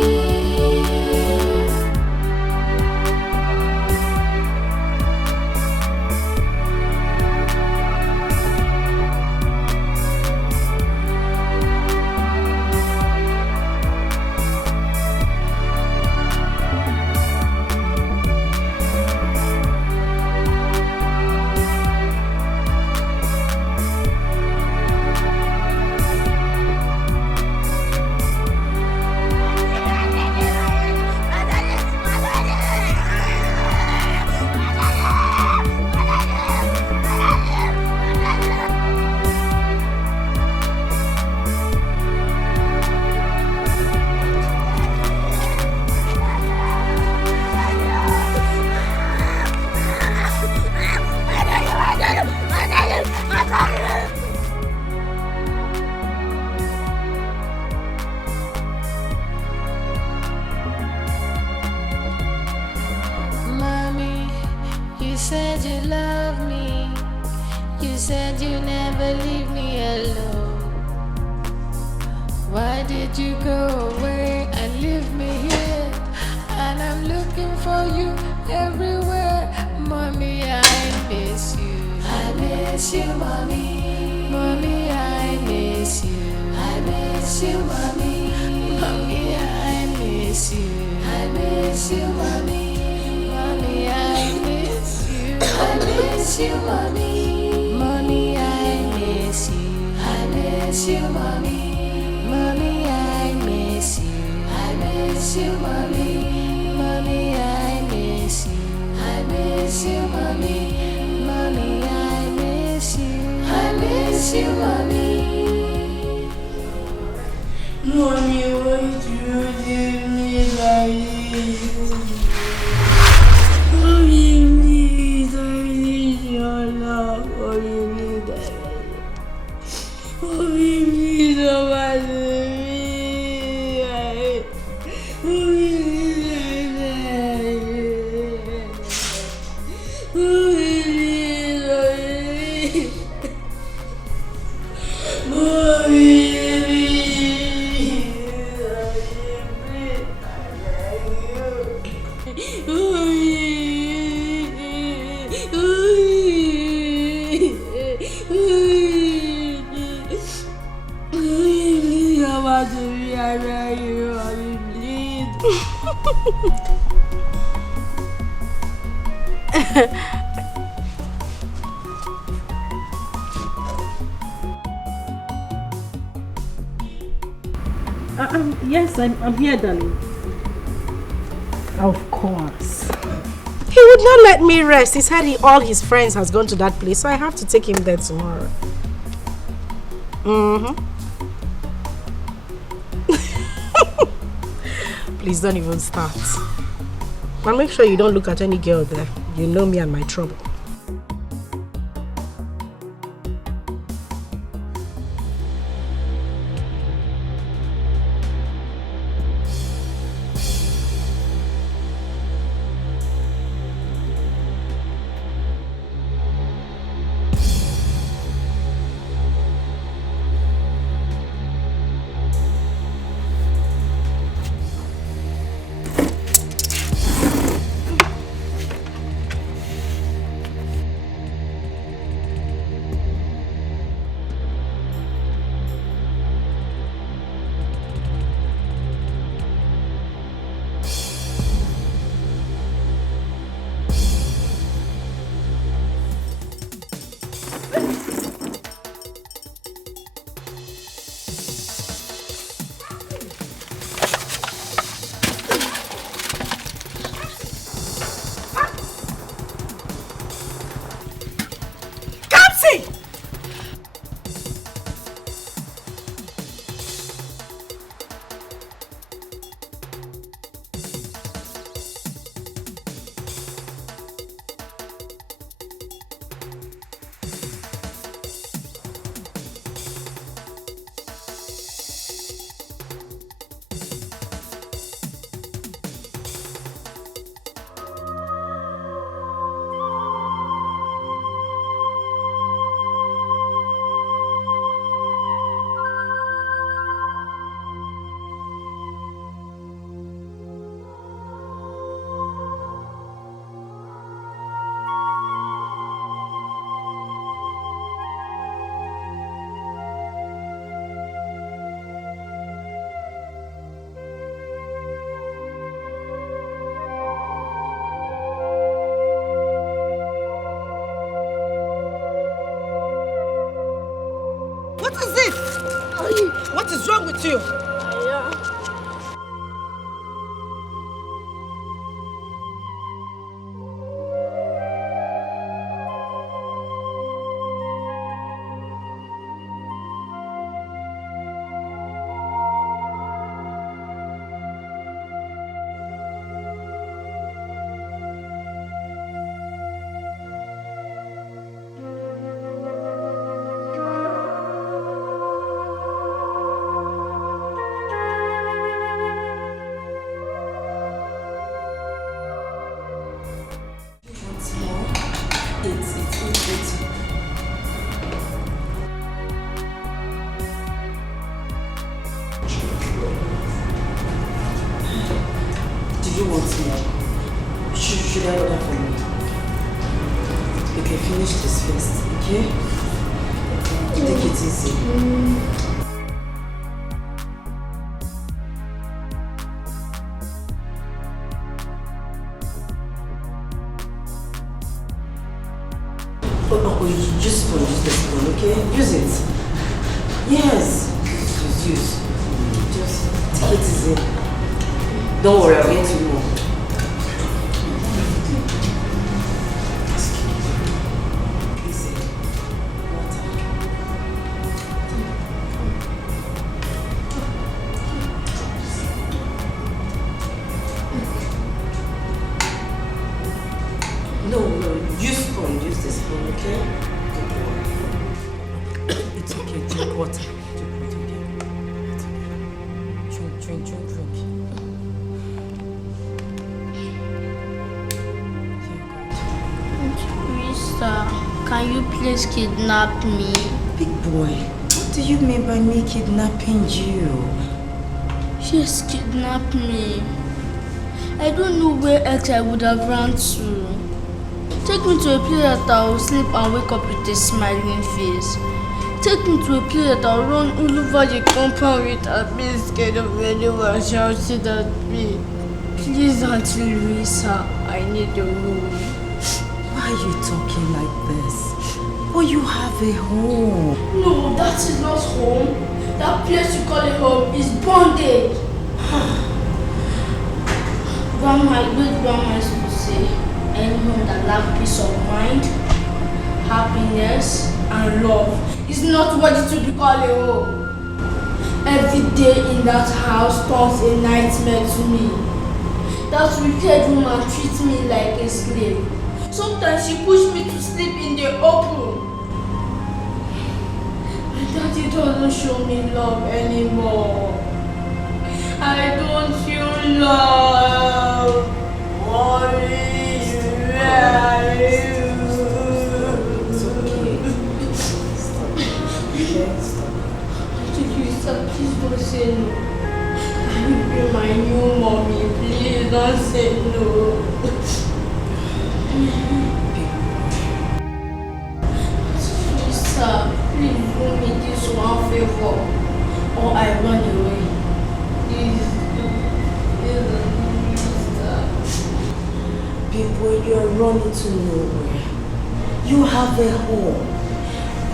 Yes, I'm here, darling. Of course. He would not let me rest. He said all his friends has gone to that place, so I have to take him there tomorrow. Please don't even start. But make sure you don't look at any girl there. You know me and my trouble. What is this? What is wrong with you? Should I order for me? Okay, finish this first, okay? Take it easy. Oh, you just use the spoon, okay? Use it. Yes. Use. Just take it easy. Don't worry, I'll get you more. Please kidnap me. Big boy, what do you mean by me kidnapping you? Just kidnap me. I don't know where else I would have run to. Take me to a place that I will sleep and wake up with a smiling face. Take me to a place that I will run all over the compound with a bit scared of anyone shouting at me. Please, Auntie Louisa, I need a room. Why are you talking like this? Oh, you have a home. No, that is not home. That place you call a home is bondage. Grandma, great grandma used to say, any home that lacks peace of mind, happiness, and love is not worthy to be called a home. Every day in that house turns a nightmare to me. That wicked woman treats me like a slave. Sometimes she pushes me to sleep in the open. My daddy doesn't show me love anymore. I don't feel love. Mommy, where are you? It's okay. Please don't say no. Can you be my new mommy? Please don't say no. Sir, please do me this one favor, or I run away. Please do. People, you're running to nowhere. You have a home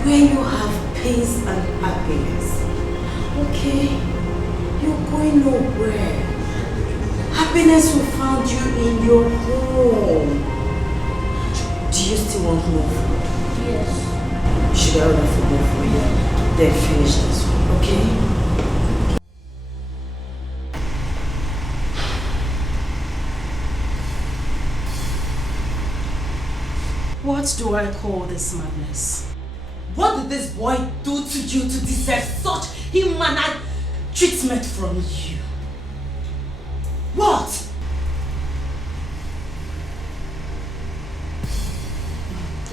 where you have peace and happiness. Okay? You're going nowhere. Happiness will find you in your home. Do you still want more food? Yes. Should I order food more for you? Then finish this one, okay? What do I call this madness? What did this boy do to you to deserve such inhuman treatment from you? What?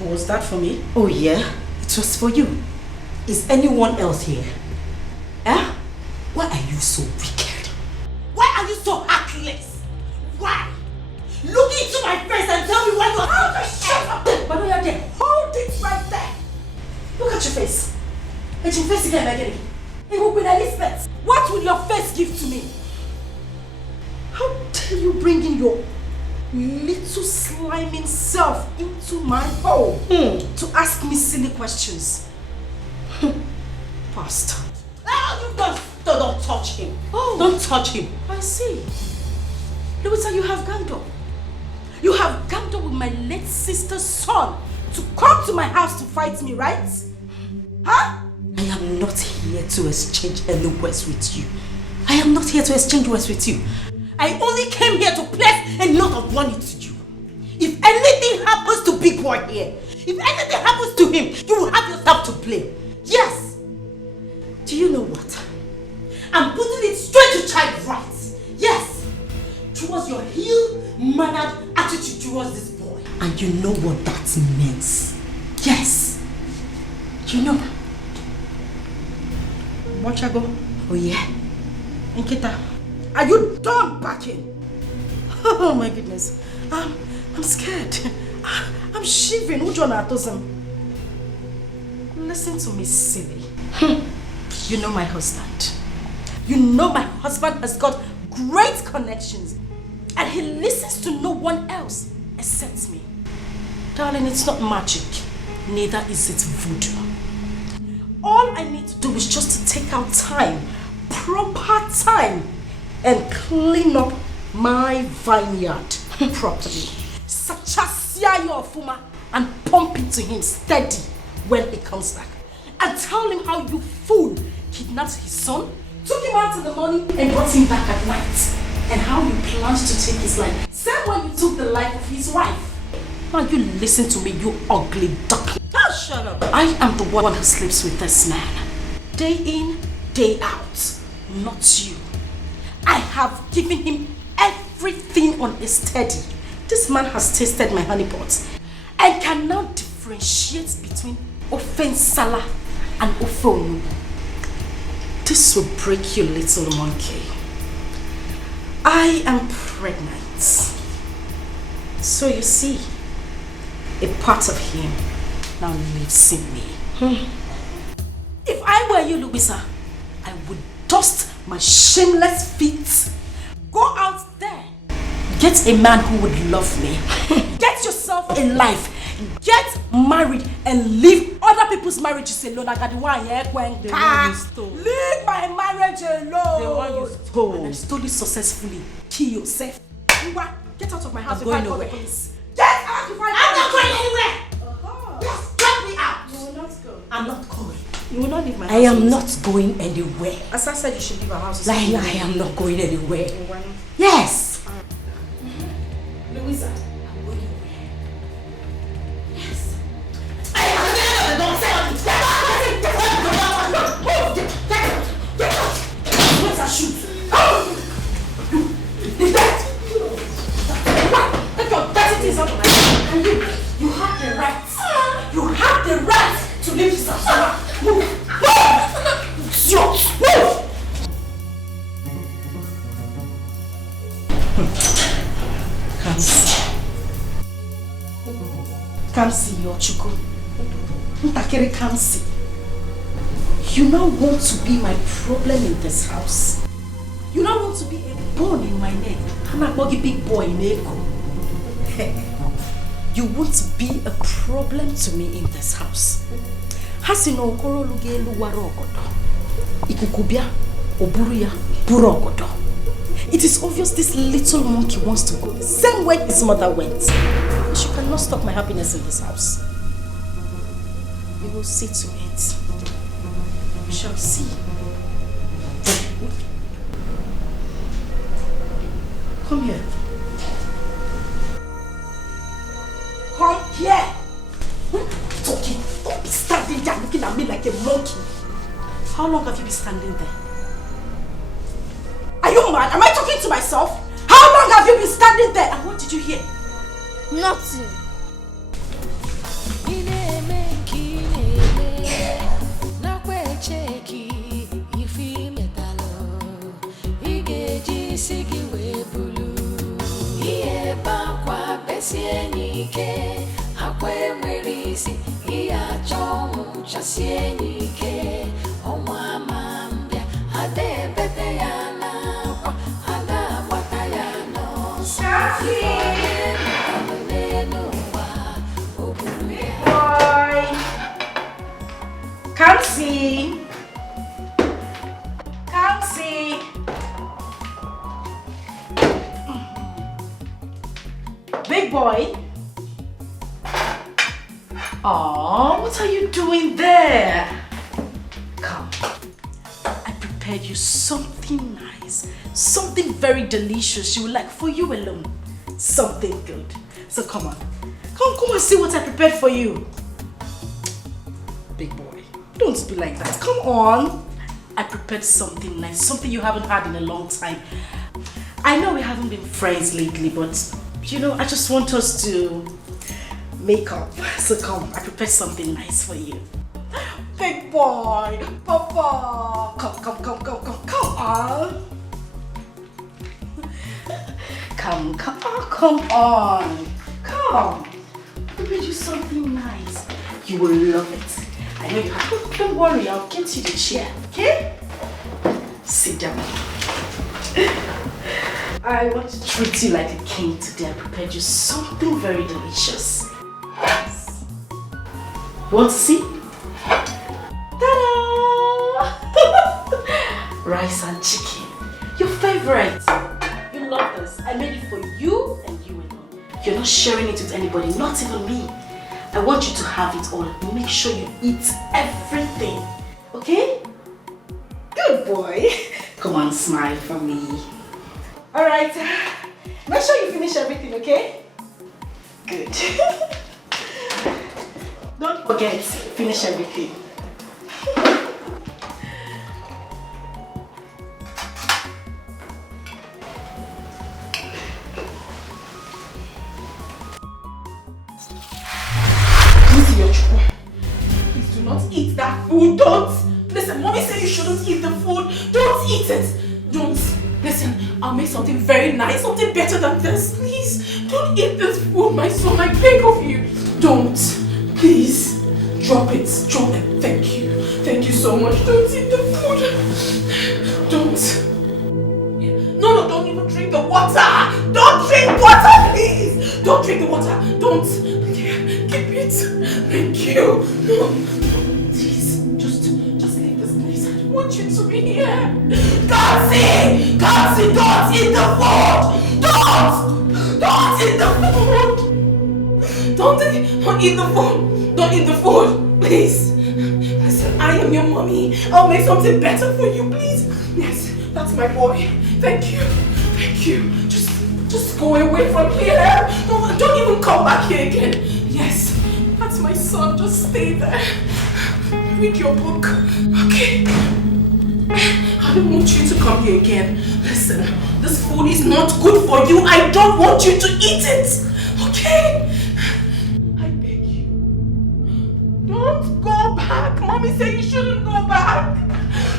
Was that for me? Oh yeah, it was for you. Is anyone else here? Eh? Why are you so wicked? Why are you so heartless? Why? Look into my face and tell me why you are... Shut up! But you're there. Hold it right there. Look at your face. And your face again, my lady. It will be Elizabeth. What will your face give to me? How dare you bring in your little sliming self into my home to ask me silly questions? Bastard. Oh, you don't touch him. Oh, don't touch him. I see. Louisa, you have ganged up. You have ganged up with my late sister's son to come to my house to fight me, right? Huh? I am not here to exchange any words with you. I am not here to exchange words with you. I only came here to place a note of warning to you. If anything happens to Big Boy here, if anything happens to him, you will have yourself to blame. Yes. Do you know what? I'm putting it straight to child rights. Yes. Towards your ill-mannered attitude towards this boy. And you know what that means. Yes. You know. Wachago. Oh yeah. Nkita, are you done backing? Oh my goodness. I'm scared. I'm shivering. Listen to me, silly. You know my husband. You know my husband has got great connections. And he listens to no one else except me. Darling, it's not magic. Neither is it voodoo. All I need to do is just to take out time, proper time, and clean up my vineyard properly. Sachasia your fuma and pump it to him steady when he comes back. And tell him how you fool kidnapped his son, took him out in the morning and brought him back at night. And how you planned to take his life. Same way you took the life of his wife. Now you listen to me, you ugly duckling. Oh, shut up. I am the one who sleeps with this man. Day in, day out. Not you. I have given him everything on a steady. This man has tasted my honey pot and can now differentiate between Ofensala and Ofonu. This will break you, little monkey. I am pregnant. So you see, a part of him now lives in me. If I were you, Louisa, I would dust my shameless feet, go out there Get a man who would love me. Get yourself a life. Get married and leave other people's marriages alone. I got the one here. The one you stole. Leave my marriage alone. The one you stole. And I stole it successfully. Kill yourself. Get out of my house. I'm going nowhere. Get out of my house. I'm not going anywhere. Just drop me out. You will not go. I'm not going. You will not leave my house. I am not going anywhere. As I said, you should leave our house. Like, I am not going anywhere. Yes. Louisa. Shoot! You have the right. You have the right to leave this house. Move! Move! Come see your chuku. Ntakere come see. You now want to be my problem in this house. You now want to be a bone in my neck. I'm not a big boy in Eko. You want to be a problem to me in this house. Hasino okoro lugelu warogodo. Ikukubia oburuya burogodo. It is obvious this little monkey wants to go the same way his mother went. She cannot stop my happiness in this house. We will see to it. We shall see. Come here. Come here. Talking. Don't be standing there looking at me like a monkey. How long have you been standing there? Are you mad? Am I talking to myself? How long have you been standing there? And what did you hear? Nothing. Come see. Come see. Big boy. Oh, what are you doing there? Come. I prepared you something nice. Something very delicious you would like for you alone. Something good. So come on. Come and see what I prepared for you. Big boy. Don't be like that. Come on. I prepared something nice. Something you haven't had in a long time. I know we haven't been friends lately, but you know, I just want us to make up. So come, I prepared something nice for you. Big boy, Papa. Come on. Come on. Come. I prepared you something nice. You will love it. I know you have. Don't worry, I'll get you the chair, okay? Sit down. I want to treat you like a king today. I prepared you something very delicious. Yes. You want to see? Ta-da! Rice and chicken. Your favorite. You love this. I made it for you and you alone. You're not sharing it with anybody, not even me. I want you to have it all. Make sure you eat everything. Okay? Good boy. Come on, smile for me. Alright. Make sure you finish everything, okay? Good. Don't forget, finish everything. Please do not eat that food. Don't. Listen, mommy said you shouldn't eat the food. Don't eat it. Don't. Listen, I'll make something very nice, something better than this. Please, don't eat this food, my son. I beg of you. Don't. Please. Drop it. Drop it. Thank you. Thank you so much. Don't eat the food. Don't. No, don't even drink the water. Don't drink drink water, please. Don't drink the water. Don't. Keep it. Thank you. No. Please, just leave this place. I don't want you to be here. Kansi, don't eat the food. Don't eat the food. Don't eat the food. Don't eat the food. Please. Listen, I am your mommy. I'll make something better for you, please. Yes, that's my boy. Thank you. Thank you. Just go away from here. Don't even come back here again. Yes, that's my son. Just stay there. Read your book. Okay? I don't want you to come here again. Listen, this food is not good for you. I don't want you to eat it. Okay? I beg you. Don't go back. Mommy said you shouldn't go back.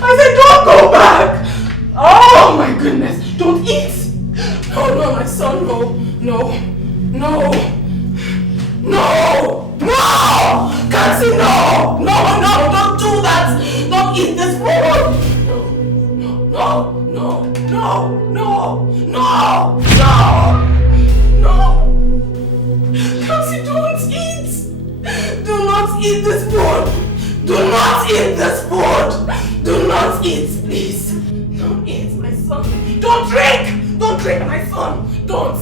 I said don't go back. Oh my goodness. Don't eat. No, my son. No. Kansi, no. Don't do that. Don't eat this food. No. Kansi, don't eat. Do not eat this food. Do not eat this food. Do not eat, please. Don't eat, my son. Don't drink, my son. Don't,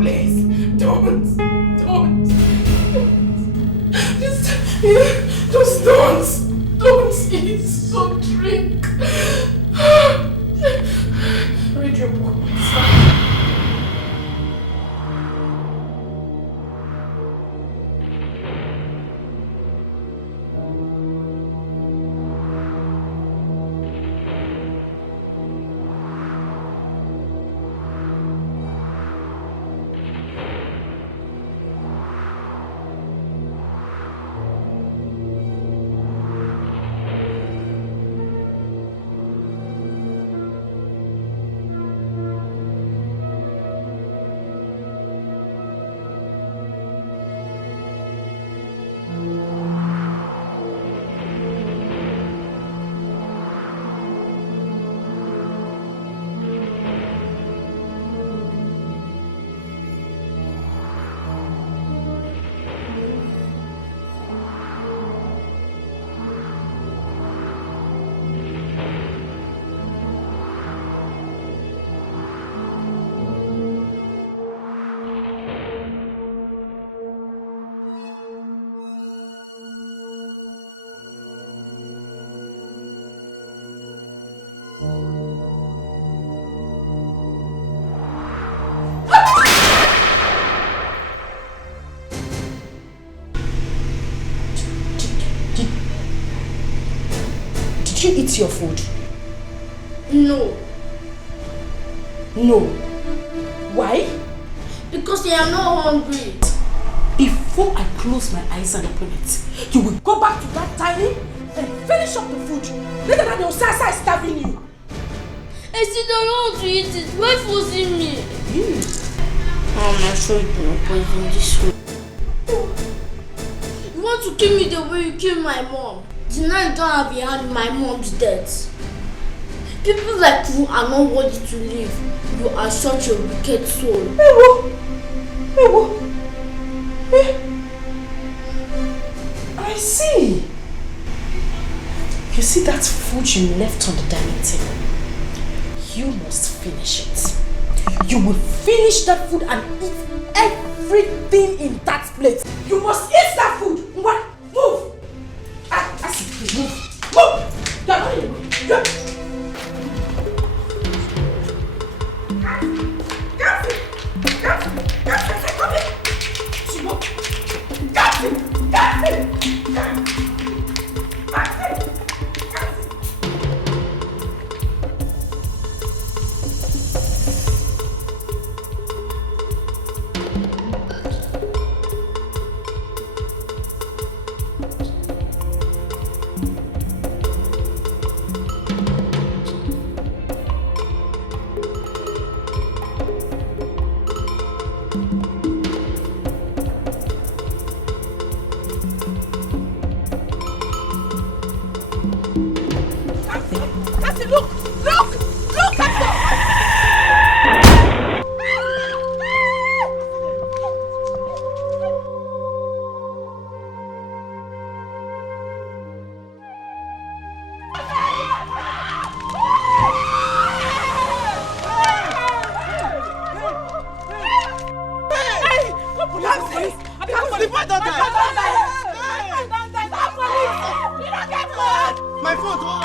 please. Don't. Just don't eat. Don't drink. Read your book, my son. Did you eat your food? No. Why? Because I am not hungry. Before I close my eyes and open it, you will go back to that tiny and finish up the food. Later than your Sasa is starving you. I still don't want to eat it. Why forcing me? Mom, I'm sure you don't poison this food. You want to kill me the way you killed my mom. The night don't have behind my mom's death. People like you are not worthy to live. You are such a wicked soul. I see. You see that food you left on the dining table? You must finish it. You will finish that food and eat everything in that plate. You must eat that food. Move. I see. Move. You're not in the way. phone don't die. My phone don't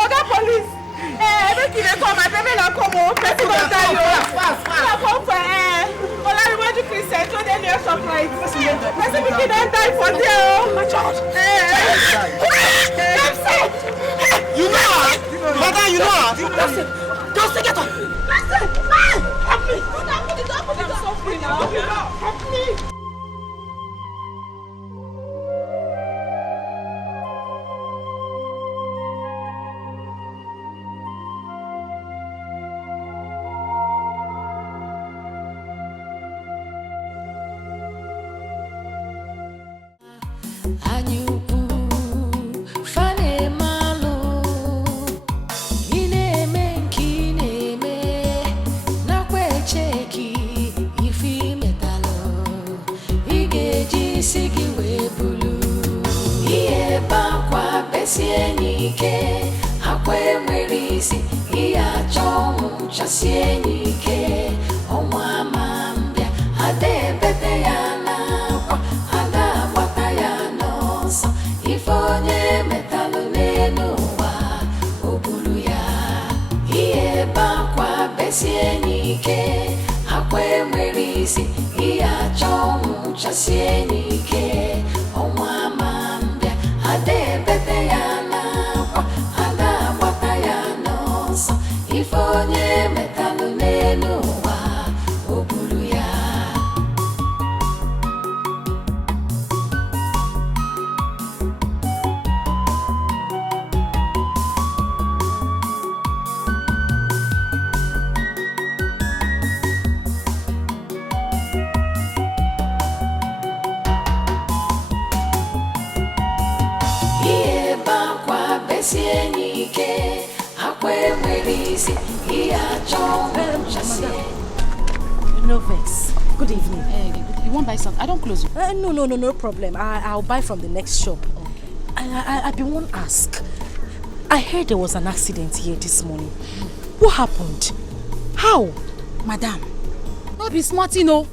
Oga police! Everything they come, my baby na come home. Person don't die. Fast. Come for Olariwaju Christian, so they near surprise. Person pikin don't die for there. My child. You know her? Mother, you know her? Just get up. Help me. I'm suffering now. Help me. No vex. Good evening. You won't buy something? I don't close. No problem. I'll buy from the next shop. Okay. I been want to ask. I heard there was an accident here this morning. What happened? How? Madam, not be smart, you know.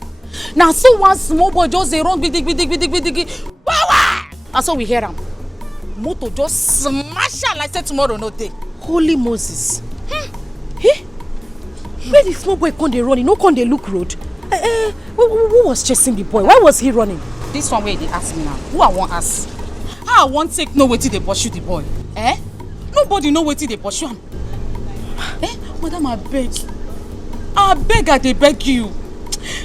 Now so one small boy just dey run big. Power! And so we hear him. Motor just smash her like say tomorrow no day. Holy Moses. Hey? Where the small boy come dey run? He no come dey look road. Who was chasing the boy? Why was he running? This one where they ask me now. Who I want ask? How I want take no wetin dey pursue the boy? Nobody know wetin dey pursue him. Madam, I beg, I dey beg you.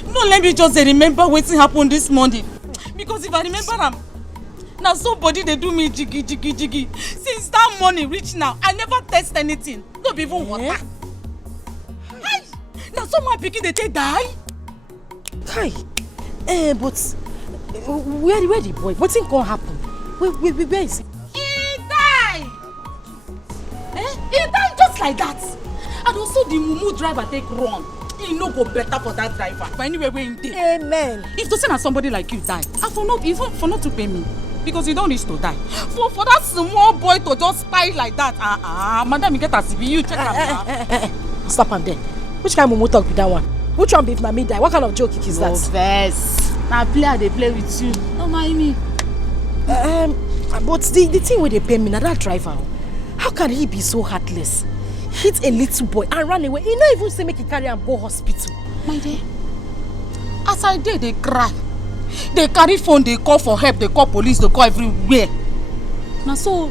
No, let me just remember wetin happened this morning. Because if I remember am, now somebody they do me jiggy. Since that morning reach now, I never taste anything. Not even water. Now someone pikin they take die. Kai, but where the boy? What's gonna happen? Where is he? He died. He died just like that. And also the mumu driver take run. He no go better for that driver. But anyway, we're in there. Amen. If to send somebody like you die, and for not to pay me, because you don't need to die. For that small boy to just spy like that, madam, you get a CV, you check am. Stop am there. Which kind of mumu talk be that one? Which one be if na me die? What kind of joke is that? No vex. Now play they play with you. Don't mind me. But the thing where they pay me, now that driver, how can he be so heartless? Hit a little boy and run away. He not even say make he carry him go hospital. My dear, as I did, they cry. They carry phone, they call for help, they call police, they call everywhere. Now so,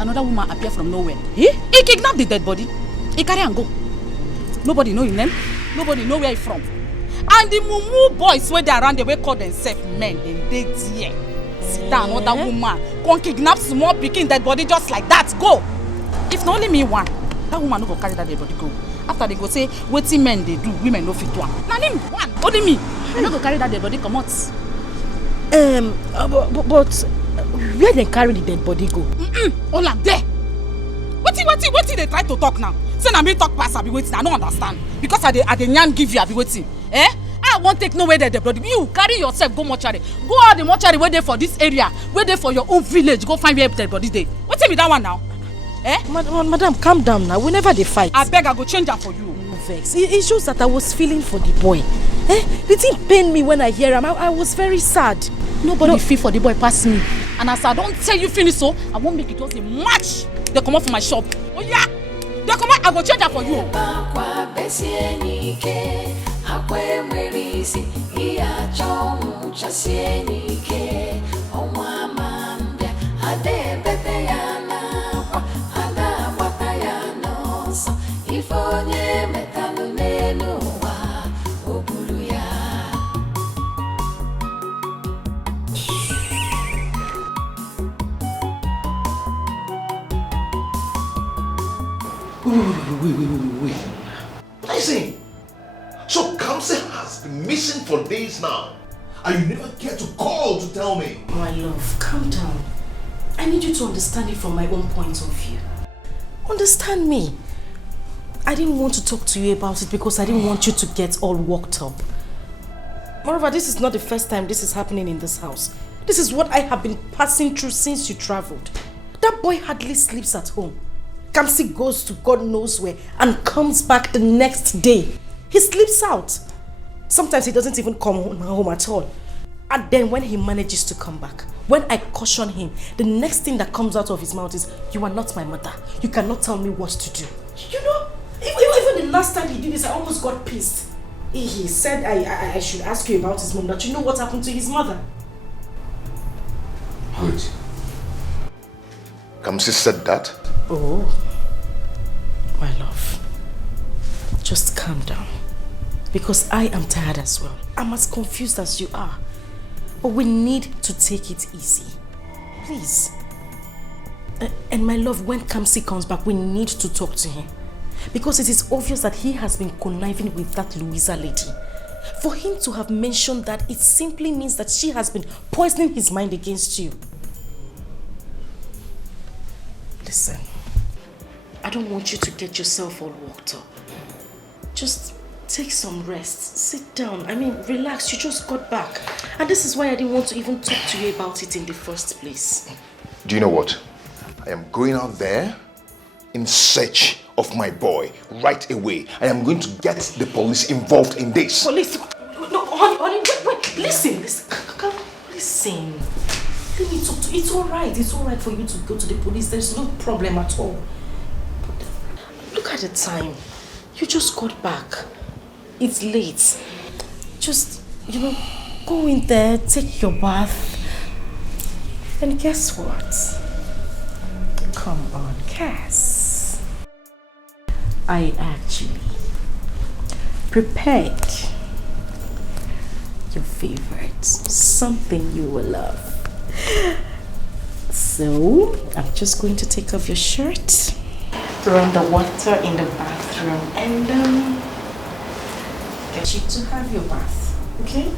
another woman appear from nowhere. He kidnapped the dead body. He carry and go. Nobody know his name. Nobody know where he from. And the mumu boys where they around the way call themselves men, they there. Sit down, another woman come kidnap small pikin dead body just like that. Go. If not only me one, that woman no go carry that dead body go. After they go say, wetin men they do, women no fit do am. Now name one, only me. I no go carry that dead body come out. But where they carry the dead body go? All am there. Wetin they try to talk now? Say na me talk pass, I be waiting. I don't understand. Because I dey yarn give you, I be waiting. Eh? I won't take no way there, brother. You carry yourself, go mortuary. Go out the mortuary wait there for this area. Wait there for your own village. Go find where dead body there. What's it with that one now? Eh? Madam, calm down now. Whenever they fight. I beg, I go change that for you. No vex. It's just that I was feeling for the boy. Eh? The thing pained me when I hear him. I was very sad. Nobody feel for the boy past me. And as I don't tell you finish so, I won't make it just a match. They come out from my shop. Oh yeah. They come out, I go change that for you. Wait. Listen. So Kamsi has been missing for days now. And you never care to call to tell me. My love, calm down. I need you to understand it from my own point of view. Understand me. I didn't want to talk to you about it because I didn't want you to get all worked up. Moreover, this is not the first time this is happening in this house. This is what I have been passing through since you traveled. That boy hardly sleeps at home. Kamsi goes to God knows where and comes back the next day. He sleeps out. Sometimes he doesn't even come home at all. And then when he manages to come back, when I caution him, the next thing that comes out of his mouth is, "You are not my mother. You cannot tell me what to do." You know, even the last time he did this, I almost got pissed. He said I should ask you about his mom, that you know what happened to his mother. Wait. Kamsi said that? Oh, my love, just calm down, because I am tired as well. I'm as confused as you are, but we need to take it easy, please. And my love, when Kamsi comes back, we need to talk to him, because it is obvious that he has been conniving with that Louisa lady. For him to have mentioned that, it simply means that she has been poisoning his mind against you. Listen, I don't want you to get yourself all worked up. Just take some rest. Sit down. I mean, relax. You just got back. And this is why I didn't want to even talk to you about it in the first place. Do you know what? I am going out there in search of my boy right away. I am going to get the police involved in this. Police? No, honey, wait. Listen. Listen. Let me talk to you. It's alright. It's alright for you to go to the police. There's no problem at all. But look at the time. You just got back. It's late. Just, go in there, take your bath. And guess what? Come on, Cass. I actually prepared your favorite. Something you will love. So, I'm just going to take off your shirt, throw on the water in the bathroom, and get you to have your bath, okay?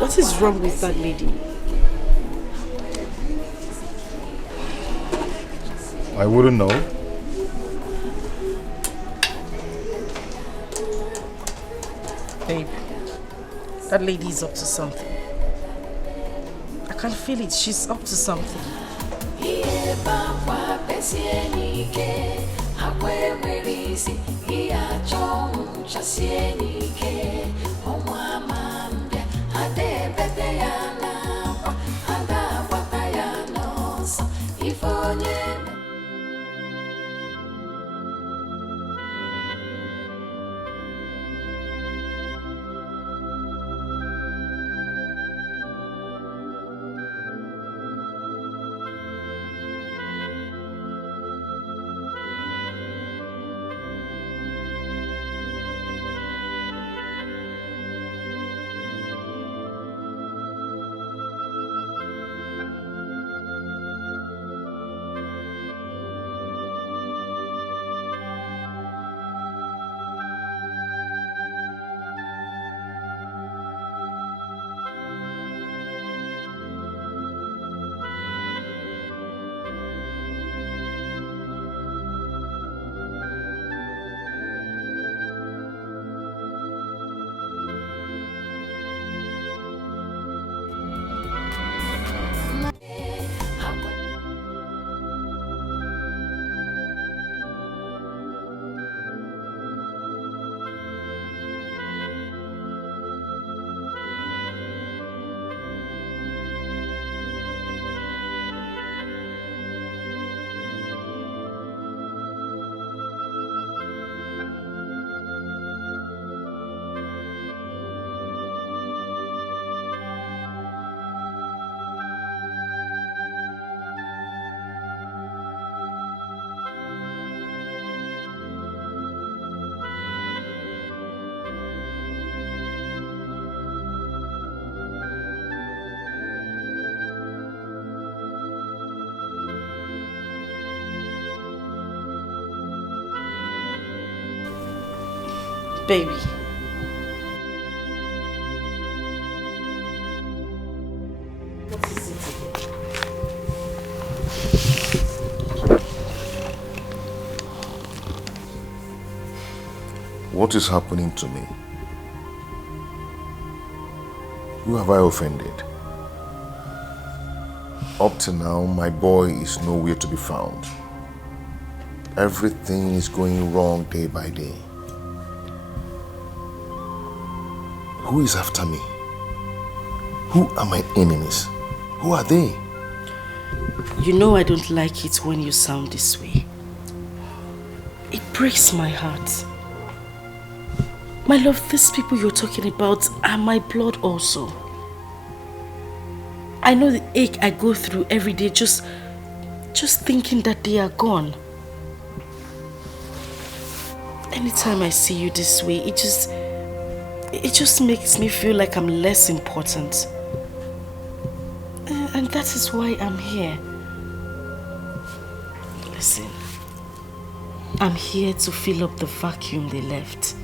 What is wrong with that lady? I wouldn't know. Babe, that lady is up to something. I can feel it. She's up to something. Baby. What is it again? What is happening to me? Who have I offended? Up to now, my boy is nowhere to be found. Everything is going wrong day by day. Who is after me? Who are my enemies? Who are they? You know I don't like it when you sound this way. It breaks my heart. My love, these people you're talking about are my blood also. I know the ache I go through every day just thinking that they are gone. Anytime I see you this way, it just makes me feel like I'm less important. And that is why I'm here. Listen, I'm here to fill up the vacuum they left.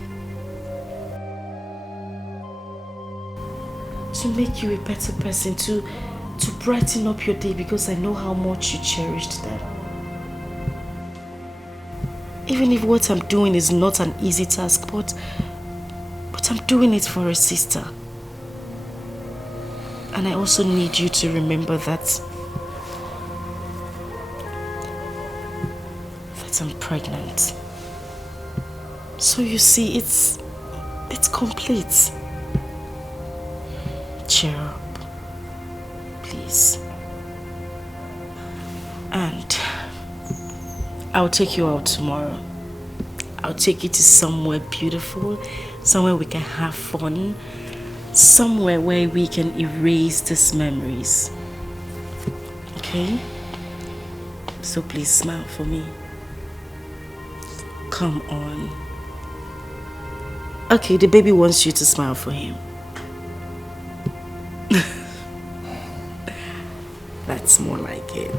To make you a better person, to brighten up your day, because I know how much you cherished them. Even if what I'm doing is not an easy task, but I'm doing it for a sister. And I also need you to remember that I'm pregnant. So you see, it's complete. Cheer up, please. And I'll take you out tomorrow. I'll take you to somewhere beautiful, somewhere we can have fun, somewhere where we can erase these memories. Okay? So please smile for me. Come on. Okay, the baby wants you to smile for him. That's more like it.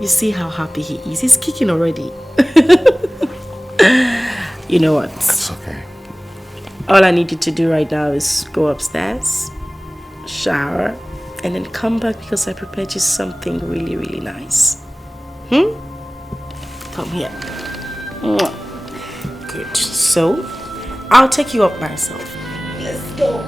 You see how happy he is? He's kicking already. You know what? That's okay. All I need you to do right now is go upstairs, shower, and then come back because I prepared you something really, really nice. Come here. Good. So, I'll take you up myself. Let's go.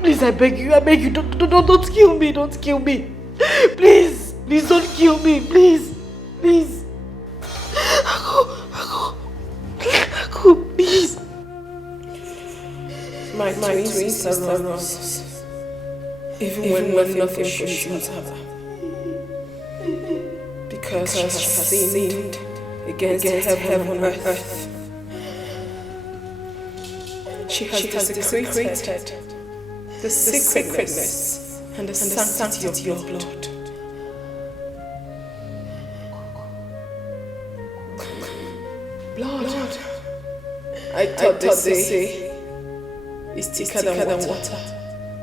Please, I beg you, don't kill me, don't kill me. Please, don't kill me, please. Aku, please. My twin sister runs, even when nothing shows her. Because she has sinned against heaven and earth. She has desecrated the sacredness and the sanctity of your blood. Blood. I thought they say is thicker than water.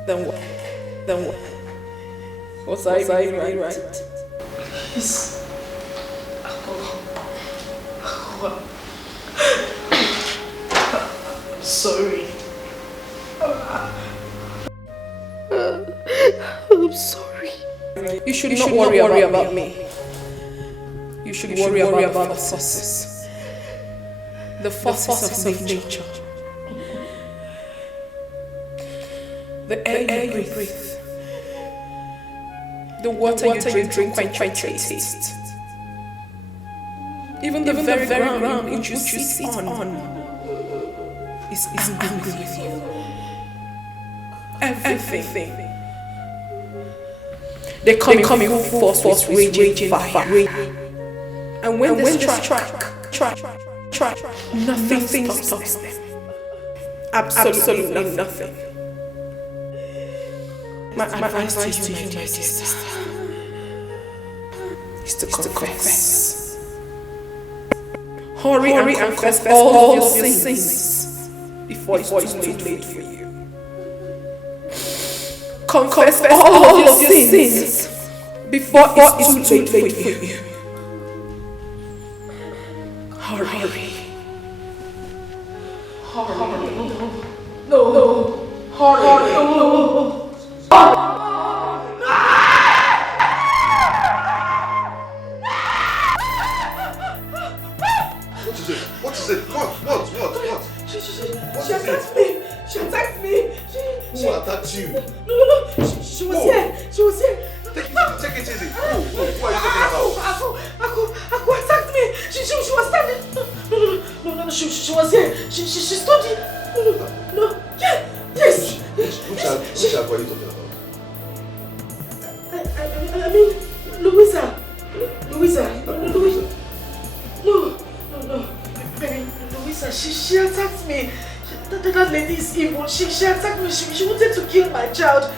Than was I really right? Please. I'm sorry. I'm sorry. You should not worry about me. You should worry about the forces. The forces of nature. The air you breathe. The water you drink quite taste. Even the very ground which you sit on is angry with you. Everything They come in full force, raging fire. And when they strike, nothing stops them. Absolutely nothing. My advice to you, my sister, is to confess. Hurry and confess all your sins before it's too late for you. Confess all your sins before it's too late for you. Hurry. No. Hurry. What is it? What? She attacked me. Who attacked you? No. She was here. Take it easy. Who are you talking about? Aku attacked me. She was standing. No. She was here. She stood here. No. Yes. Which are you talking about? I mean, Louisa. No. Louisa, she attacked me. That lady is evil. She attacked me. She wanted to kill my child.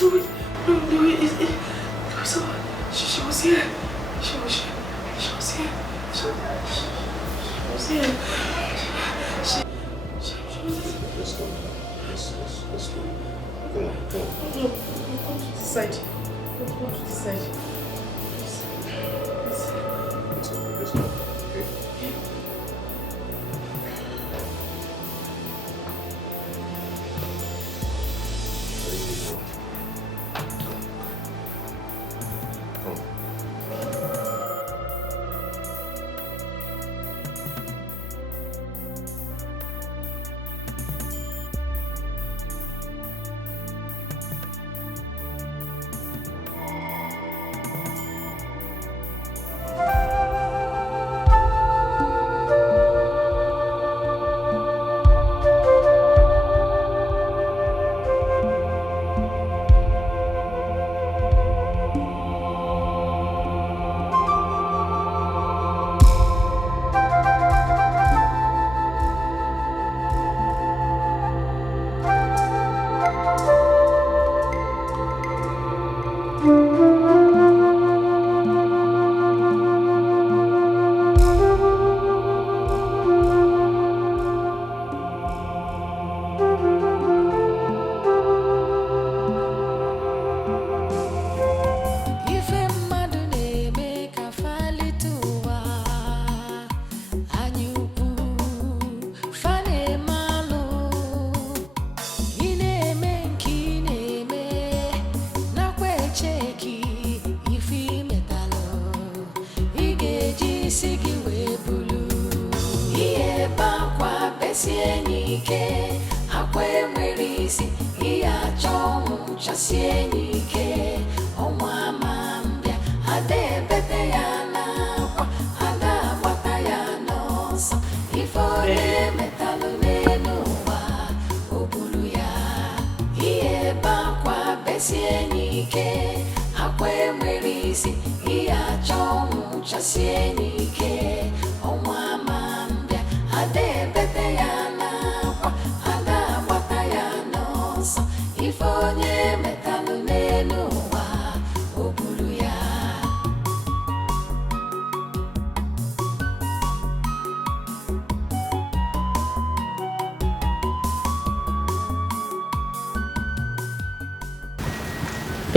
Louisa, she was here. She was here. Let's go. Come on. No, come to the side. Come to the side. Let's go. Okay.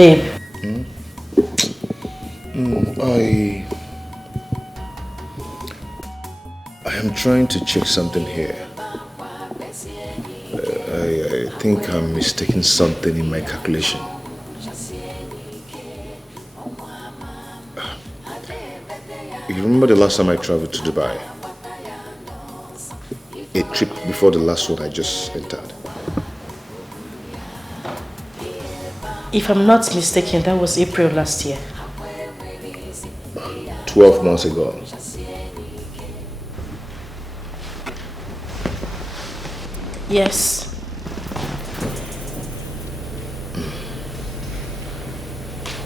Babe. I am trying to check something here. I think I'm mistaking something in my calculation. You remember the last time I traveled to Dubai? A trip before the last one I just entered. If I'm not mistaken, that was April last year. 12 months ago. Yes.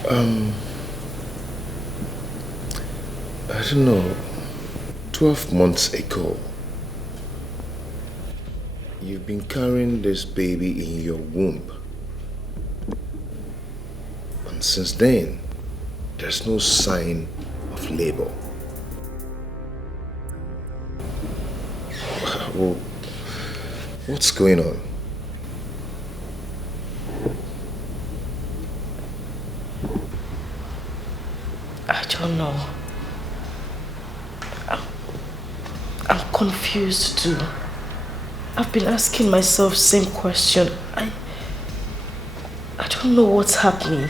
I don't know, 12 months ago, you've been carrying this baby in your womb. And since then, there's no sign of labor. Well, what's going on? I don't know. I'm confused too. I've been asking myself same question. I don't know what's happening.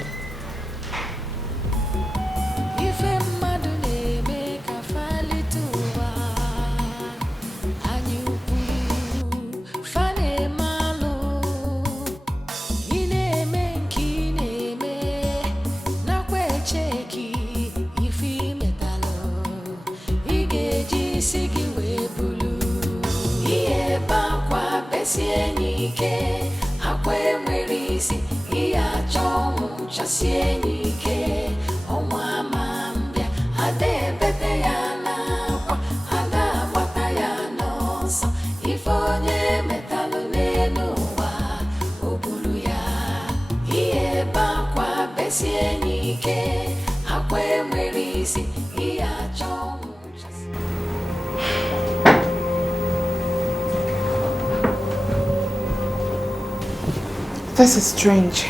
This is strange.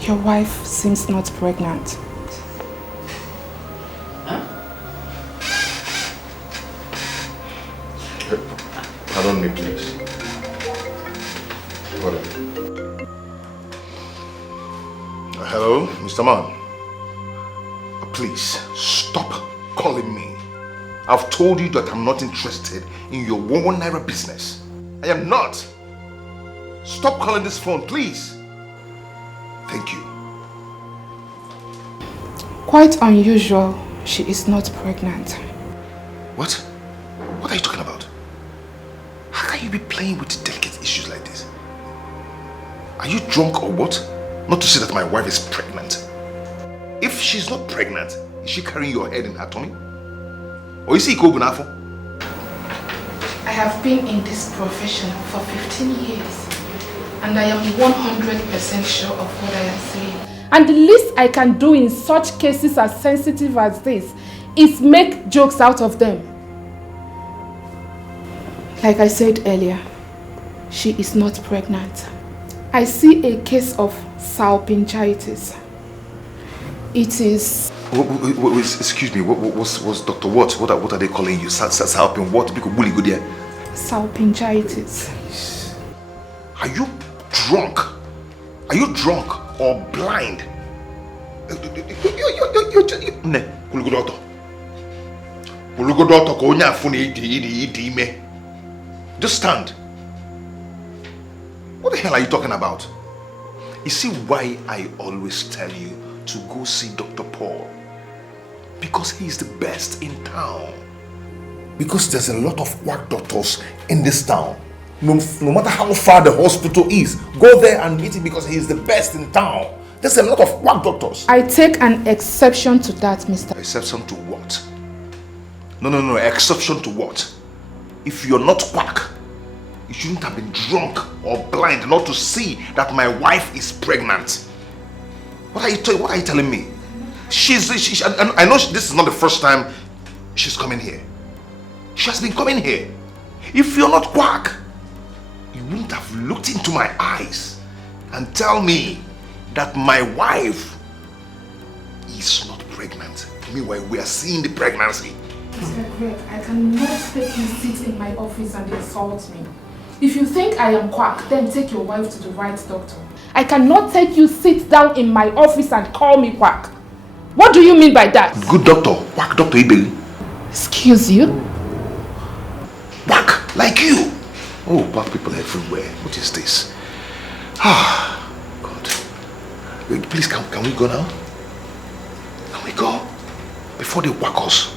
Your wife seems not pregnant. Pardon me, please. Hello, Mr. Man. Please, stop calling me. I've told you that I'm not interested in your 1 naira business. I am not. Stop calling this phone, please. Thank you. Quite unusual, she is not pregnant. What? What are you talking about? How can you be playing with delicate issues like this? Are you drunk or what? Not to say that my wife is pregnant. If she's not pregnant, is she carrying your head in her tummy? Or is he Kobunafo? I have been in this profession for 15 years. And I am 100% sure of what I am saying. And the least I can do in such cases as sensitive as this is make jokes out of them. Like I said earlier, she is not pregnant. I see a case of salpingitis. It is... Excuse me, what's Dr. What? What are they calling you? Salpin what? Salpingitis. Are you drunk? Are you drunk or blind? Just stand. What the hell are you talking about? You see why I always tell you to go see Dr. Paul? Because he's the best in town. Because there's a lot of quack doctors in this town. No matter how far the hospital is, go there and meet him because he's the best in town. There's a lot of quack doctors. I take an exception to that, Mr. Exception to what? No, exception to what? If you're not quack, you shouldn't have been drunk or blind not to see that my wife is pregnant. What are you telling me? I know this is not the first time she's coming here. She has been coming here. If you're not quack, you wouldn't have looked into my eyes and tell me that my wife is not pregnant. Meanwhile, we are seeing the pregnancy. Mr. Greg, I cannot take you sit in my office and insult me. If you think I am quack, then take your wife to the right doctor. I cannot take you sit down in my office and call me quack. What do you mean by that? Good doctor. Quack doctor Ibeli. Excuse you? Quack, like you. Oh, quack people everywhere. What is this? Ah, God. Wait, please, can we go now? Can we go? Before they whack us.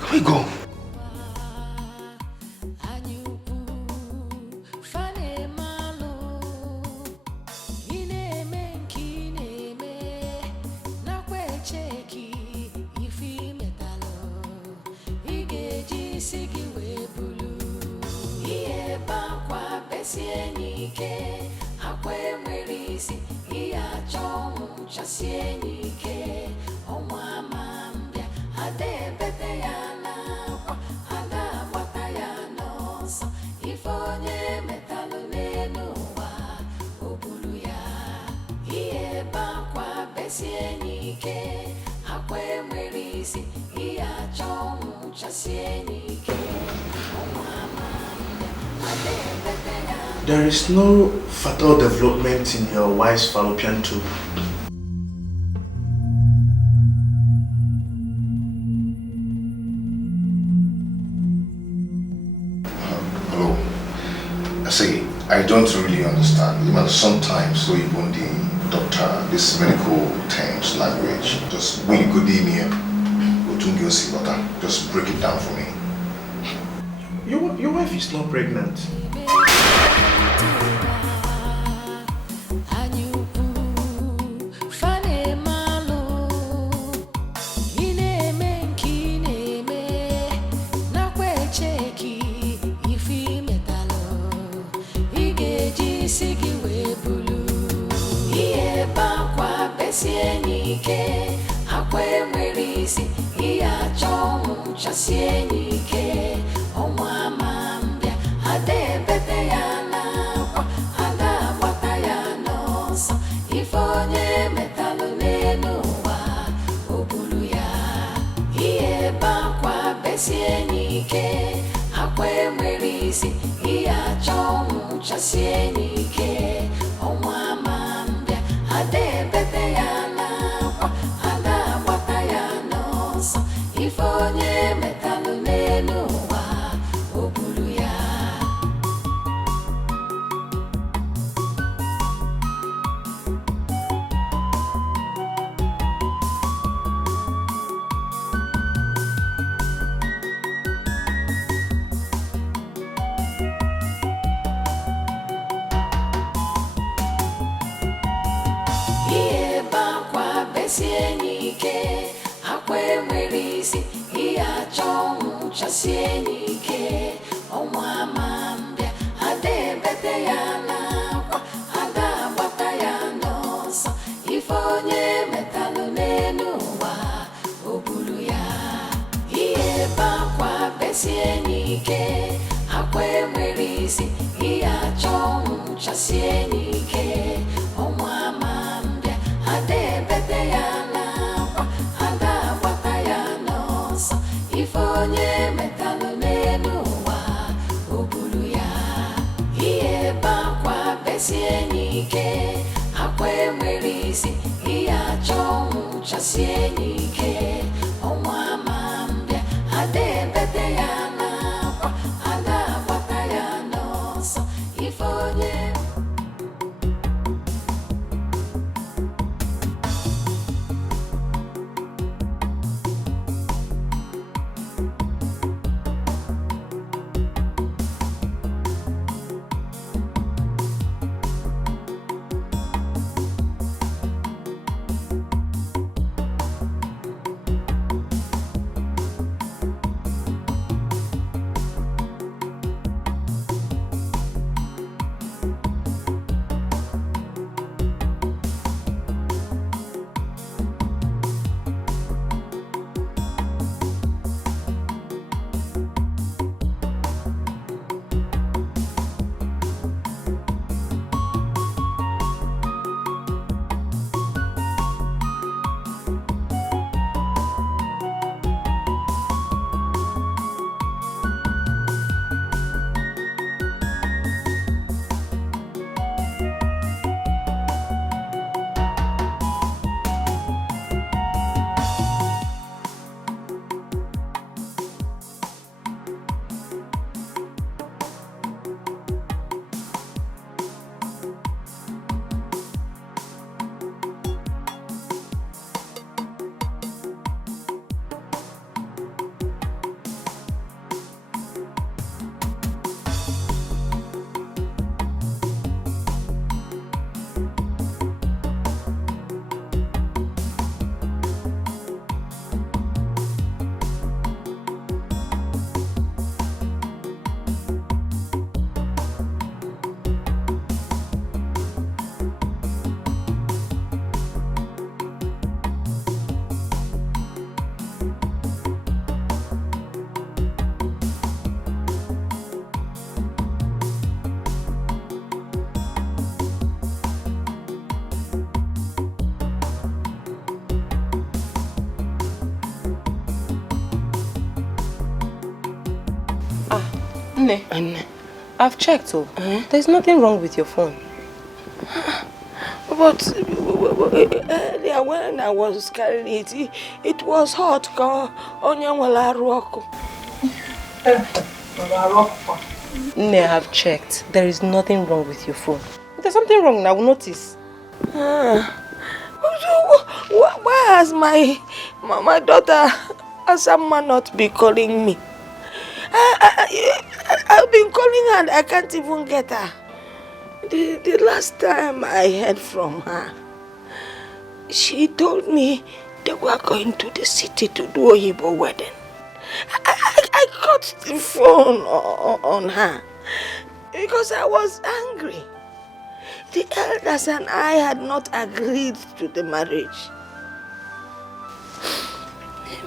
Can we go? besie n'ike akwa enwere isi ihe achọ ọnwụ chasie n'ike ọnwa ma mbịa ada ebete ya n'akwa ada agbata ya n'ọsọ ife onye metalụ n'elu ụwa o buru ya ihe ebe akwa besie n'ike akwa enwere isi ihe achọ ọnwụ chasie n'ike ọnwa ma mbịa ada ebete ya. There is no fatal development in your wife's fallopian tube. Hello. See, I don't really understand. Even sometimes, so even the doctor, this medical terms, language, just really good in here. Just break it down for me. Your wife is not pregnant. Chasie n'ike ọnwa ma mbịa ada ebete ya n'akwa ada agbata ya n'ọsọ ife onye metalụ n'elu ụwa o buru ya ihe ebe akwa besie n'ike akwa enwere isi ihe achọ ọnwụ chasie n'ike ọnwa ma mbịa ada ebete ya n'akwa ada agbata ya n'ọsọ ife onye metalụ n'elu ụwa o buru ya. Ihe ebe akwa besie n'ike akwa enwere isi ihe achọ ọnwụ chasie n'ike ọnwa ma mbịa ada ebete ya n'akwa ada agbata ya n'ọsọ ife onye metalụ n'elu ụwa o buru ya ihe ebe akwa besie n'ike akwa enwere isi ihe achọ ọnwụ chasie n'ike ọnwa ma mbịa ada ebete ya n'akwa ada agbata ya n'ọsọ ife onye metalụ n'elu ụwa o buru ya ihe ebe akwa besie n'ike akwa enwere isi ihe achọ ọnwụ chasie n'ike ọnwa ma mbịa ada ebete ya n'akwa ada agbata ya n'ọsọ ife onye. Nne, I've checked. There's nothing wrong with your phone. But earlier when I was carrying it was hot. Nne, I've checked. There is nothing wrong with your phone. If there's something wrong, I will notice. Why has my daughter Asama not be calling me? I've been calling her and I can't even get her. The last time I heard from her, she told me they were going to the city to do a Igbo wedding. I cut the phone on her because I was angry. The elders and I had not agreed to the marriage.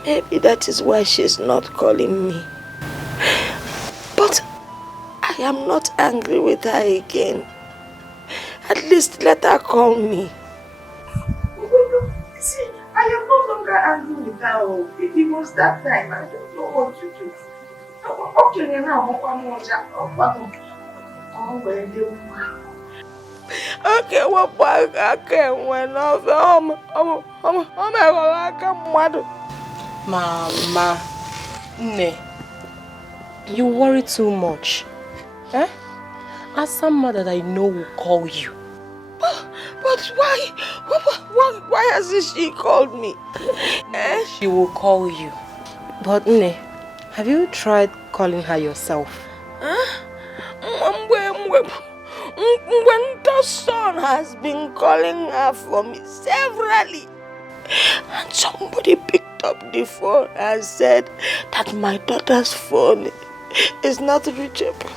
Maybe that is why she's not calling me. But I am not angry with her again. At least let her call me. See, I am no longer angry with her. It was that time. I don't know what to do. Okay, now okay, what I can when Mama, Nne, you worry too much. Eh? Asama that I know will call you. But why? Why hasn't she called me? She will call you. But Nne, have you tried calling her yourself? When the son has been calling her for me severally, and somebody picked up the phone and said that my daughter's phone is not reachable.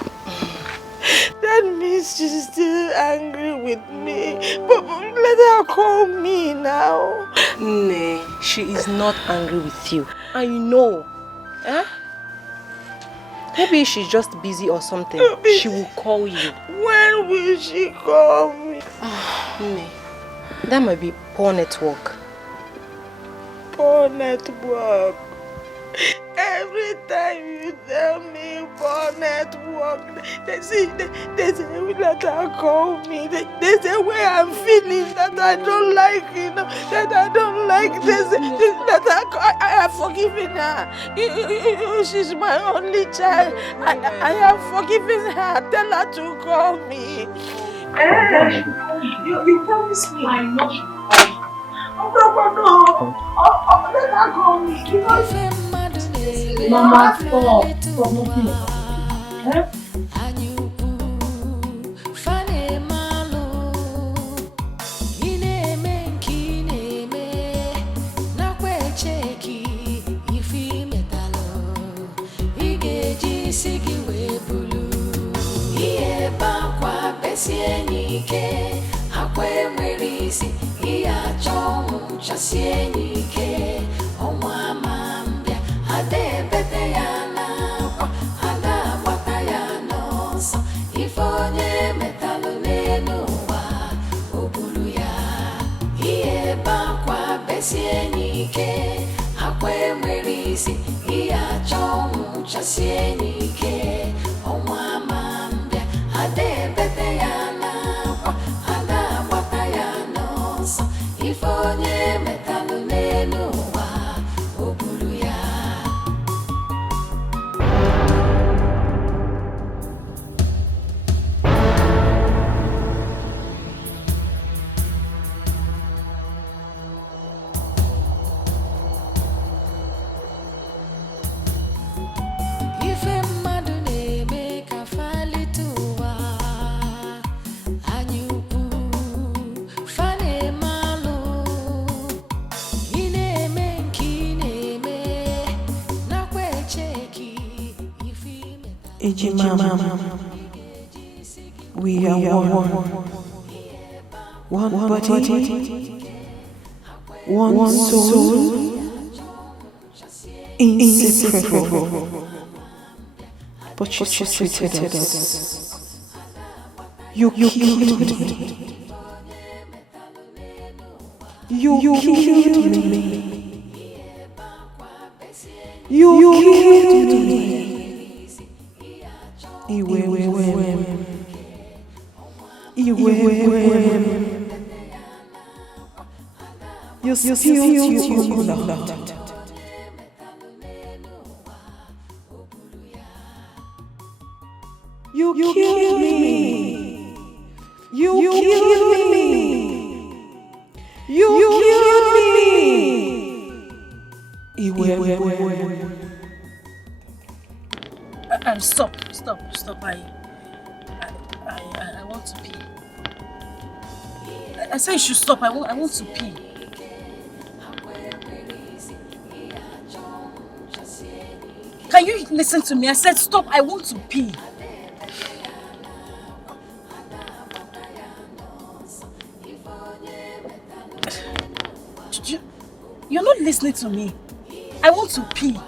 That means she's still angry with me. But let her call me now. Nne, she is not angry with you. I know. Eh? Maybe she's just busy or something. She will call you. When will she call me? Nne, that might be poor network. Poor network. Every time you tell me poor network, they say that I call me. They say where I'm feeling that I don't like, that I don't like. They say that I have forgiven her. She's my only child. I have forgiven her. Tell her to call me. You promised me. I know. No. Let her call me. Mama, stop. Stop moving. We are one body, one soul, inseparable. But you treated us. You killed me. You killed me. You killed me. You spilled your blood. You killed me. You killed me. You killed me. Stop. I want to pee. I said you should stop. I want to pee. Can you listen to me? I said stop. I want to pee. You're not listening to me. I want to pee.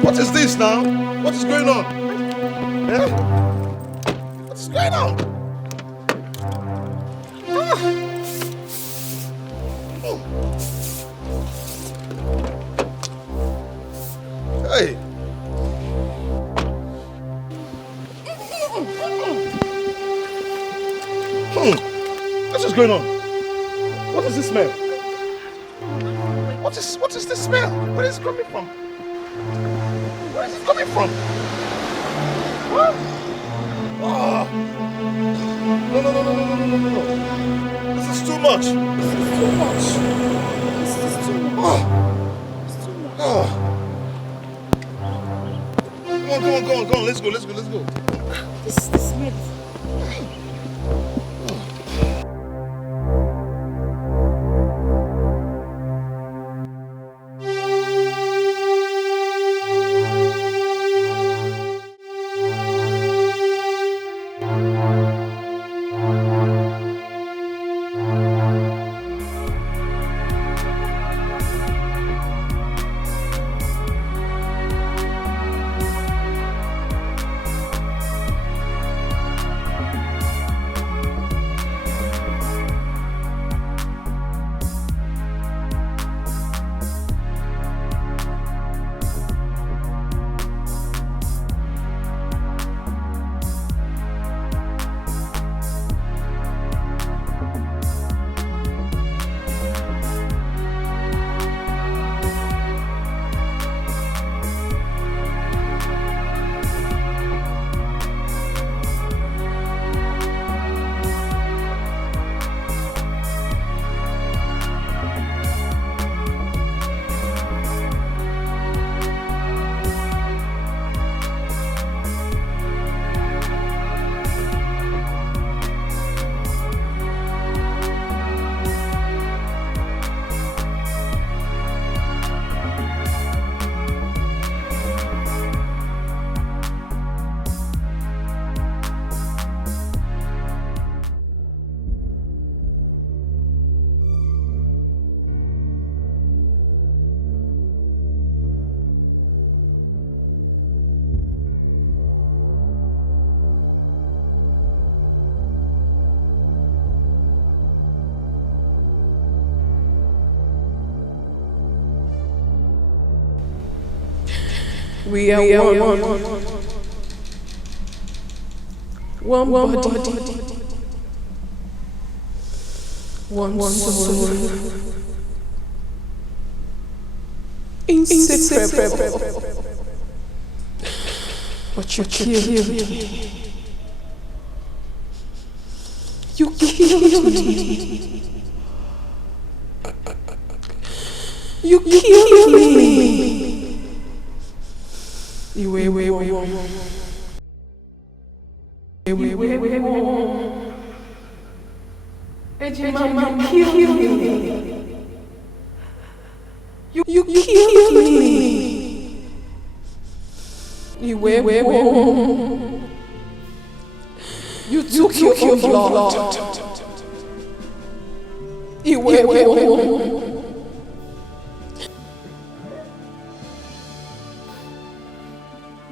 What is this now? What is going on? Eh? What is going on? Hey. What is going on? What is this smell? What is this smell? Where is it coming from? Where is it coming from? What? Oh. No. This is too much. This is too much. Oh. Come on. Let's go. This is the smell. We are one. One body. One soul. Inseparable. But you killed me. You killed me. You killed me. You wait. Mama killed me. You killed me. You took your blood. You killed me.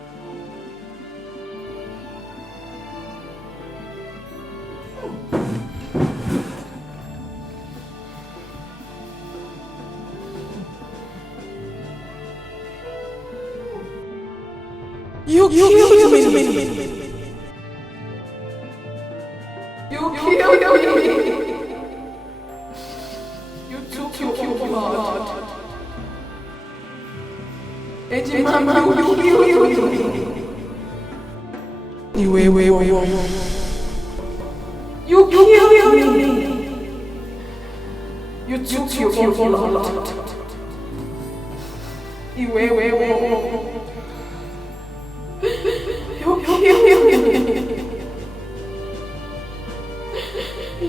You killed me. You took your blood. Mama, you killed me. Wait. You killed me. You took your blood. Wait. You killed me.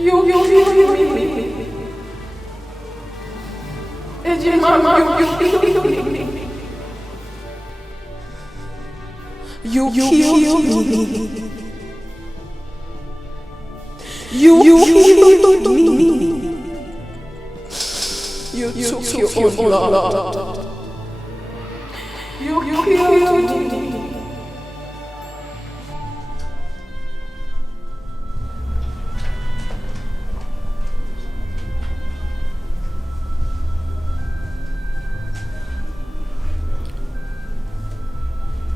You killed me. Mama, you killed me. You killed me. You killed me. You took your blood. You killed me.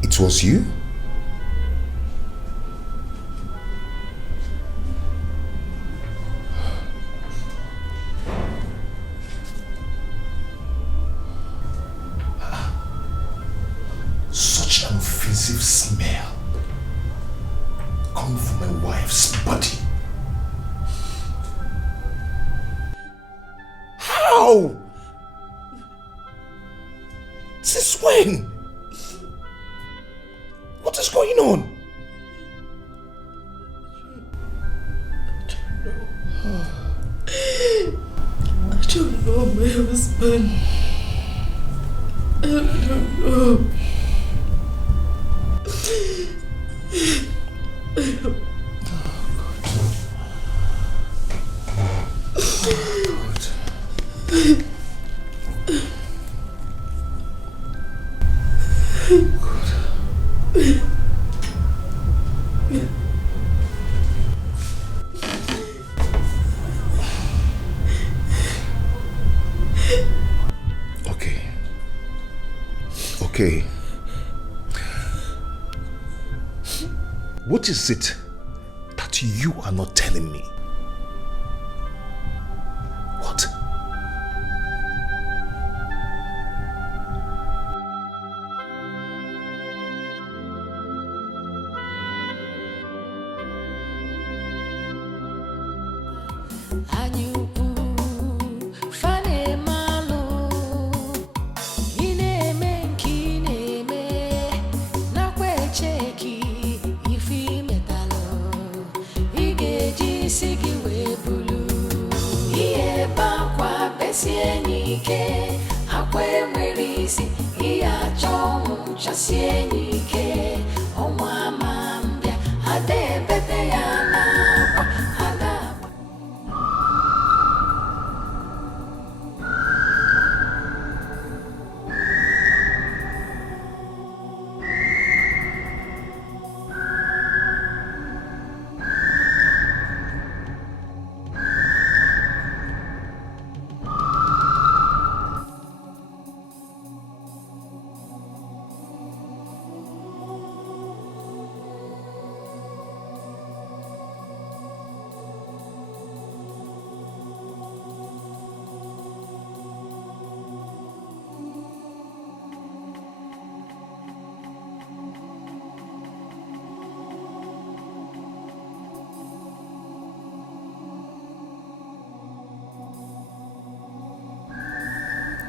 It was you? Such an offensive smell coming from my wife's body. How? Since when? What is going on? I don't know my husband. I don't know. Okay. What is it that you are not telling me? What?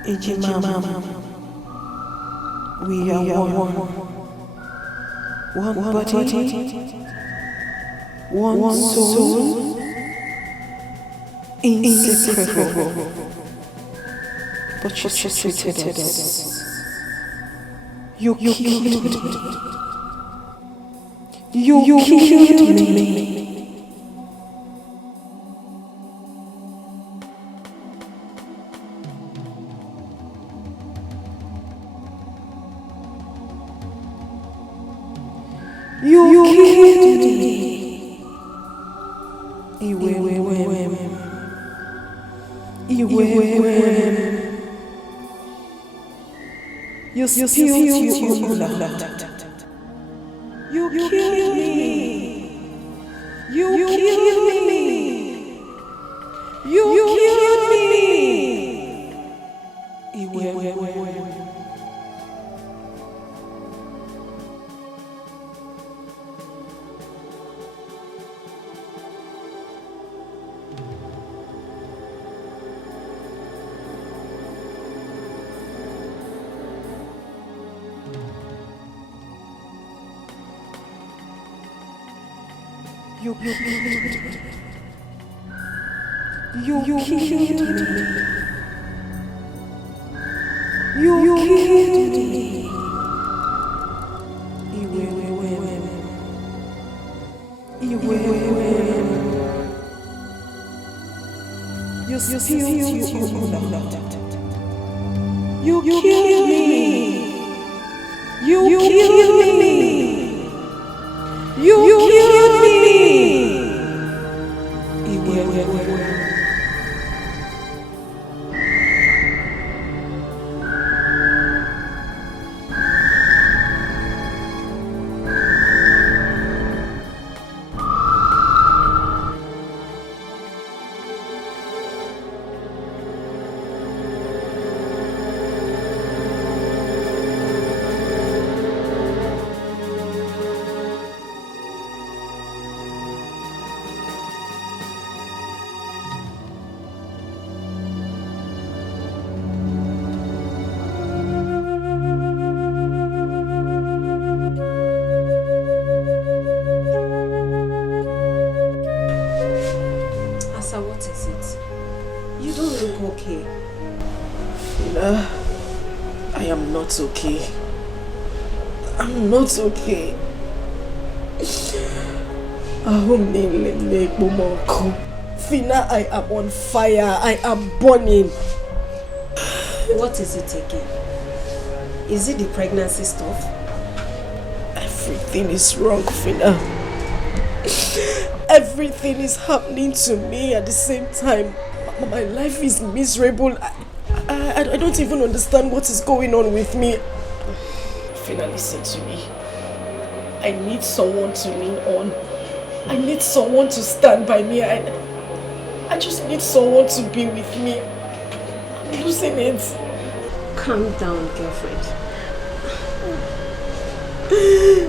Ejimama, we are one body, one soul, inseparable. But you treated us. You killed me. You killed me. You killed me. Iwe. You spilled your blood. You killed me. You killed me. You killed me. Iwe. You killed me. You killed me. You killed me. Iwe. You spilled your blood. You killed me. You killed me. You killed me. What is it? You don't look okay. I am not okay. I'm not okay. Fina, I am on fire. I am burning. What is it again? Is it the pregnancy stuff? Everything is wrong, Fina. Everything is happening to me at the same time. My life is miserable. I don't even understand what is going on with me. Fina, listen to me. I need someone to lean on. I need someone to stand by me. I just need someone to be with me. I'm losing it. Calm down, girlfriend.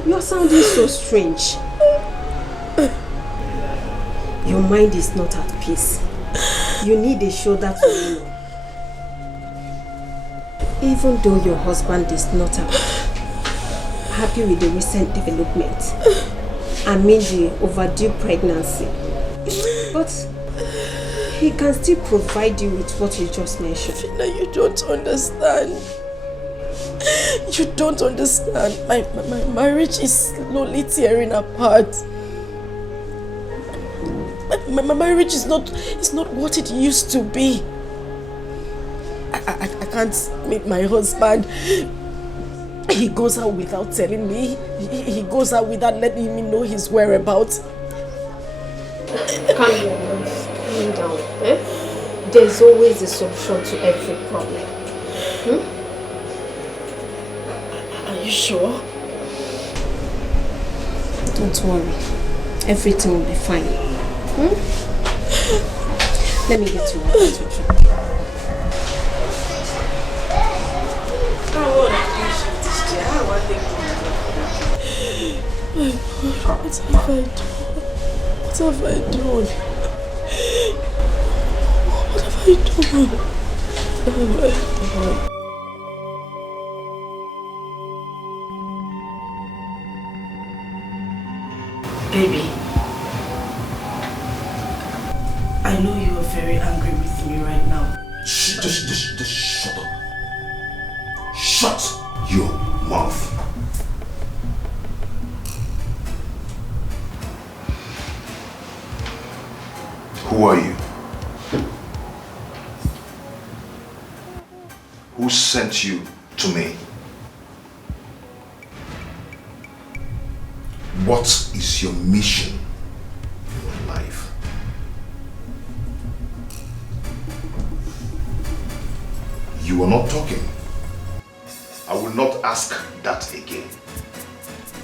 You're sounding so strange. Your mind is not at peace. You need a shoulder to lean on. Even though your husband is not happy with the recent development, I mean the overdue pregnancy, but he can still provide you with what you just mentioned. Fina, you don't understand. You don't understand. My marriage is slowly tearing apart. My marriage is not what it used to be. I can't meet my husband. He goes out without telling me. He goes out without letting me know his whereabouts. Calm down. There's always a solution to every problem. Are you sure? Don't worry. Everything will be fine. Let me get you water to drink. My God, what have I done? What have I done? What have I done? Baby, I know you are very angry with me right now. Just shut up. Shut your mouth. Who are you? Who sent you to me? What is your mission in life? You are not talking. I will not ask that again.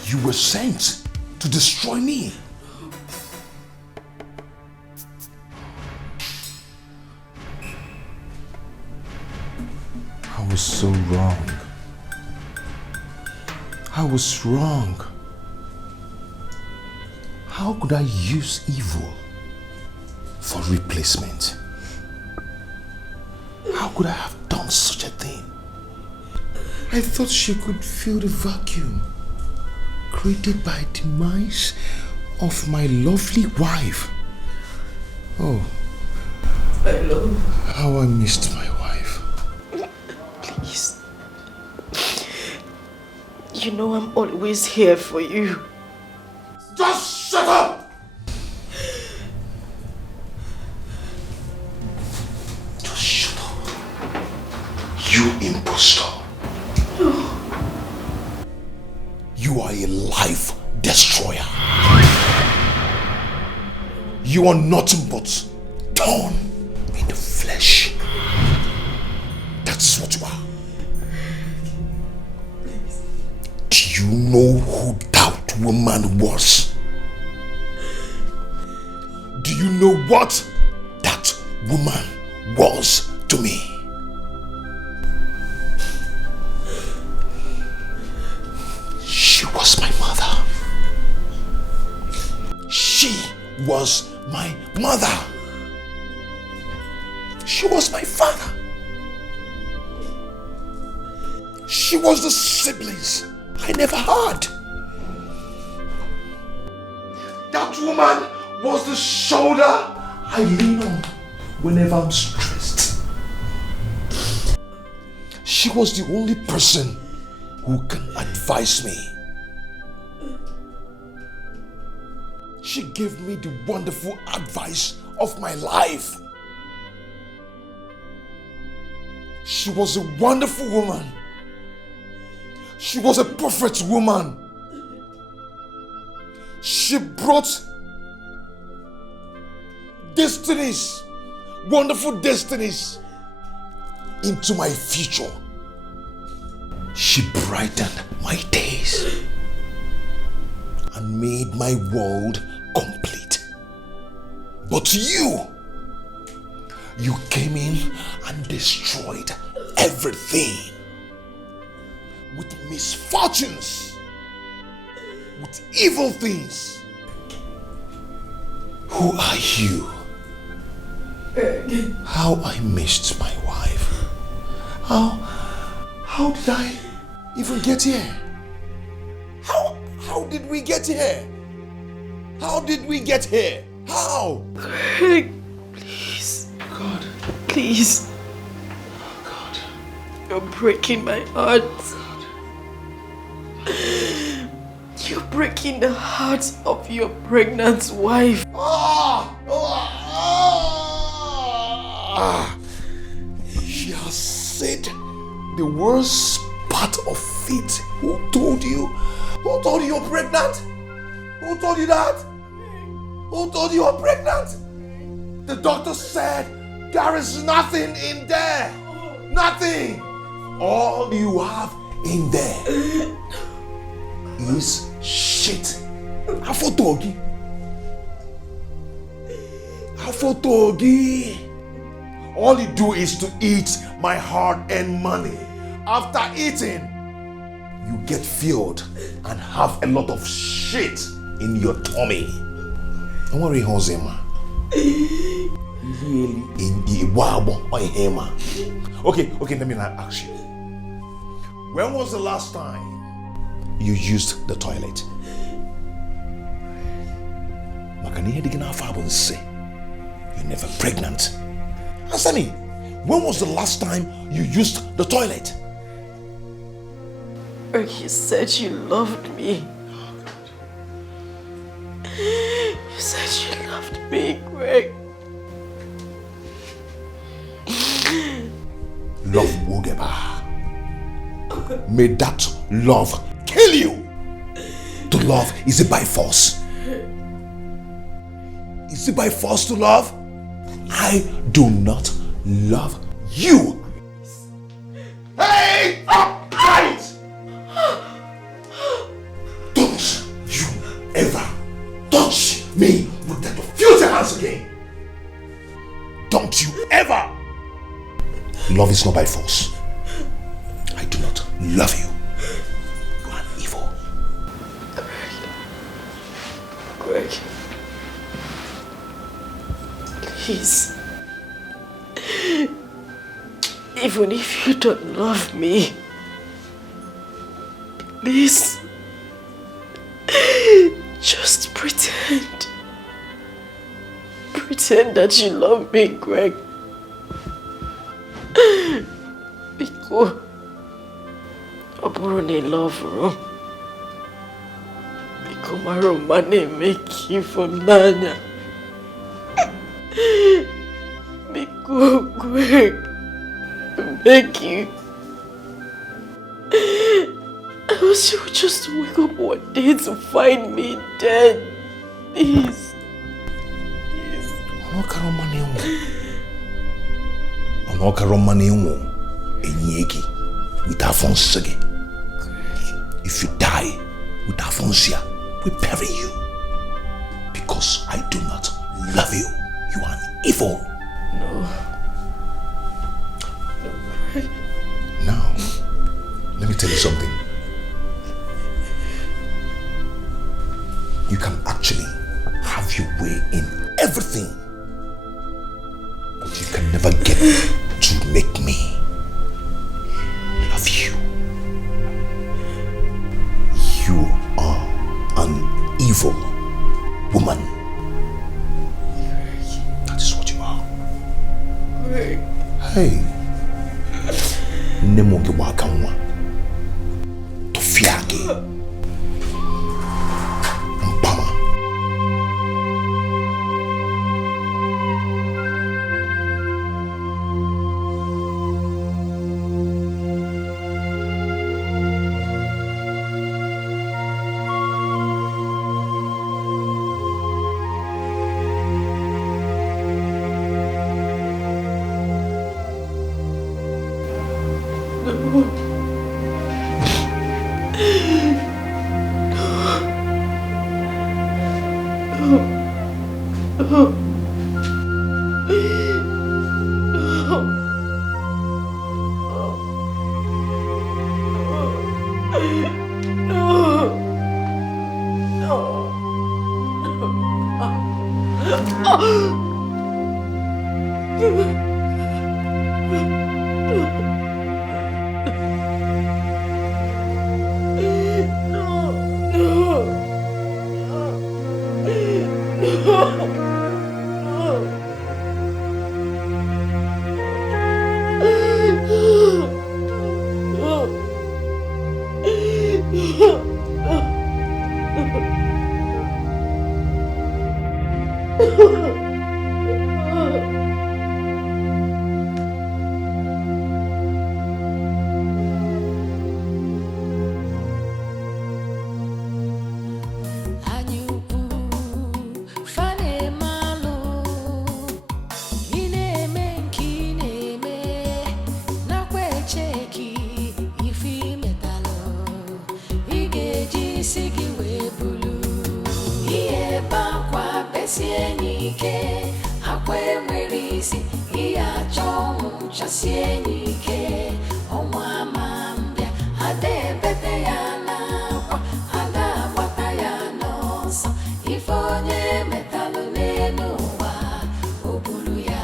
You were sent to destroy me. I was so wrong. I was wrong. How could I use evil for replacement? How could I have done such a thing? I thought she could fill the vacuum created by demise of my lovely wife. Oh, I love how I missed my wife. Please. You know I'm always here for you. Just shut up! Just shut up. You impostor. You are a life destroyer. You are nothing but thorn in the flesh. That's what you are. Do you know who that woman was? Do you know what that woman was to me? She was my mother. She was my mother. She was my father. She was the siblings I never had. That woman was the shoulder I lean on whenever I'm stressed. She was the only person who can advise me. She gave me the wonderful advice of my life. She was a wonderful woman. She was a perfect woman. She brought destinies, wonderful destinies into my future. She brightened my days and made my world complete. But you came in and destroyed everything with misfortunes, with evil things. Who are you? How I missed my wife. How did I even get here? How did we get here? How did we get here? How? Greg, please. God. Please. God. You're breaking my heart. You're breaking the heart of your pregnant wife. She has said the worst part of it. Who told you? Who told you you're pregnant? Who told you that? Who told you you're pregnant? The doctor said there is nothing in there. Nothing. All you have in there is shit. Afotogi. Afotogi. All you do is to eat my hard-earned money. After eating, you get filled and have a lot of shit in your tummy. Don't worry, Hosema. You Okay, let me ask you. When was the last time you used the toilet? You're never pregnant. Answer me. When was the last time you used the toilet? You said you loved me. You said you loved me, Greg. Love Wogeba. May that love kill you. To love, is it by force? Is it by force to love? I do not love you. Hey! Right! Don't you ever touch me with that filthy hands again. Don't you ever. Love is not by force. I do not love you. You are evil. Greg. Please. Even if you don't love me, please. Just pretend. Pretend that you love me, Greg. Because I love you. Because my romance make you for Nanya. Because Greg make you. I wish you would just wake up one day to find me dead. Please. With Afonso. If you die with Afonso, we bury you. Because I do not love you. You are an evil. No. Now, let me tell you something. You can actually have your way in everything. But you can never get to make me love you. You are an evil woman. That is what you are. Hey. Nemoge wakamwa. Tofiage. Mpama. If onye metalụ n'elu ụwa, o buru ya.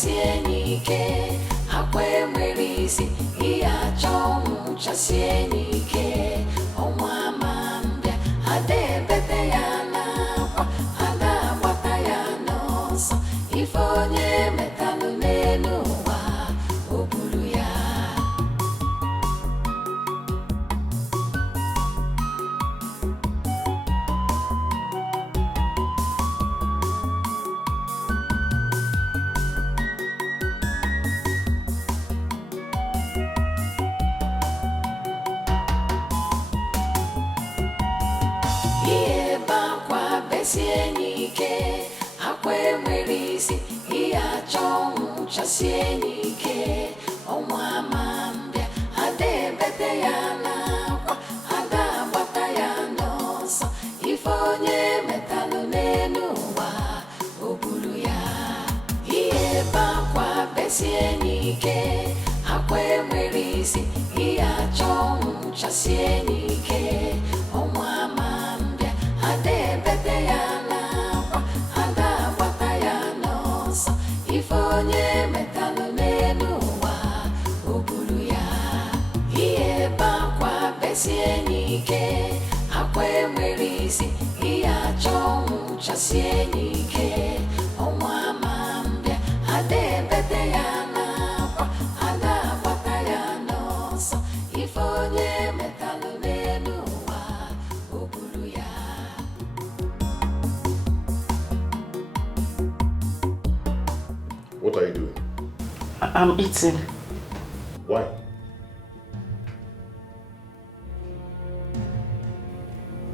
besie nike akwe merisi iya chongu chasie nike onwa mambia ade bete ya na kwa ada bata ya no so ifonye metalu nenu wa obulu ya besie nike akwe merisi iya chongu chasie nike onwa mambia ade bete ya na kwa ada bata ya no so ifonye metalu nenu wa obulu ya iye bakwa besie nike akwe merisi iya chongu chasie nike onwa mambia ade bete ya na kwa ada bata ya no so ifonye metalu nenu wa obulu ya iye bakwa besie nike akwe merisi iya chongu chasie nike onwa mambia ade bete ya na kwa ada bata ya no so ifonye metalu nenu wa obulu ya. What are you doing? I'm eating. Why?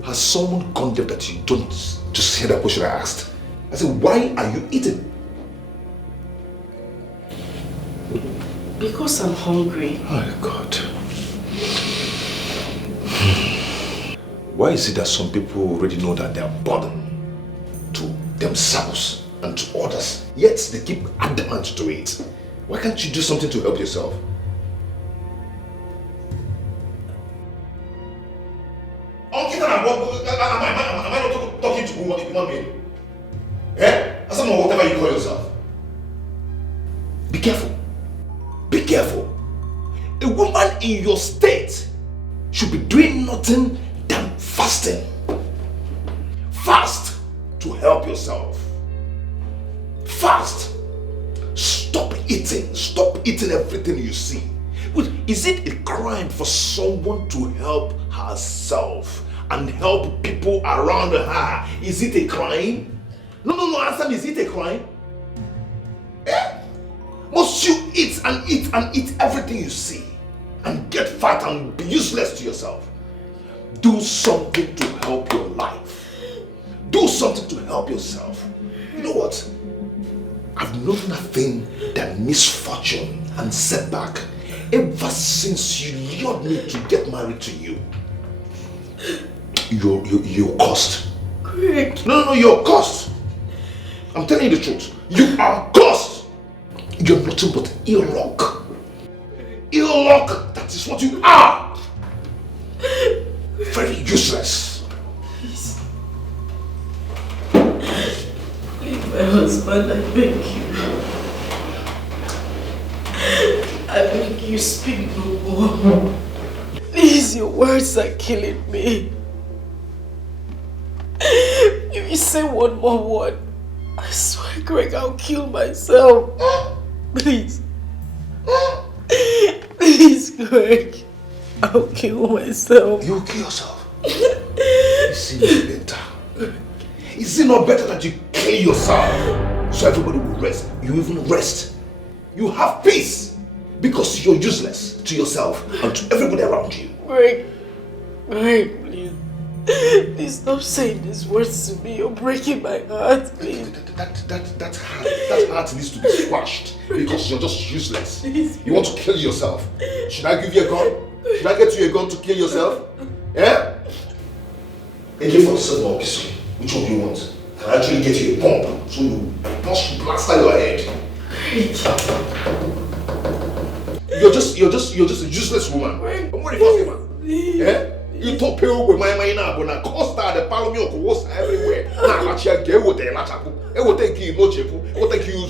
Has someone gone there that you don't just hear that question I asked? I said, why are you eating? Because I'm hungry. Oh God. Why is it that some people already know that they are burdened to themselves and to others, yet they keep adamant to it? Why can't you do something to help yourself? Am I not talking to a human being? Eh? Asama, whatever you call yourself. Be careful. Be careful. A woman in your state should be doing nothing than fasting. Fast to help yourself. Fast. Stop eating. Stop eating everything you see. Is it a crime for someone to help herself and help people around her? Is it a crime? No, answer me. Is it a crime? Eh? Must you eat and eat and eat everything you see and get fat and be useless to yourself? Do something to help your life. Do something to help yourself. You know what? I've known nothing than misfortune and setback ever since you lured me to get married to you. You're cursed. Greg. No, you're cursed. I'm telling you the truth. You are cursed. You're nothing but ill luck. Ill luck, that is what you are. Very useless. Please. Leave my husband, I beg you. I beg you, speak no more. Please, your words are killing me. If you say one more word, I swear, Greg, I'll kill myself. Please. Please, Greg. I'll kill myself. You'll kill yourself? Is it not better? Is it not better that you kill yourself so everybody will rest? You even rest. You have peace because you're useless to yourself and to everybody around you. Greg, please. Please stop saying these words to me. You're breaking my heart, please. That heart needs to be squashed because you're just useless. You want to kill yourself. Should I give you a gun? Should I get you a gun to kill yourself? Yeah? AK-47 or pistol? Which one do you want? Can I actually get you a bomb so you blast your head? You're just a useless woman. I'm worried for you, man. Yeah? You talk pale with my mind now, but I costa the palomio was everywhere. Now, actually, get what they lachapu. It will take you no chepu. It will take you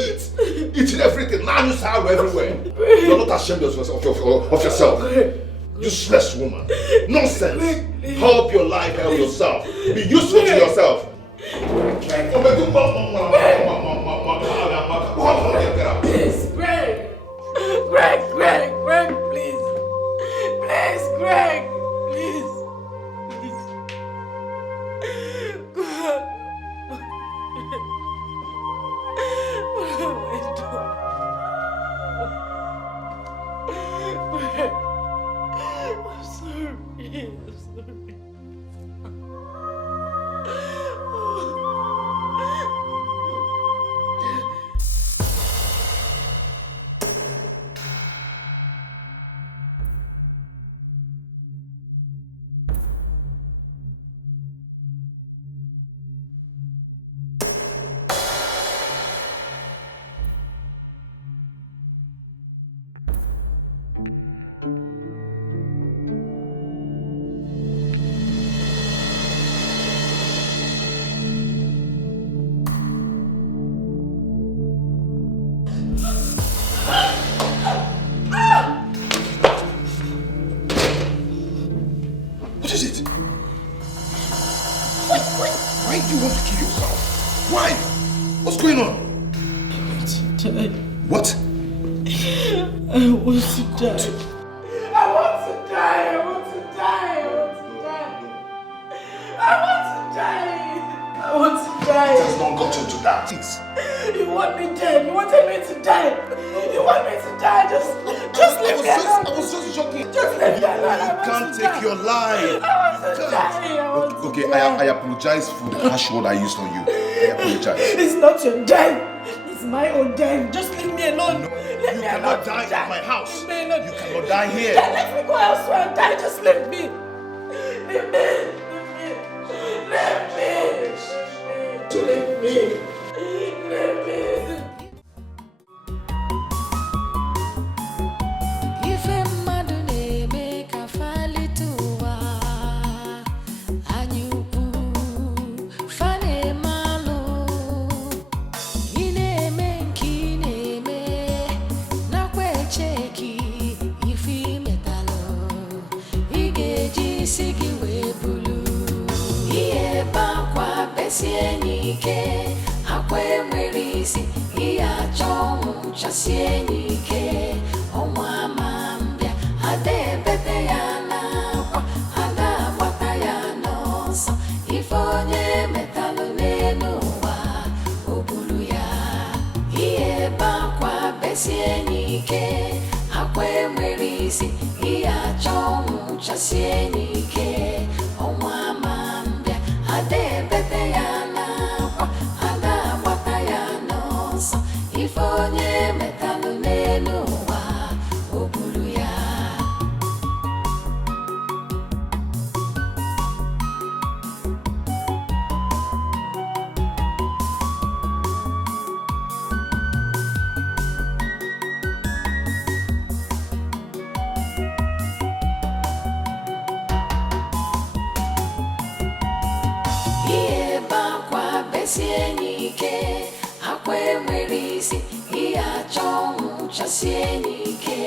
eat. losing everything. Now you sorrow everywhere. You're not ashamed of yourself. Useless woman. Nonsense. Help your life, help yourself. Be useful to yourself. Please, Greg, please. Please, Greg, please. God. What have I done? Greg, I'm sorry. What is it? Why do you want to kill yourself? Why? What's going on? I want to die. What? I want to die. I want to die. I want to die. I want to die. I want to die. It has not gotten to that. Please. You want me dead. You wanted me to die. You want me to die. Just leave me alone. I was just joking. Just leave me alone. You can't take your life. I want to die. Okay, I apologize for the harsh word I used on you. I apologize. It's not your death. It's my own death. Just leave me alone. No, Leave you me cannot alone. die at my house. Leave me alone. You cannot die here. Then let me go elsewhere and die. Just leave me. Leave me. Leave me. Leave me. Leave me. Ife mmadụ na-eme ka falite ụwa anyị ukwu fa na-eme alụ ị na-eme nke ị na-eme nakwa eche ka ife imetalụ ị ga-eji isi gị wee bulu ihe ebe akwa besie n'ike akwa enwere isi ihe achọ ọnwụ chasie n'ike ọnwa ama mbịa ada ebete ya n'akwa ada agbata ya n'ọsọ ife onye metalụ n'elu ụwa o buru ya ihe ebe akwa besie n'ike akwa enwere isi ihe achọ ọnwụ chasie n'ike ọnwa ama mbịa ada ebete ya n'akwa ada agbata ya n'ọsọ ife onye metalụ n'elu ụwa o buru ya ihe ebe akwa besie n'ike akwa enwere isi ihe achọ ọnwụ chasie n'ike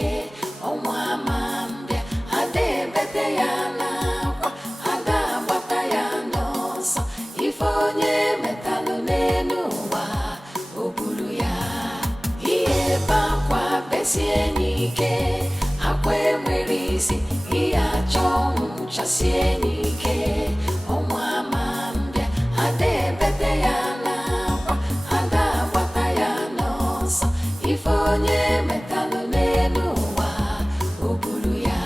ọnwa ama mbịa ada ebete ya n'akwa ada agbata ya n'ọsọ ife onye metalụ n'elu ụwa o buru ya ihe ebe akwa besie n'ike akwa enwere isi ihe achọ ọnwụ chasie n'ike ọnwa ama mbịa ada ebete ya n'akwa ada agbata ya n'ọsọ ife onye metalụ n'elu ụwa o buru ya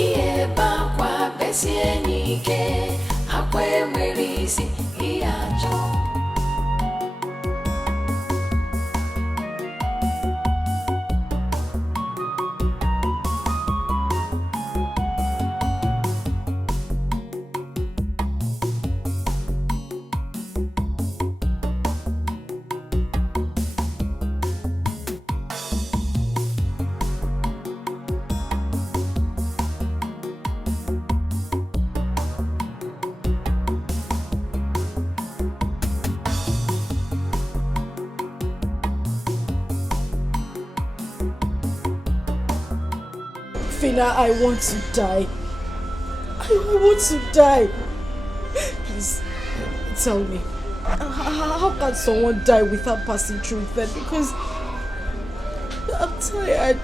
ihe ebe akwa besie n'ike akwa enwere isi ihe achọ Fina, I want to die. I want to die. Please, tell me. How can someone die without passing through it then? Because I'm tired.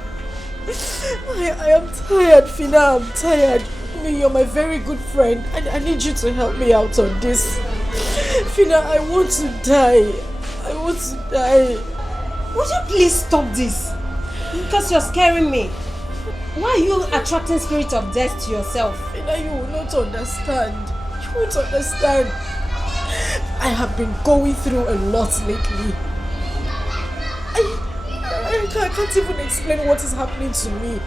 I am tired, Fina. I'm tired. I mean, you're my very good friend. I need you to help me out on this. Fina, I want to die. I want to die. Would you please stop this? Because you're scaring me. Why are you attracting spirit of death to yourself? Fina, you will not understand. You won't understand. I have been going through a lot lately. I can't even explain what is happening to me.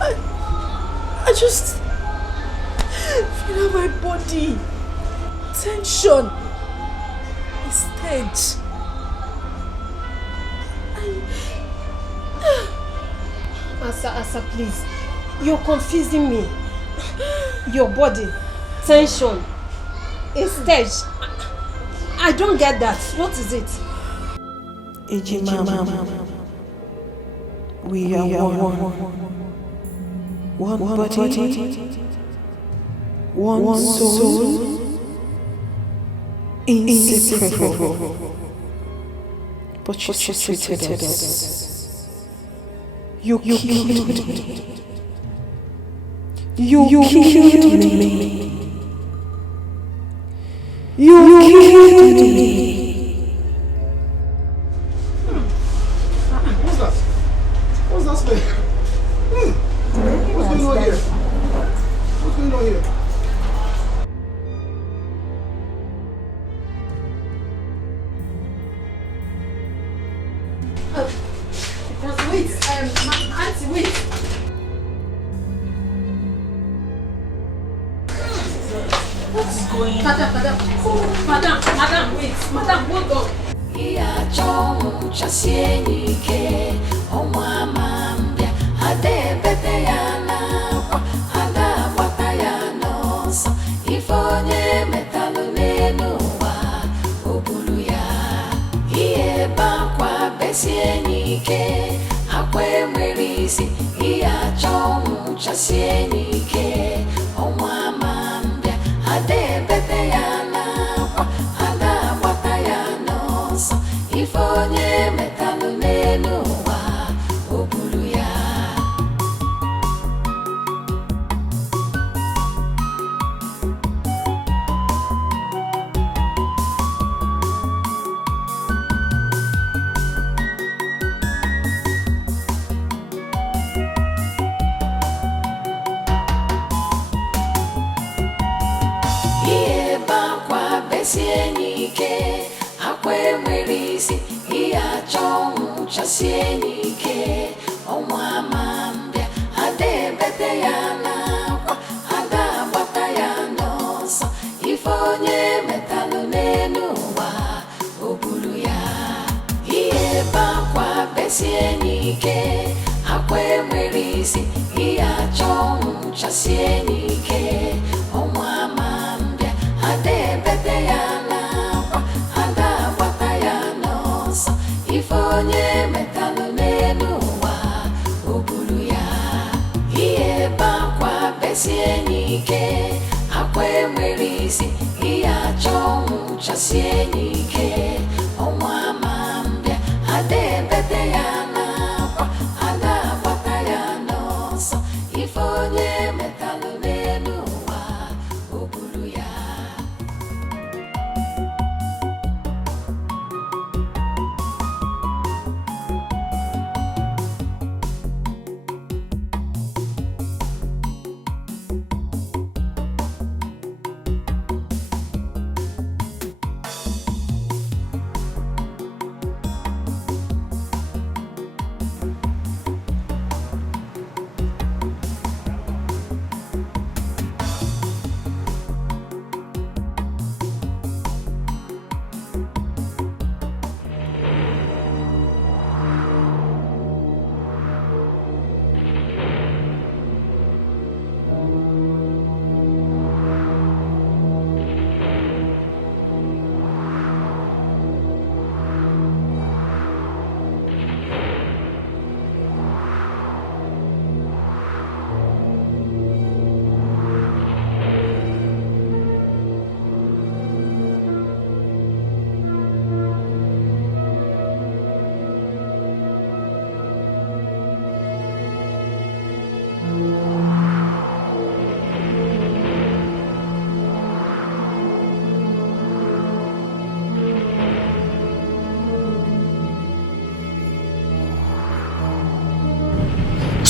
I just feel my body tension is tense. Asa, please. You're confusing me. Your body, tension, a stage. I don't get that. What is it? Ejima, we are one body, one soul, inseparable. But you treated us. You killed me. You killed me. You killed me. What's that? What's that smell? What's going on here? What's going on here? Wait, Auntie, wait. What is going on? Madam, wait. Madam, hold on.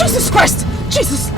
Jesus Christ! Jesus!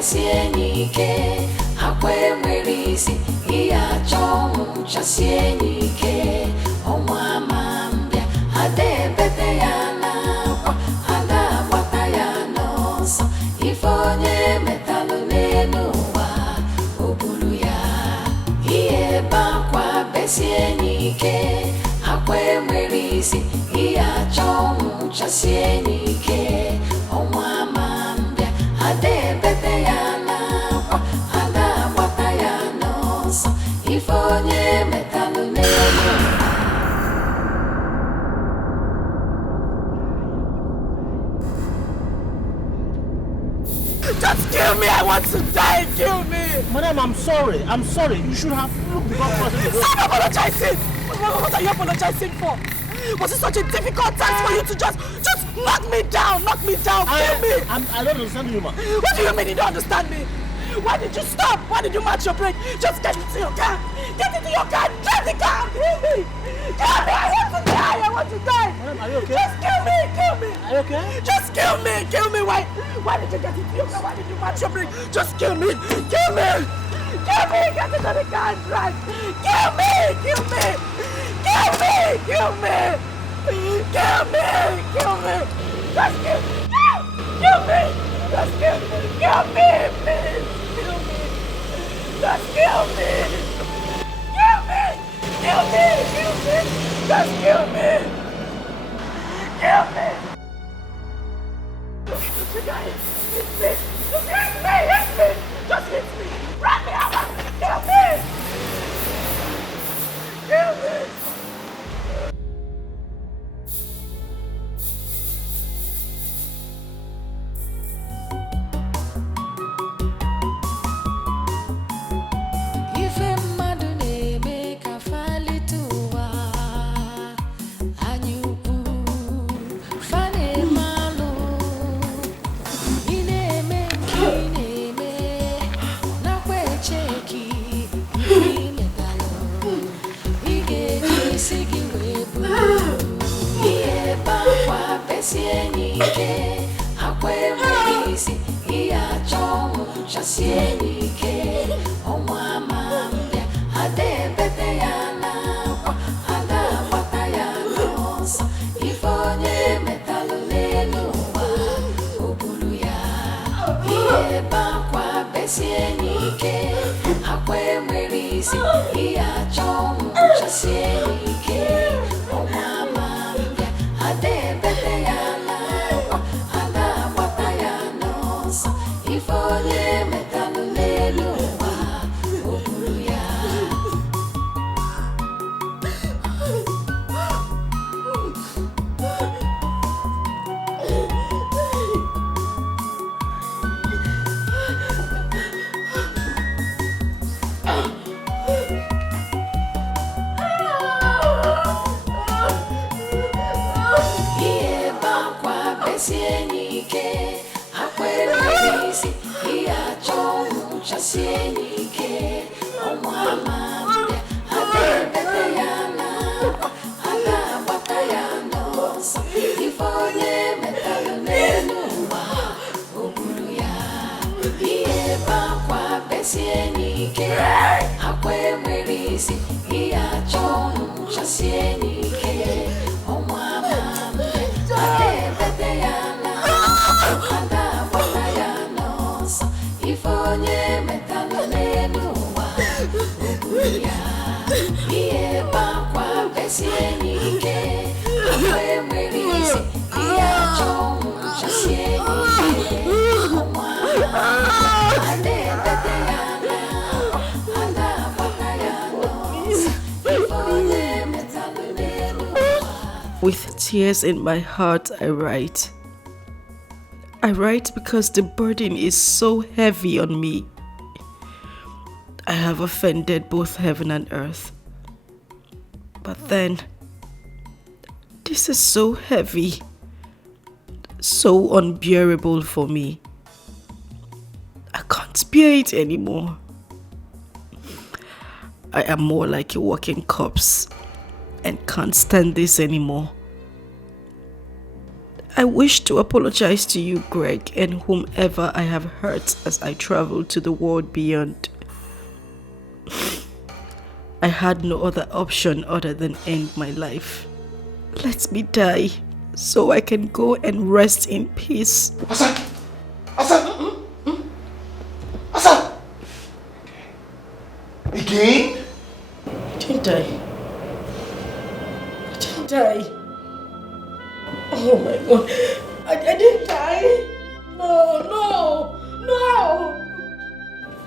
chasie n'ike akwa enwere isi ihe achọ ọnwụ chasie n'ike ọnwa ama isi iya chong chasieni ke onwa mambia ade bete ya na kwa ada bata ya no so ifonye metalu ne. Just kill me! I want to die! Kill me! Madam, I'm sorry. I'm sorry. You should have looked before crossing the road. Stop apologizing! What are you apologizing for? Was it such a difficult task for you to just knock me down? Knock me down! Kill me! I don't understand you, ma. What do you mean you don't understand me? Why did you stop? Why did you match your brake? Just get into your car! Get into your car! Drive the car! Kill me! Kill me! I want to die! I want to die! Madam, are you okay? Just kill me! Kill me! Are you okay? Just kill me! Kill me! Why did you get into your car? Why did you match your brake? Just kill me! Kill me! Kill me! Get into the car and drive! Kill me! Kill me! Kill me! Kill me! Kill me! Kill me! Just kill me! Kill me! Just kill me! Kill me! Please! Kill me! Just kill me! Kill me! Kill me! Kill me! Just kill me! Kill me! You guys, hit me! Just hit me! Hit me! Just hit me! Run me over! Kill me! Kill me! Sienike, akwe mwisi, iya chong, chasienike, omwa mambia, ade bete ya na kwa, ada bata ya nosa, ifonye metalu lenuwa, ubulu ya, iye bakwa besienike, akwe mwisi, iya chong, chasienike, omwa mambia, ade bete ya ifonye metalu leluwa ubulu ya. Iye bakwa besienike akwemerisi iya chongu chasienike omwa mambia adebete yana adabata yanosa ifonye metalu nenuwa ubulu ya iye bakwa besienike akwemerisi iya chongu chasienike omwa mambia adebete yana ifonye metalo nenuwa ubuya iye bakwa besienike akwe mwerisi iya chongu chasienike omwa ade bete yana anda bata yanos ifonye metalo nenuwa. With tears in my heart, I write. I write because the burden is so heavy on me. I have offended both heaven and earth. But then, this is so heavy, so unbearable for me. I can't bear it anymore. I am more like a walking corpse and can't stand this anymore. I wish to apologize to you, Greg, and whomever I have hurt as I travel to the world beyond. I had no other option other than end my life. Let me die so I can go and rest in peace. Asa! Asa! Asa! Again? I didn't die. I didn't die.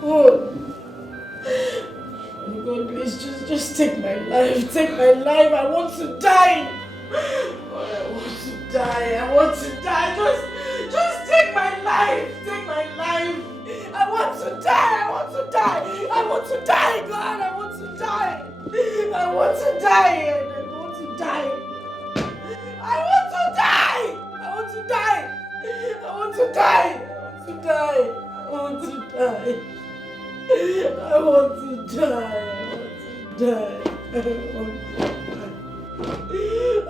Oh. God, please just take my life. Take my life. I want to die. God, I want to die. I want to die. Just take my life. Take my life. I want to die. I want to die. I want to die, God. I want to die. I want to die. I want to die. I want to die. I want to die. I want to die. I want to die. I want to die. I want to die.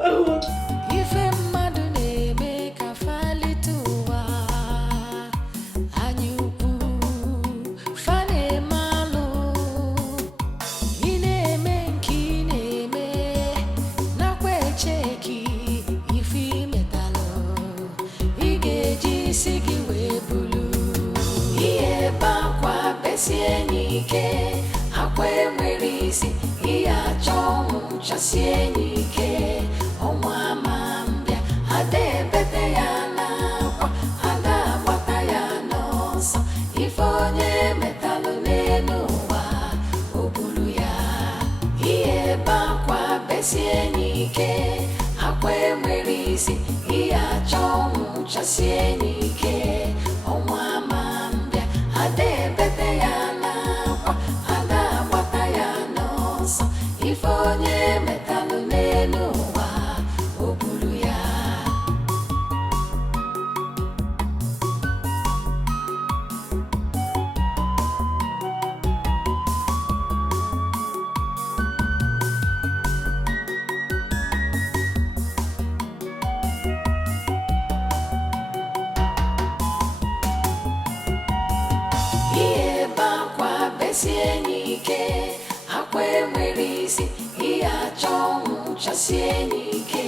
I want to die. Ife mmadụ na-eme ka falite ụwa anyị ukwu fa na-eme alụ ị na-eme nke ị na-eme nakwa echeki ife imetalụ ị ga-eji isi gị wee bulu ihe ebe akwa besie n'ike akwa enwere isi ihe achọ ọnwụ chasie n'ike ọnwa ma mbịa ada ebete ya n'akwa ada agbata ya n'ọsọ ife onye metalụ n'elu ụwa o buru ya ihe ebe akwa besie n'ike akwa enwere isi ihe achọ ọnwụ chasie n'ike ọnwa ma mbịa ada ebete ya n'akwa ada agbata ya n'ọsọ ife onye metalụ n'elu ụwa o buru ya ihe ebe akwa besie n'ike akwa enwere isi ihe achọ ọnwụ chasie n'ike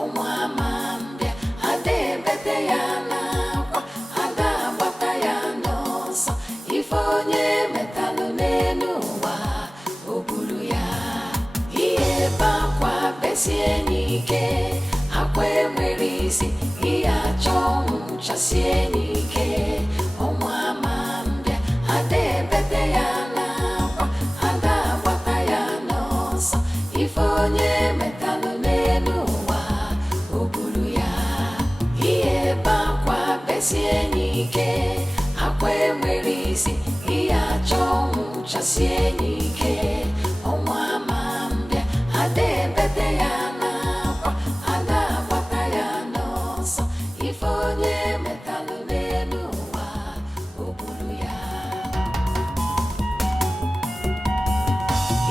ọnwa ma mbịa ada ebete ya n'akwa ada agbata ya n'ọsọ ife onye metalụ n'elu ụwa o buru ya ihe ebe akwa besie n'ike akwa enwere isi ihe achọ ọnwụ chasie n'ike ọnwa ma mbịa ada ebete ya n'akwa ada agbata ya n'ọsọ ife onye metalụ n'elu ụwa o buru ya ihe ebe akwa besie n'ike akwa enwere isi ihe achọ ọnwụ chasie n'ike ọnwa ma mbịa ada ebete ya n'akwa ada agbata ya n'ọsọ ife onye metalụ n'elu ụwa o buru ya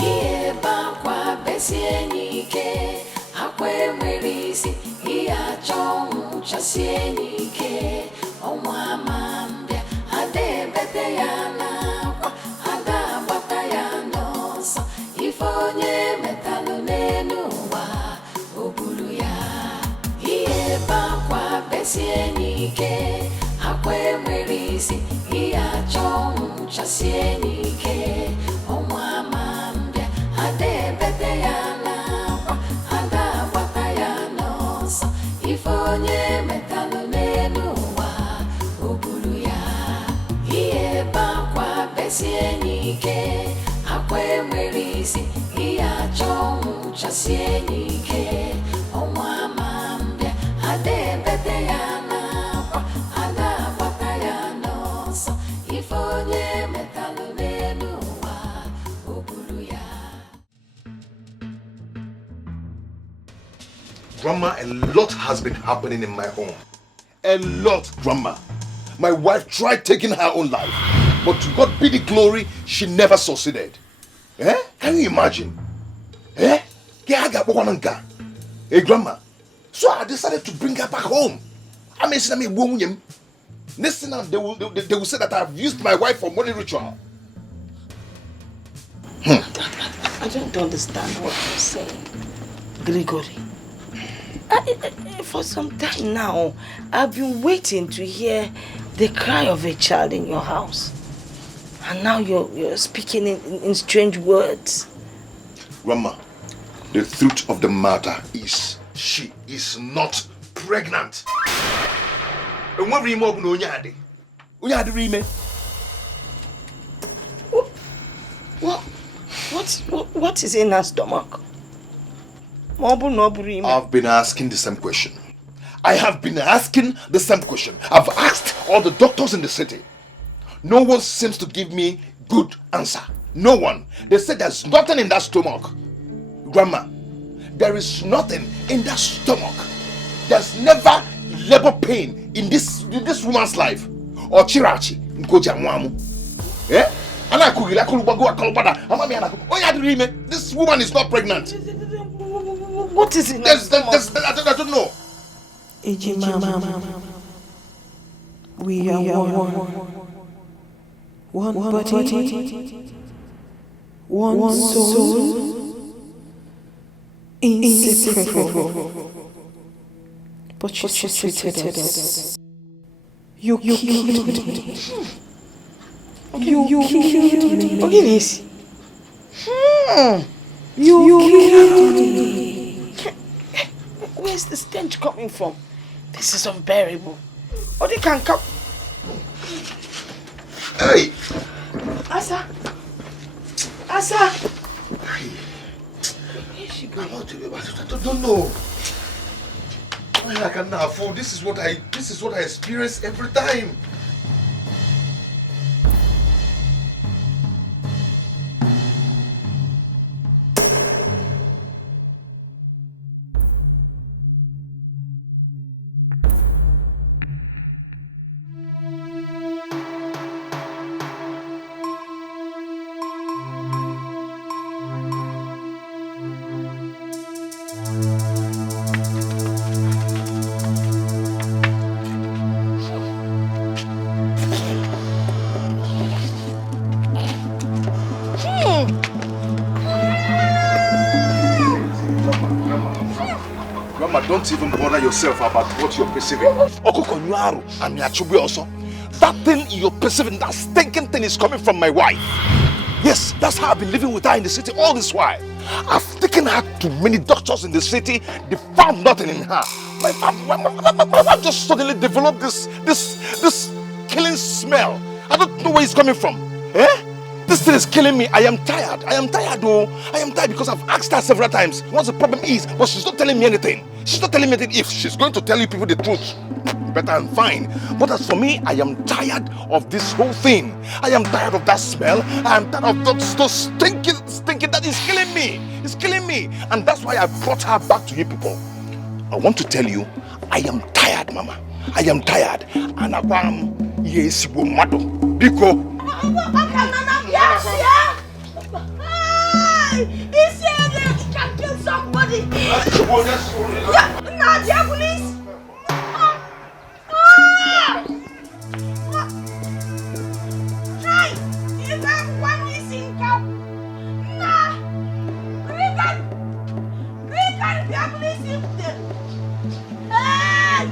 ihe ebe akwa besie n'ike akwa enwere isi ihe achọ ọnwụ chasie n'ike ọnwa ma mbịa ada ebete ya n'akwa ada agbata ya n'ọsọ ife onye metalụ n'elu ụwa o buru ya ihe ebe akwa besie n'ike akwa enwere isi ihe achọ ọnwụ chasie n'ike ọnwa ma mbịa ada ebete ya n'akwa ada agbata ya n'ọsọ ife onye metalụ n'elu ụwa o buru ya ihe ebe akwa besie n'ike akwa enwere isi ihe achọ ọnwụ chasie n'ike ọnwa ma mbịa ada ebete ya n'akwa ada agbata ya n'ọsọ ife onye metalụ n'elu ụwa o buru ya Grandma, a lot has been happening in my home. A lot, Grandma. My wife tried taking her own life, but to God be the glory, she never succeeded. Can you imagine? Hey, Grandma. So I decided to bring her back home. Next thing they will say that I've used my wife for money ritual. I don't understand what you're saying, Gregory. For some time now, I've been waiting to hear the cry of a child in your house. And now you're speaking in strange words. Grandma, the truth of the matter is she is not pregnant. What is in her stomach? I've been asking the same question. I have been asking the same question. I've asked all the doctors in the city. No one seems to give me good answer. No one. They said there's nothing in that stomach. Grandma, there is nothing in that stomach. There's never labor pain in this woman's life. Or chirachi. Eh? This woman is not pregnant. What is it? I don't know. We are one body, one soul, inseparable. But you treated us. You killed me. You killed me. Ogilvy. You killed me. Where's the stench coming from? This is unbearable. Oh, they can't come. Hey! Asa! Where is she going? I don't know. I cannot afford. This is what I experience every time. Don't even bother yourself about what you're perceiving. That thing you're perceiving, that stinking thing is coming from my wife. Yes, that's how I've been living with her in the city all this while. I've taken her to many doctors in the city. They found nothing in her. My wife just suddenly developed this killing smell. I don't know where it's coming from. Eh? This thing is killing me. I am tired. I am tired because I've asked her several times what the problem is, but she's not telling me anything. She's not telling me anything. If she's going to tell you people the truth, better and fine. But as for me, I am tired of this whole thing. I am tired of that smell. I am tired of those stinking that is killing me. It's killing me. And that's why I brought her back to you people. I want to tell you, I am tired, Mama. I am tired. And I am yes, Biko. He said that he can kill somebody. Nadia, police. Hey, you got one missing cow. Nah, we can be police if they. Hey,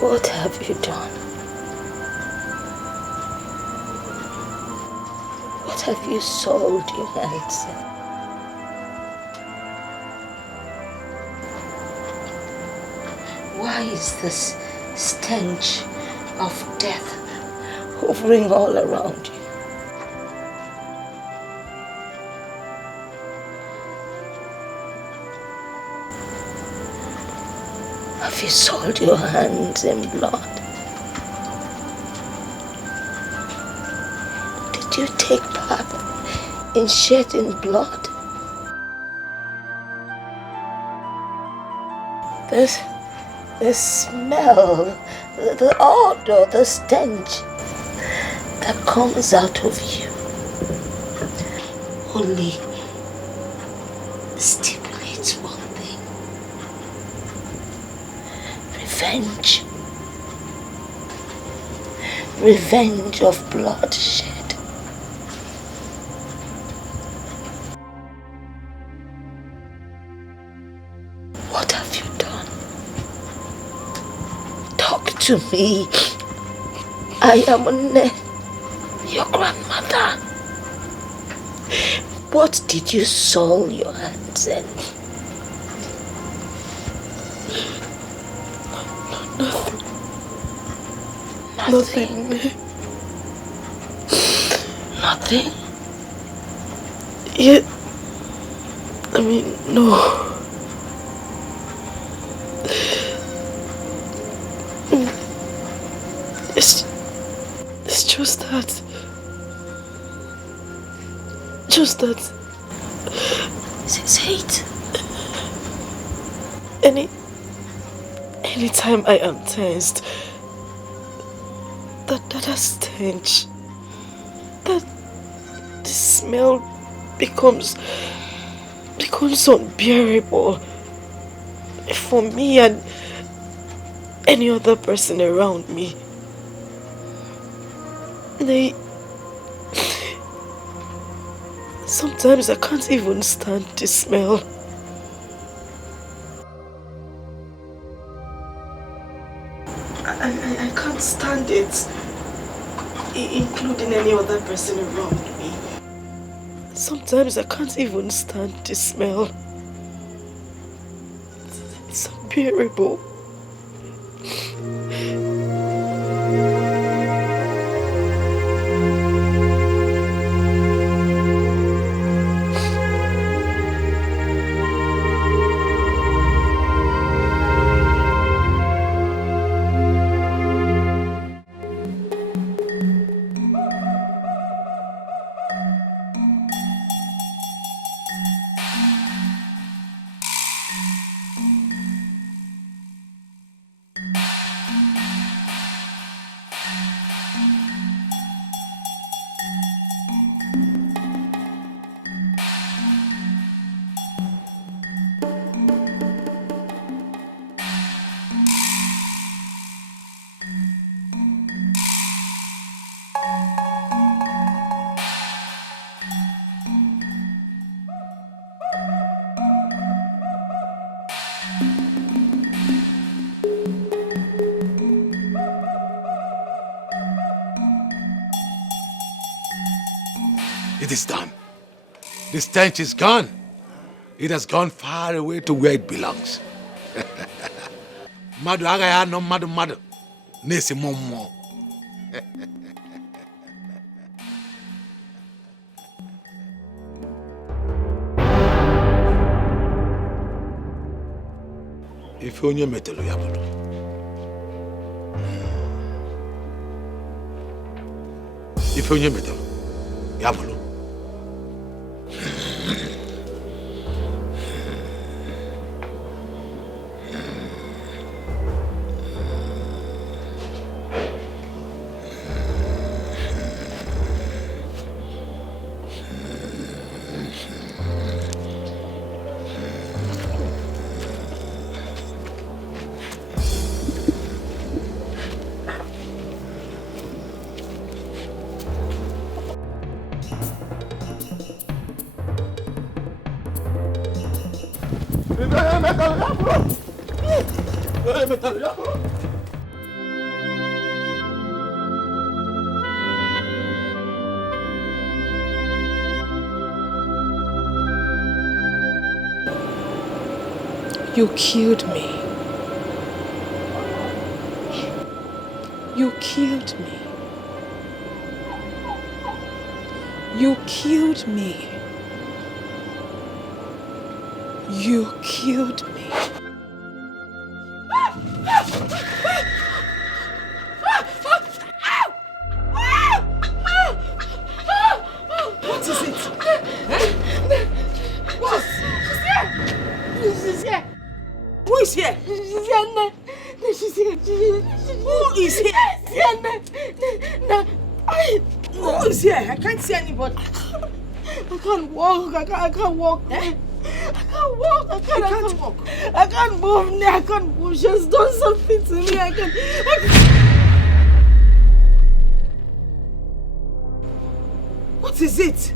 What have you done? What have you sold your hands in? Why is this stench of death hovering all around you? Have you soiled your hands in blood? Did you take part in shedding blood? The smell, the odor, the stench that comes out of you only stipulates one thing: revenge. Revenge of bloodshed. What have you done? Talk to me. I am your grandmother. What did you soil your hands in? Nothing. Nothing? Yeah. I mean, no. It's just that. Say it. Anytime I am tensed, that stench, that the smell becomes unbearable for me and any other person around me. Sometimes I can't even stand the smell. I can't stand it, including any other person around me. Sometimes I can't even stand the smell. It's unbearable. It is done. The stench is gone. It has gone far away to where it belongs. Madu agaya no madu. Nesi momo. If onye metelu ya bulu. If onye metelu ya bulu. You killed me. You killed me. You killed me. You killed me. What is it? What? She's here! She's here! Who is here? is here? I can't see anybody. I can't walk. I can't walk. Eh? I can't walk. I can't walk. I can't move. I can't move. She's done something to me. I can't. What is it?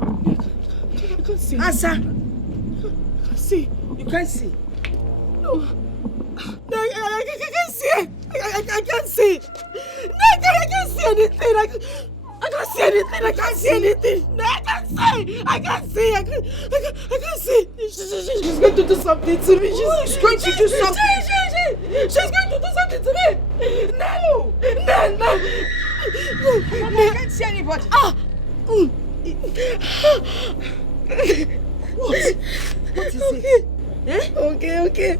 I can't see. Answer. I can't see. You can't see. No. No, I can't see. I can't see. No, I can't see anything. I can't see anything. I can't see anything. No, I can't see. I can't see. I can't see. She's going to do something to me. She's going to do something. She's going to do something to me. No. I can't see anybody. What is it? Eh? Okay. Okay,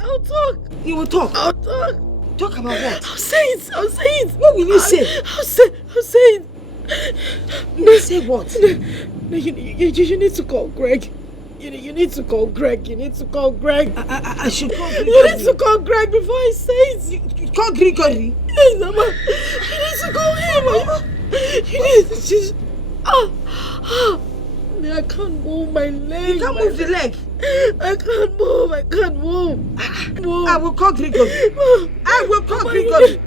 I'll talk. You will talk? I'll talk. Talk about what? I'll say it. What will you say? I'll say it. You will say what? No, you need to call Greg. You need to call Greg. I should call Greg. You need to call Greg before I say it. You call Gregory? Yes, Mama. You need to call him. You need to I can't move my leg. You can't move the leg. I can't move. I will call Gregory. Gregory.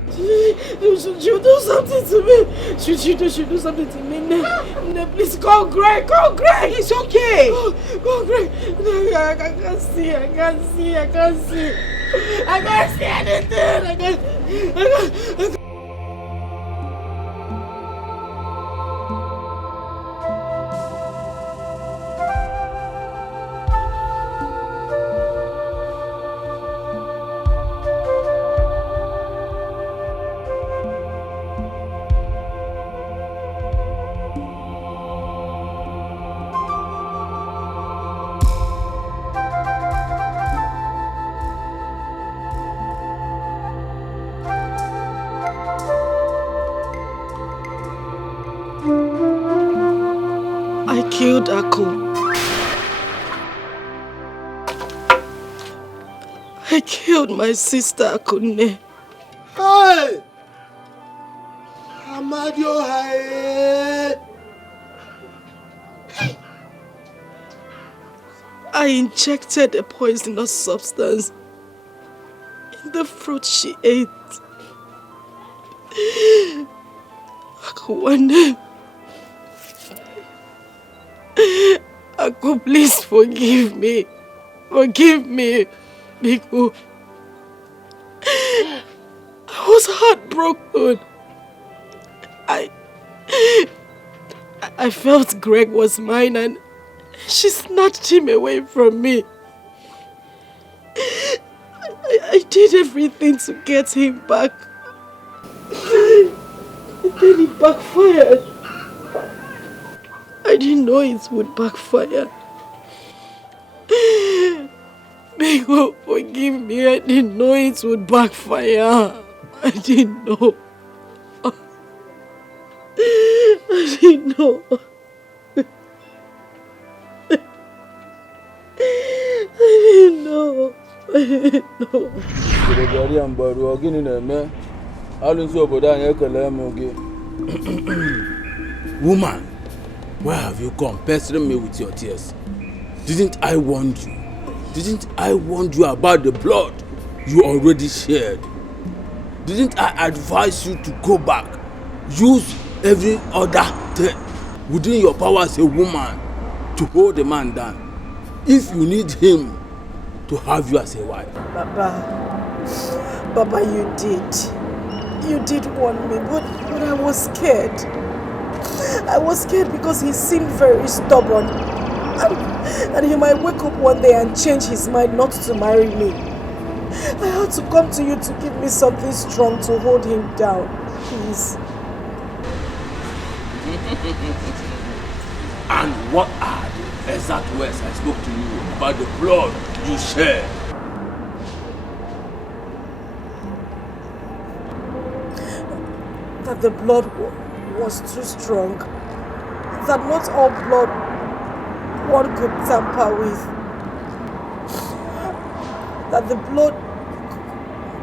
She'll do something to me. She'll do something to me. No, please call Greg. It's okay. Call Greg. No, I can't see. I can't see anything. I can't. I killed Ako. I killed my sister Akune. Hey! Amadio, hey! I injected a poisonous substance in the fruit she ate. Ako, Ako, please forgive me. Forgive me, Biko. I was heartbroken. I felt Greg was mine and she snatched him away from me. I did everything to get him back. And then it backfired. I didn't know it would backfire. Biko, forgive me. I didn't know it would backfire. I didn't know. I didn't know. I didn't know. Woman, why have you come pestering me with your tears? Didn't I warn you? Didn't I warn you about the blood you already shed? Didn't I advise you to go back? Use every other thing within your power as a woman to hold the man down. If you need him to have you as a wife. Baba, you did. You did warn me, but I was scared. I was scared because he seemed very stubborn. And he might wake up one day and change his mind not to marry me. I had to come to you to give me something strong to hold him down. Please. And what are the exact words I spoke to you about the blood you shed? That the blood was too strong. That not all blood one could tamper with. That the blood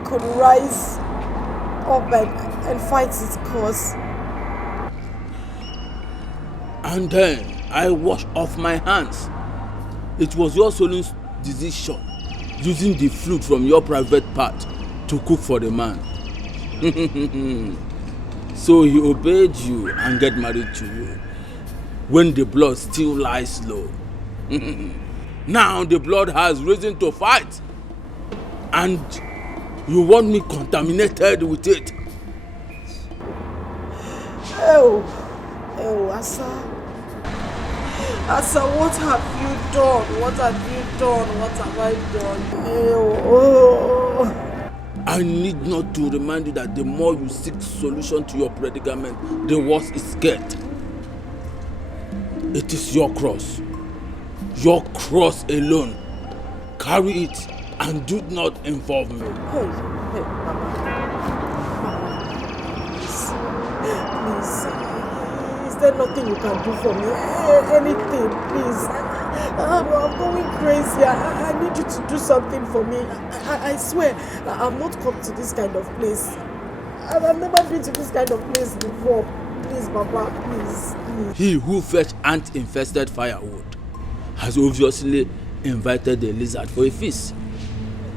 could rise up and fight its cause. And then I washed off my hands. It was your solo's decision, using the flute from your private part to cook for the man. So he obeyed you and get married to you, when the blood still lies low. Now the blood has risen to fight, and you want me contaminated with it. Oh, Asa, what have you done? What have you done? What have I done? Oh. I need not to remind you that the more you seek solution to your predicament, the worse it gets. It is your cross alone. Carry it and do not involve me. Hey, Mama. Please. Is there nothing you can do for me? Anything, please. I'm going crazy. I need you to do something for me. I swear, I've not come to this kind of place. I've never been to this kind of place before. Please, Papa, please. He who fetched ant-infested firewood has obviously invited a lizard for a feast.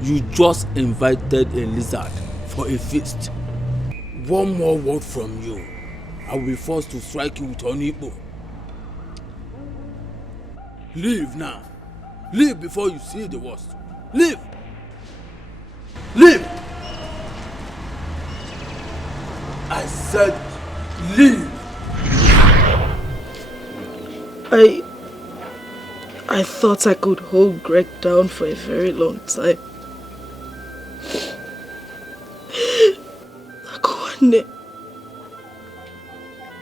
You just invited a lizard for a feast. One more word from you, I will be forced to strike you with Onipo. Leave now. Leave before you see the worst. Leave. Leave. I said leave. I thought I could hold Greg down for a very long time.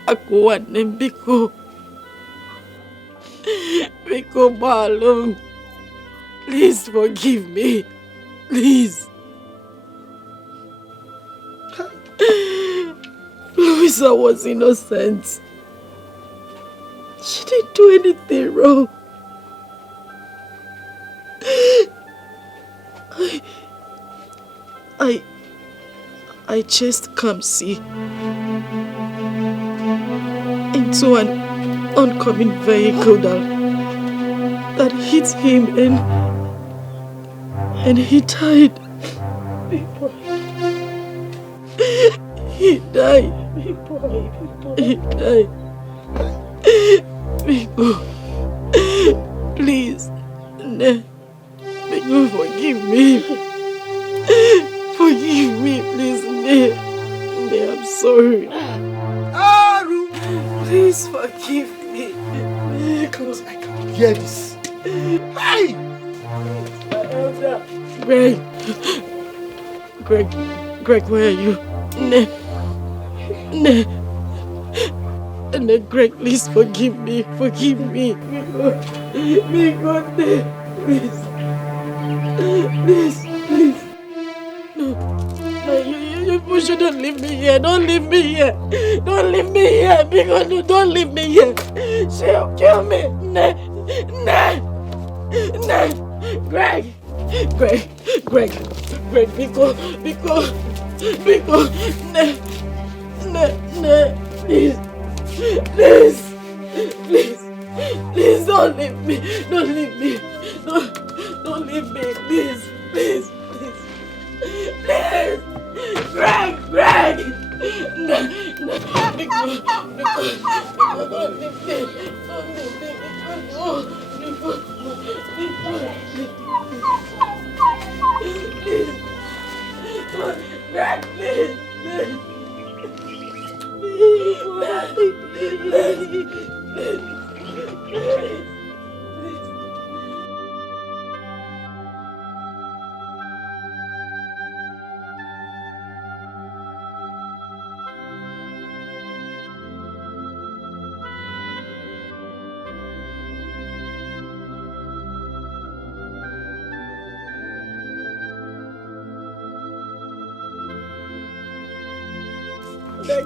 Akuane Biko Balum. Please forgive me. Please. Louisa was innocent. She didn't do anything wrong. I chased Kamsi into an oncoming vehicle that hit him and he died. He died. He died. Biko, please, Biko, forgive me. Forgive me, please, I'm sorry. Please forgive me. Come on, I can hear this. Hey! My elder. Greg, where are you? Greg, please forgive me. Forgive me. Biko, please. Please. No, you shouldn't leave me here. Don't leave me here. Don't leave me here. Because no, don't leave me here. She'll kill me. Greg, Biko, please, don't leave me. Don't leave me. Don't leave me, please. Greg! No, Biko, don't leave me. Don't leave me, Biko, please. Greg, please.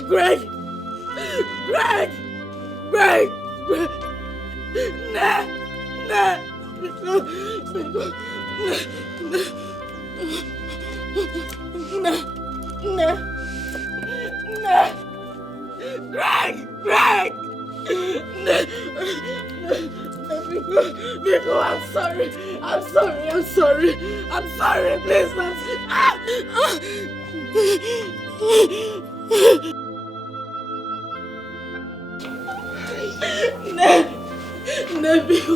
Greg! Biko, I'm sorry. I'm sorry. I'm sorry. I'm sorry. Please, Biko,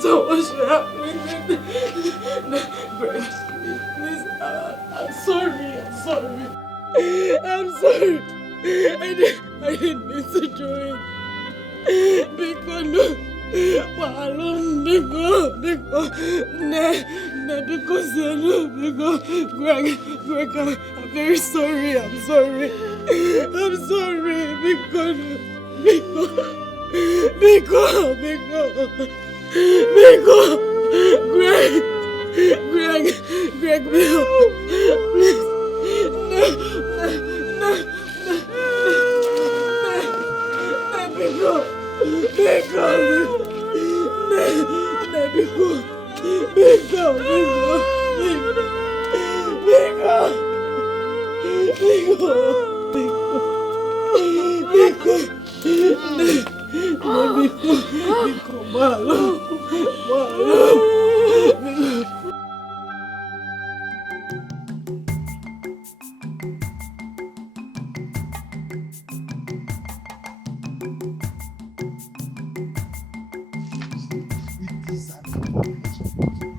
so what should happen? Please, I'm sorry. I'm sorry. I'm sorry. I didn't mean to do it. Biko, no. Greg, I'm very sorry. I'm sorry. I'm sorry. Biko, Greg, please.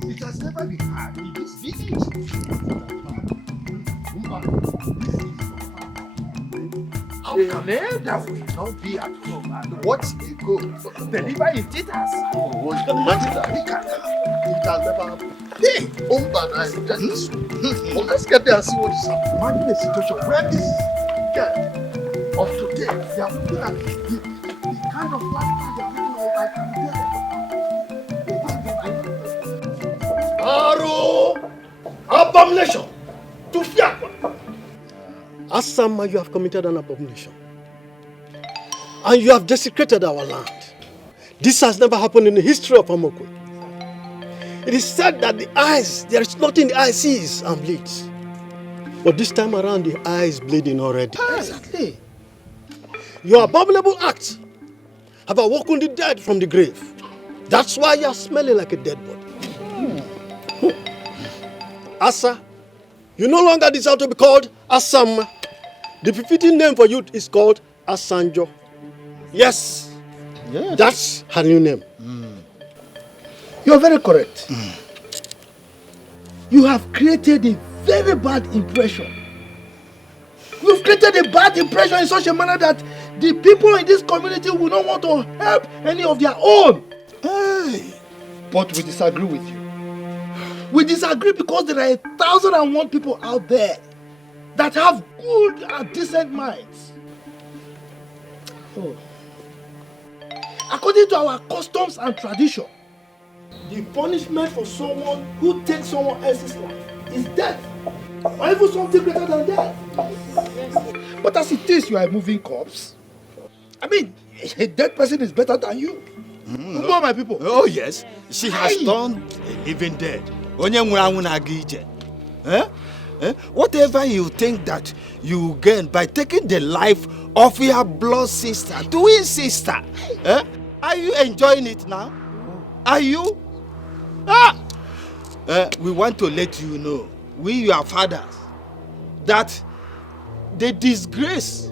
It has never been hard in this village. How can that will not be at home and watch a go deliver in theaters? Oh, it has never happened. Hey, let's get there and see what is happening. Imagine a situation where this girl of today, they are looking at the kind of life they are living like Aro! Abomination! To fear! Asama, you have committed an abomination. And you have desecrated our land. This has never happened in the history of Amokwe. It is said that the eyes, there is nothing the eye sees and bleeds. But this time around, the eye is bleeding already. Exactly. Your abominable acts have awoken the dead from the grave. That's why you are smelling like a dead body. Asa, you no longer deserve to be called Asama. The befitting name for you is called Asanjo. Yes, that's her new name. You're very correct. You have created a very bad impression. You've created a bad impression in such a manner that the people in this community will not want to help any of their own. Hey. But we disagree with you. We disagree because there are 1,001 people out there that have good and decent minds. Oh. According to our customs and tradition, the punishment for someone who takes someone else's life is death, or even something greater than death. But as it is, you are a moving corpse. I mean, a dead person is better than you. Know my people. Oh yes, she has turned even dead. Whatever you think that you gain by taking the life of your blood sister, twin sister, are you enjoying it now? Are you? We want to let you know, we your fathers, that the disgrace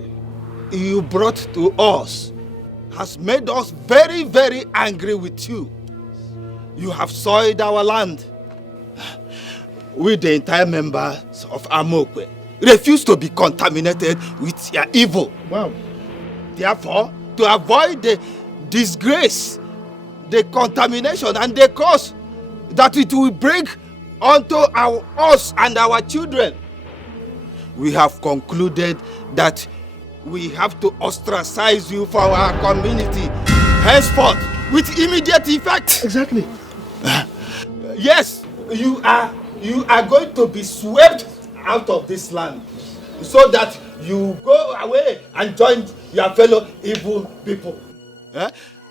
you brought to us has made us very, very angry with you. You have soiled our land. We, the entire members of Amokwe, refuse to be contaminated with your evil. Wow. Therefore, to avoid the disgrace, the contamination, and the curse that it will bring onto us and our children, we have concluded that we have to ostracize you from our community henceforth with immediate effect. Exactly. Yes, you are going to be swept out of this land so that you go away and join your fellow evil people.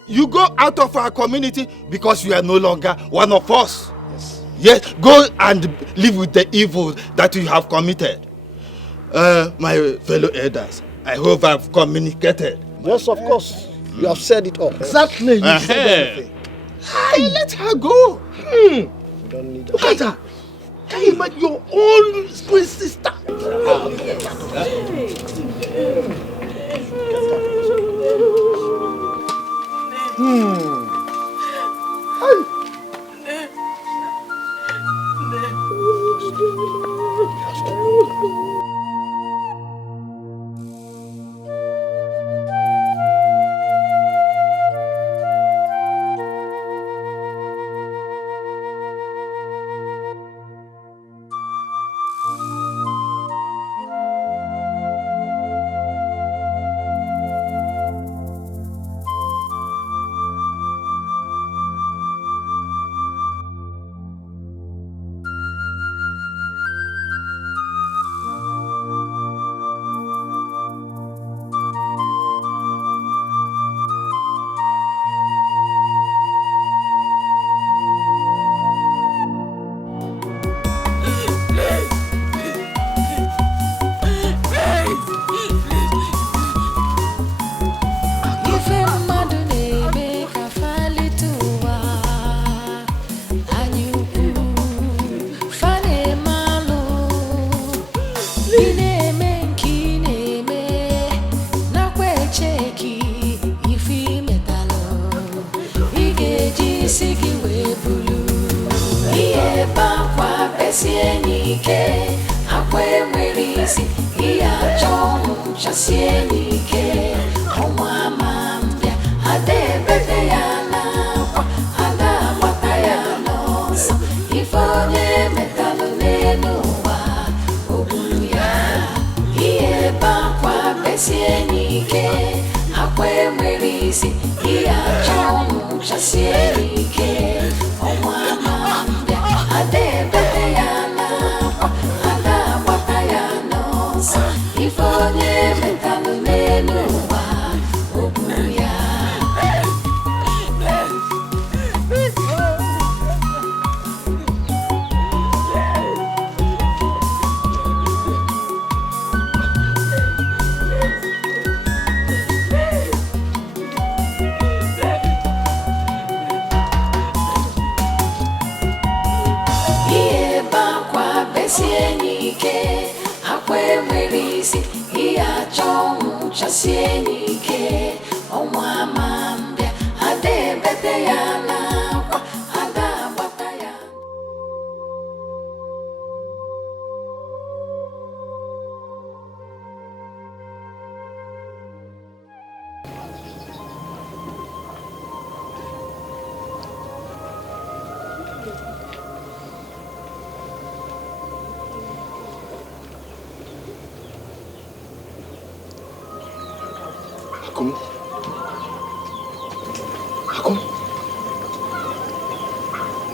You go out of our community because you are no longer one of us. Yes, go and live with the evil that you have committed. My fellow elders, I hope I've communicated. Yes, of course. You have said it all. Exactly. You said everything. Hey, let her go. Look at her. Can you imagine your own twin sister?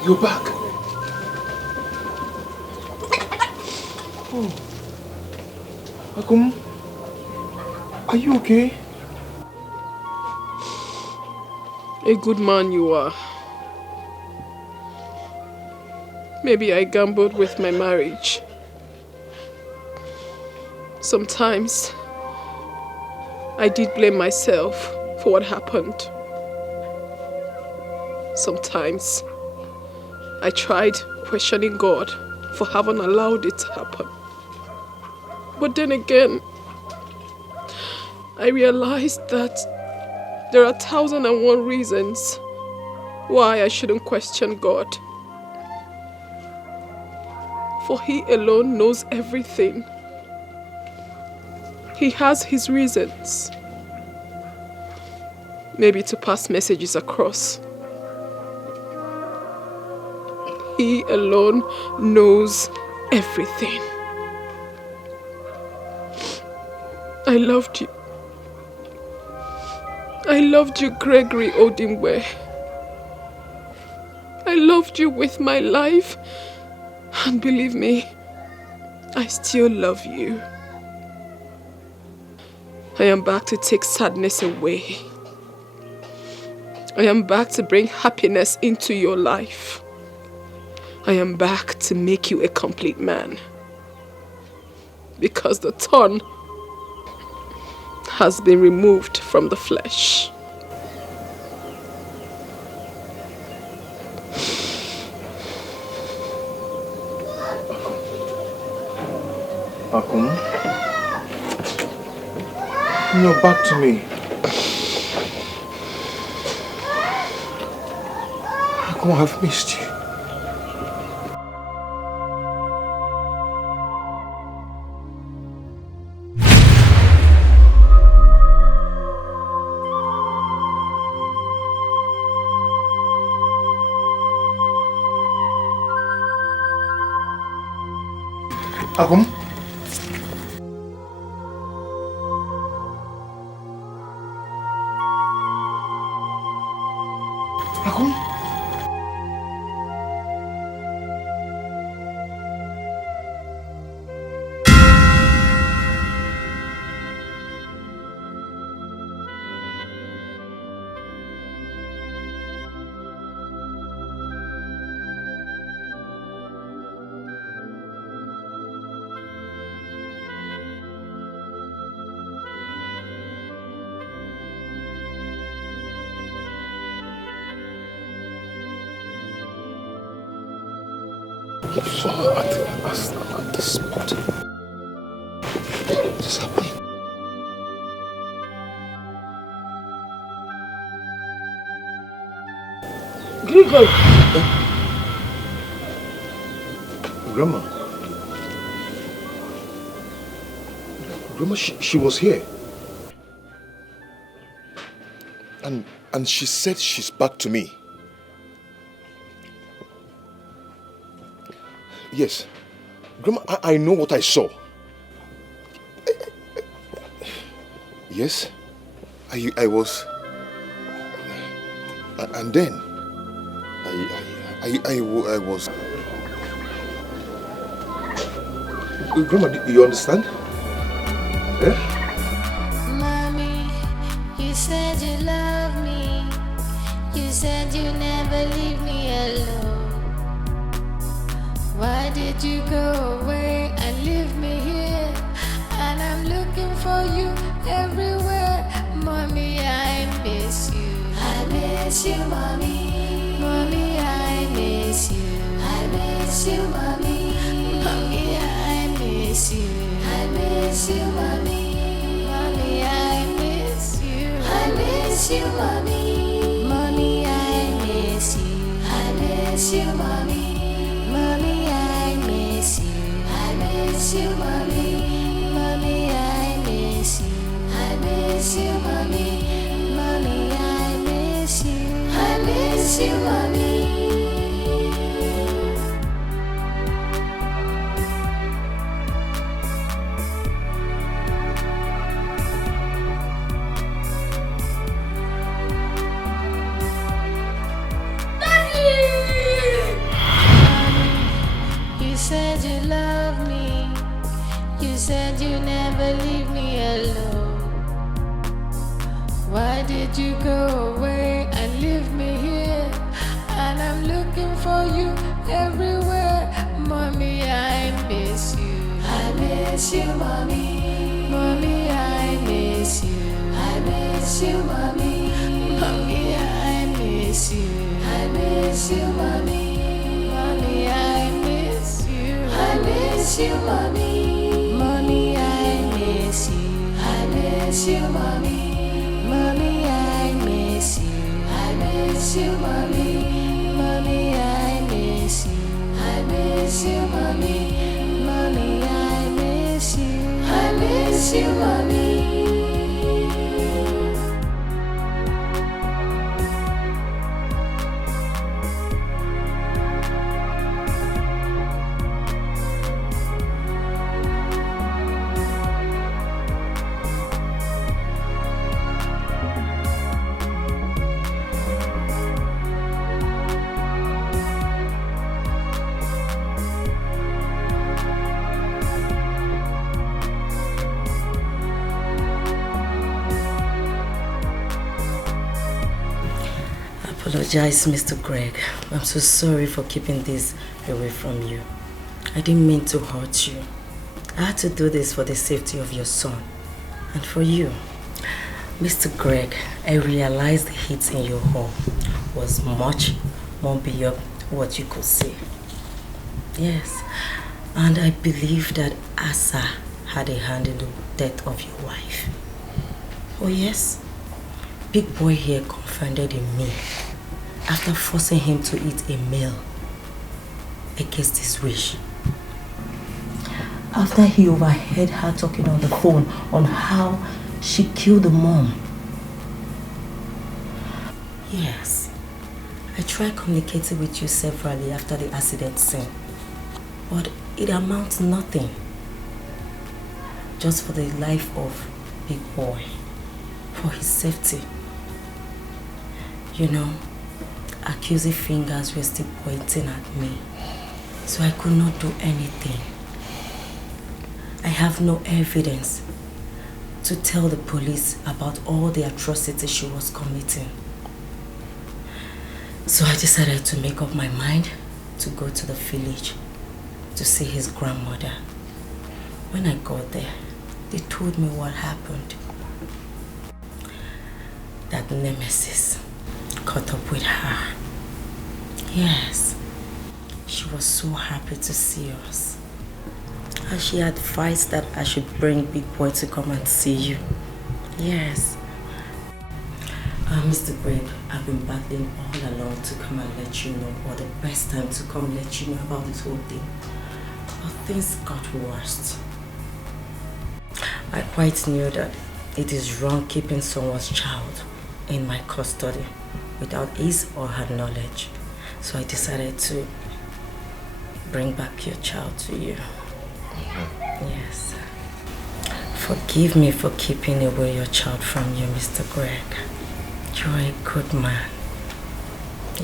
You're back. Oh. Akum, are you okay? A good man you are. Maybe I gambled with my marriage. Sometimes I did blame myself for what happened. Sometimes I tried questioning God for having allowed it to happen. But then again, I realized that there are 1,001 reasons why I shouldn't question God. For He alone knows everything. He has His reasons. Maybe to pass messages across. He alone knows everything. I loved you. I loved you, Gregory Odimwe. I loved you with my life. And believe me, I still love you. I am back to take sadness away. I am back to bring happiness into your life. I am back to make you a complete man. Because the thorn has been removed from the flesh. Akum, you're back to me. Akum, I've missed you. Akum? Akum? You saw her at the spot. What is happening? Grigor! Grandma. Grandma, she was here. And she said she's back to me. Yes. Grandma, I know what I saw. Yes. I was... And then... I was... Grandma, do you understand? Eh? Mommy, you said you love me. You said you never leave me alone. Why did you go away and leave me here? And I'm looking for you everywhere. Mommy, I miss you. I miss you, mommy. Mommy, I miss you. I miss you, mommy. Mommy, I miss you. I miss you, mommy. Mommy, I miss you. I miss you, mommy. Mommy, I miss you. I miss you, mommy. Mommy, I miss you. I miss you, mommy. Mommy, I miss you. I miss you, mommy. Mommy, I miss you. I miss you, mommy. You said you love me. You said you never leave me alone. Why did you go away and leave me here? And I'm looking for you everywhere. Mommy, I miss you. I miss you, mommy. Mommy, I miss you. I miss you, mommy. Mommy, I miss you. I miss you, mommy. Mommy, I miss you. I miss you, mommy. Mommy, I miss you. I miss you, mommy. Mommy, I miss you. I miss you, mommy. Mommy, I miss you. I miss you, mommy. Mommy, I miss you. I miss you, mommy. Apologize, Mr. Greg. I'm so sorry for keeping this away from you. I didn't mean to hurt you. I had to do this for the safety of your son and for you. Mr. Greg, I realized the heat in your home was much more beyond what you could see. Yes, and I believe that Asa had a hand in the death of your wife. Oh yes, big boy here confided in me after forcing him to eat a meal against his wish. After he overheard her talking on the phone on how she killed the mom. Yes, I tried communicating with you severally after the accident scene, but it amounts to nothing. Just for the life of big boy, for his safety. You know, accusing fingers were still pointing at me, so I could not do anything. I have no evidence to tell the police about all the atrocities she was committing. So I decided to make up my mind to go to the village to see his grandmother. When I got there, they told me what happened. That Nemesis caught up with her. Yes, she was so happy to see us. And she advised that I should bring Big Boy to come and see you. Yes. Mr. Greg, I've been battling all along to come and let you know, or the best time to come let you know about this whole thing. But things got worse. I quite knew that it is wrong keeping someone's child in my custody without his or her knowledge. So I decided to bring back your child to you. Yes. Forgive me for keeping away your child from you, Mr. Greg. You're a good man.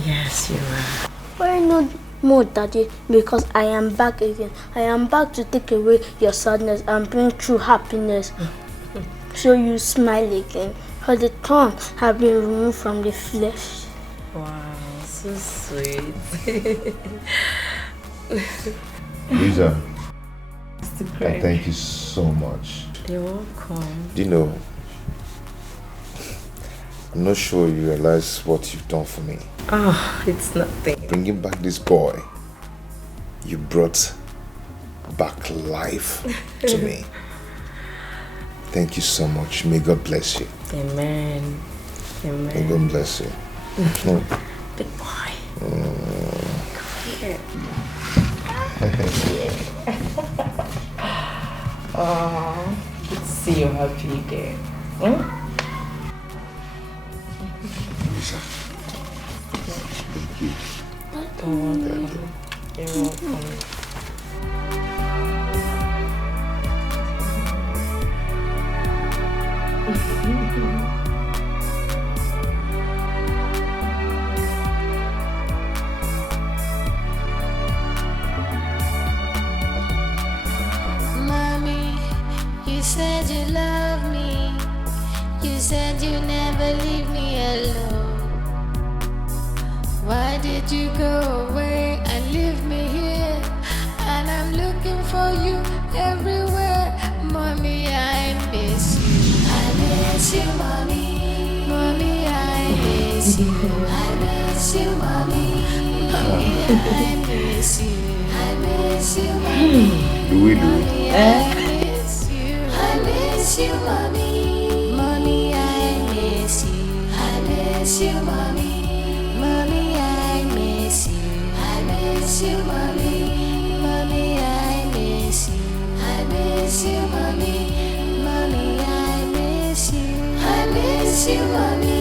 Yes, you are. Why not more, Daddy? Because I am back again. I am back to take away your sadness and bring true happiness. So you smile again. For the thorns have been removed from the flesh. Wow, so sweet. Lisa, Mr. I Greg. thank you so much. You're welcome. Do you know, I'm not sure you realize what you've done for me. Oh, it's nothing. Bringing back this boy, you brought back life to me. Thank you so much. May God bless you. Amen. Amen. May God bless you. Big boy. Mm. Oh, good to see you happy again. Lisa, thank you. You're welcome. Mommy, you said you love me. You said you never leave me alone. Why did you go away and leave me here? And I'm looking for you everywhere. Mommy, I miss you. I miss you, Mommy. Mommy, I miss you. I miss you, Mommy. Mommy, I miss you. I miss you, Mommy. Mommy, I miss you. I miss you, Mommy. Mommy, I miss you. I miss you, Mommy. Mommy, I miss you. I miss you, Mommy. Mommy, I miss you. I miss you, Mommy. Mommy, I miss you. I miss you, Mommy.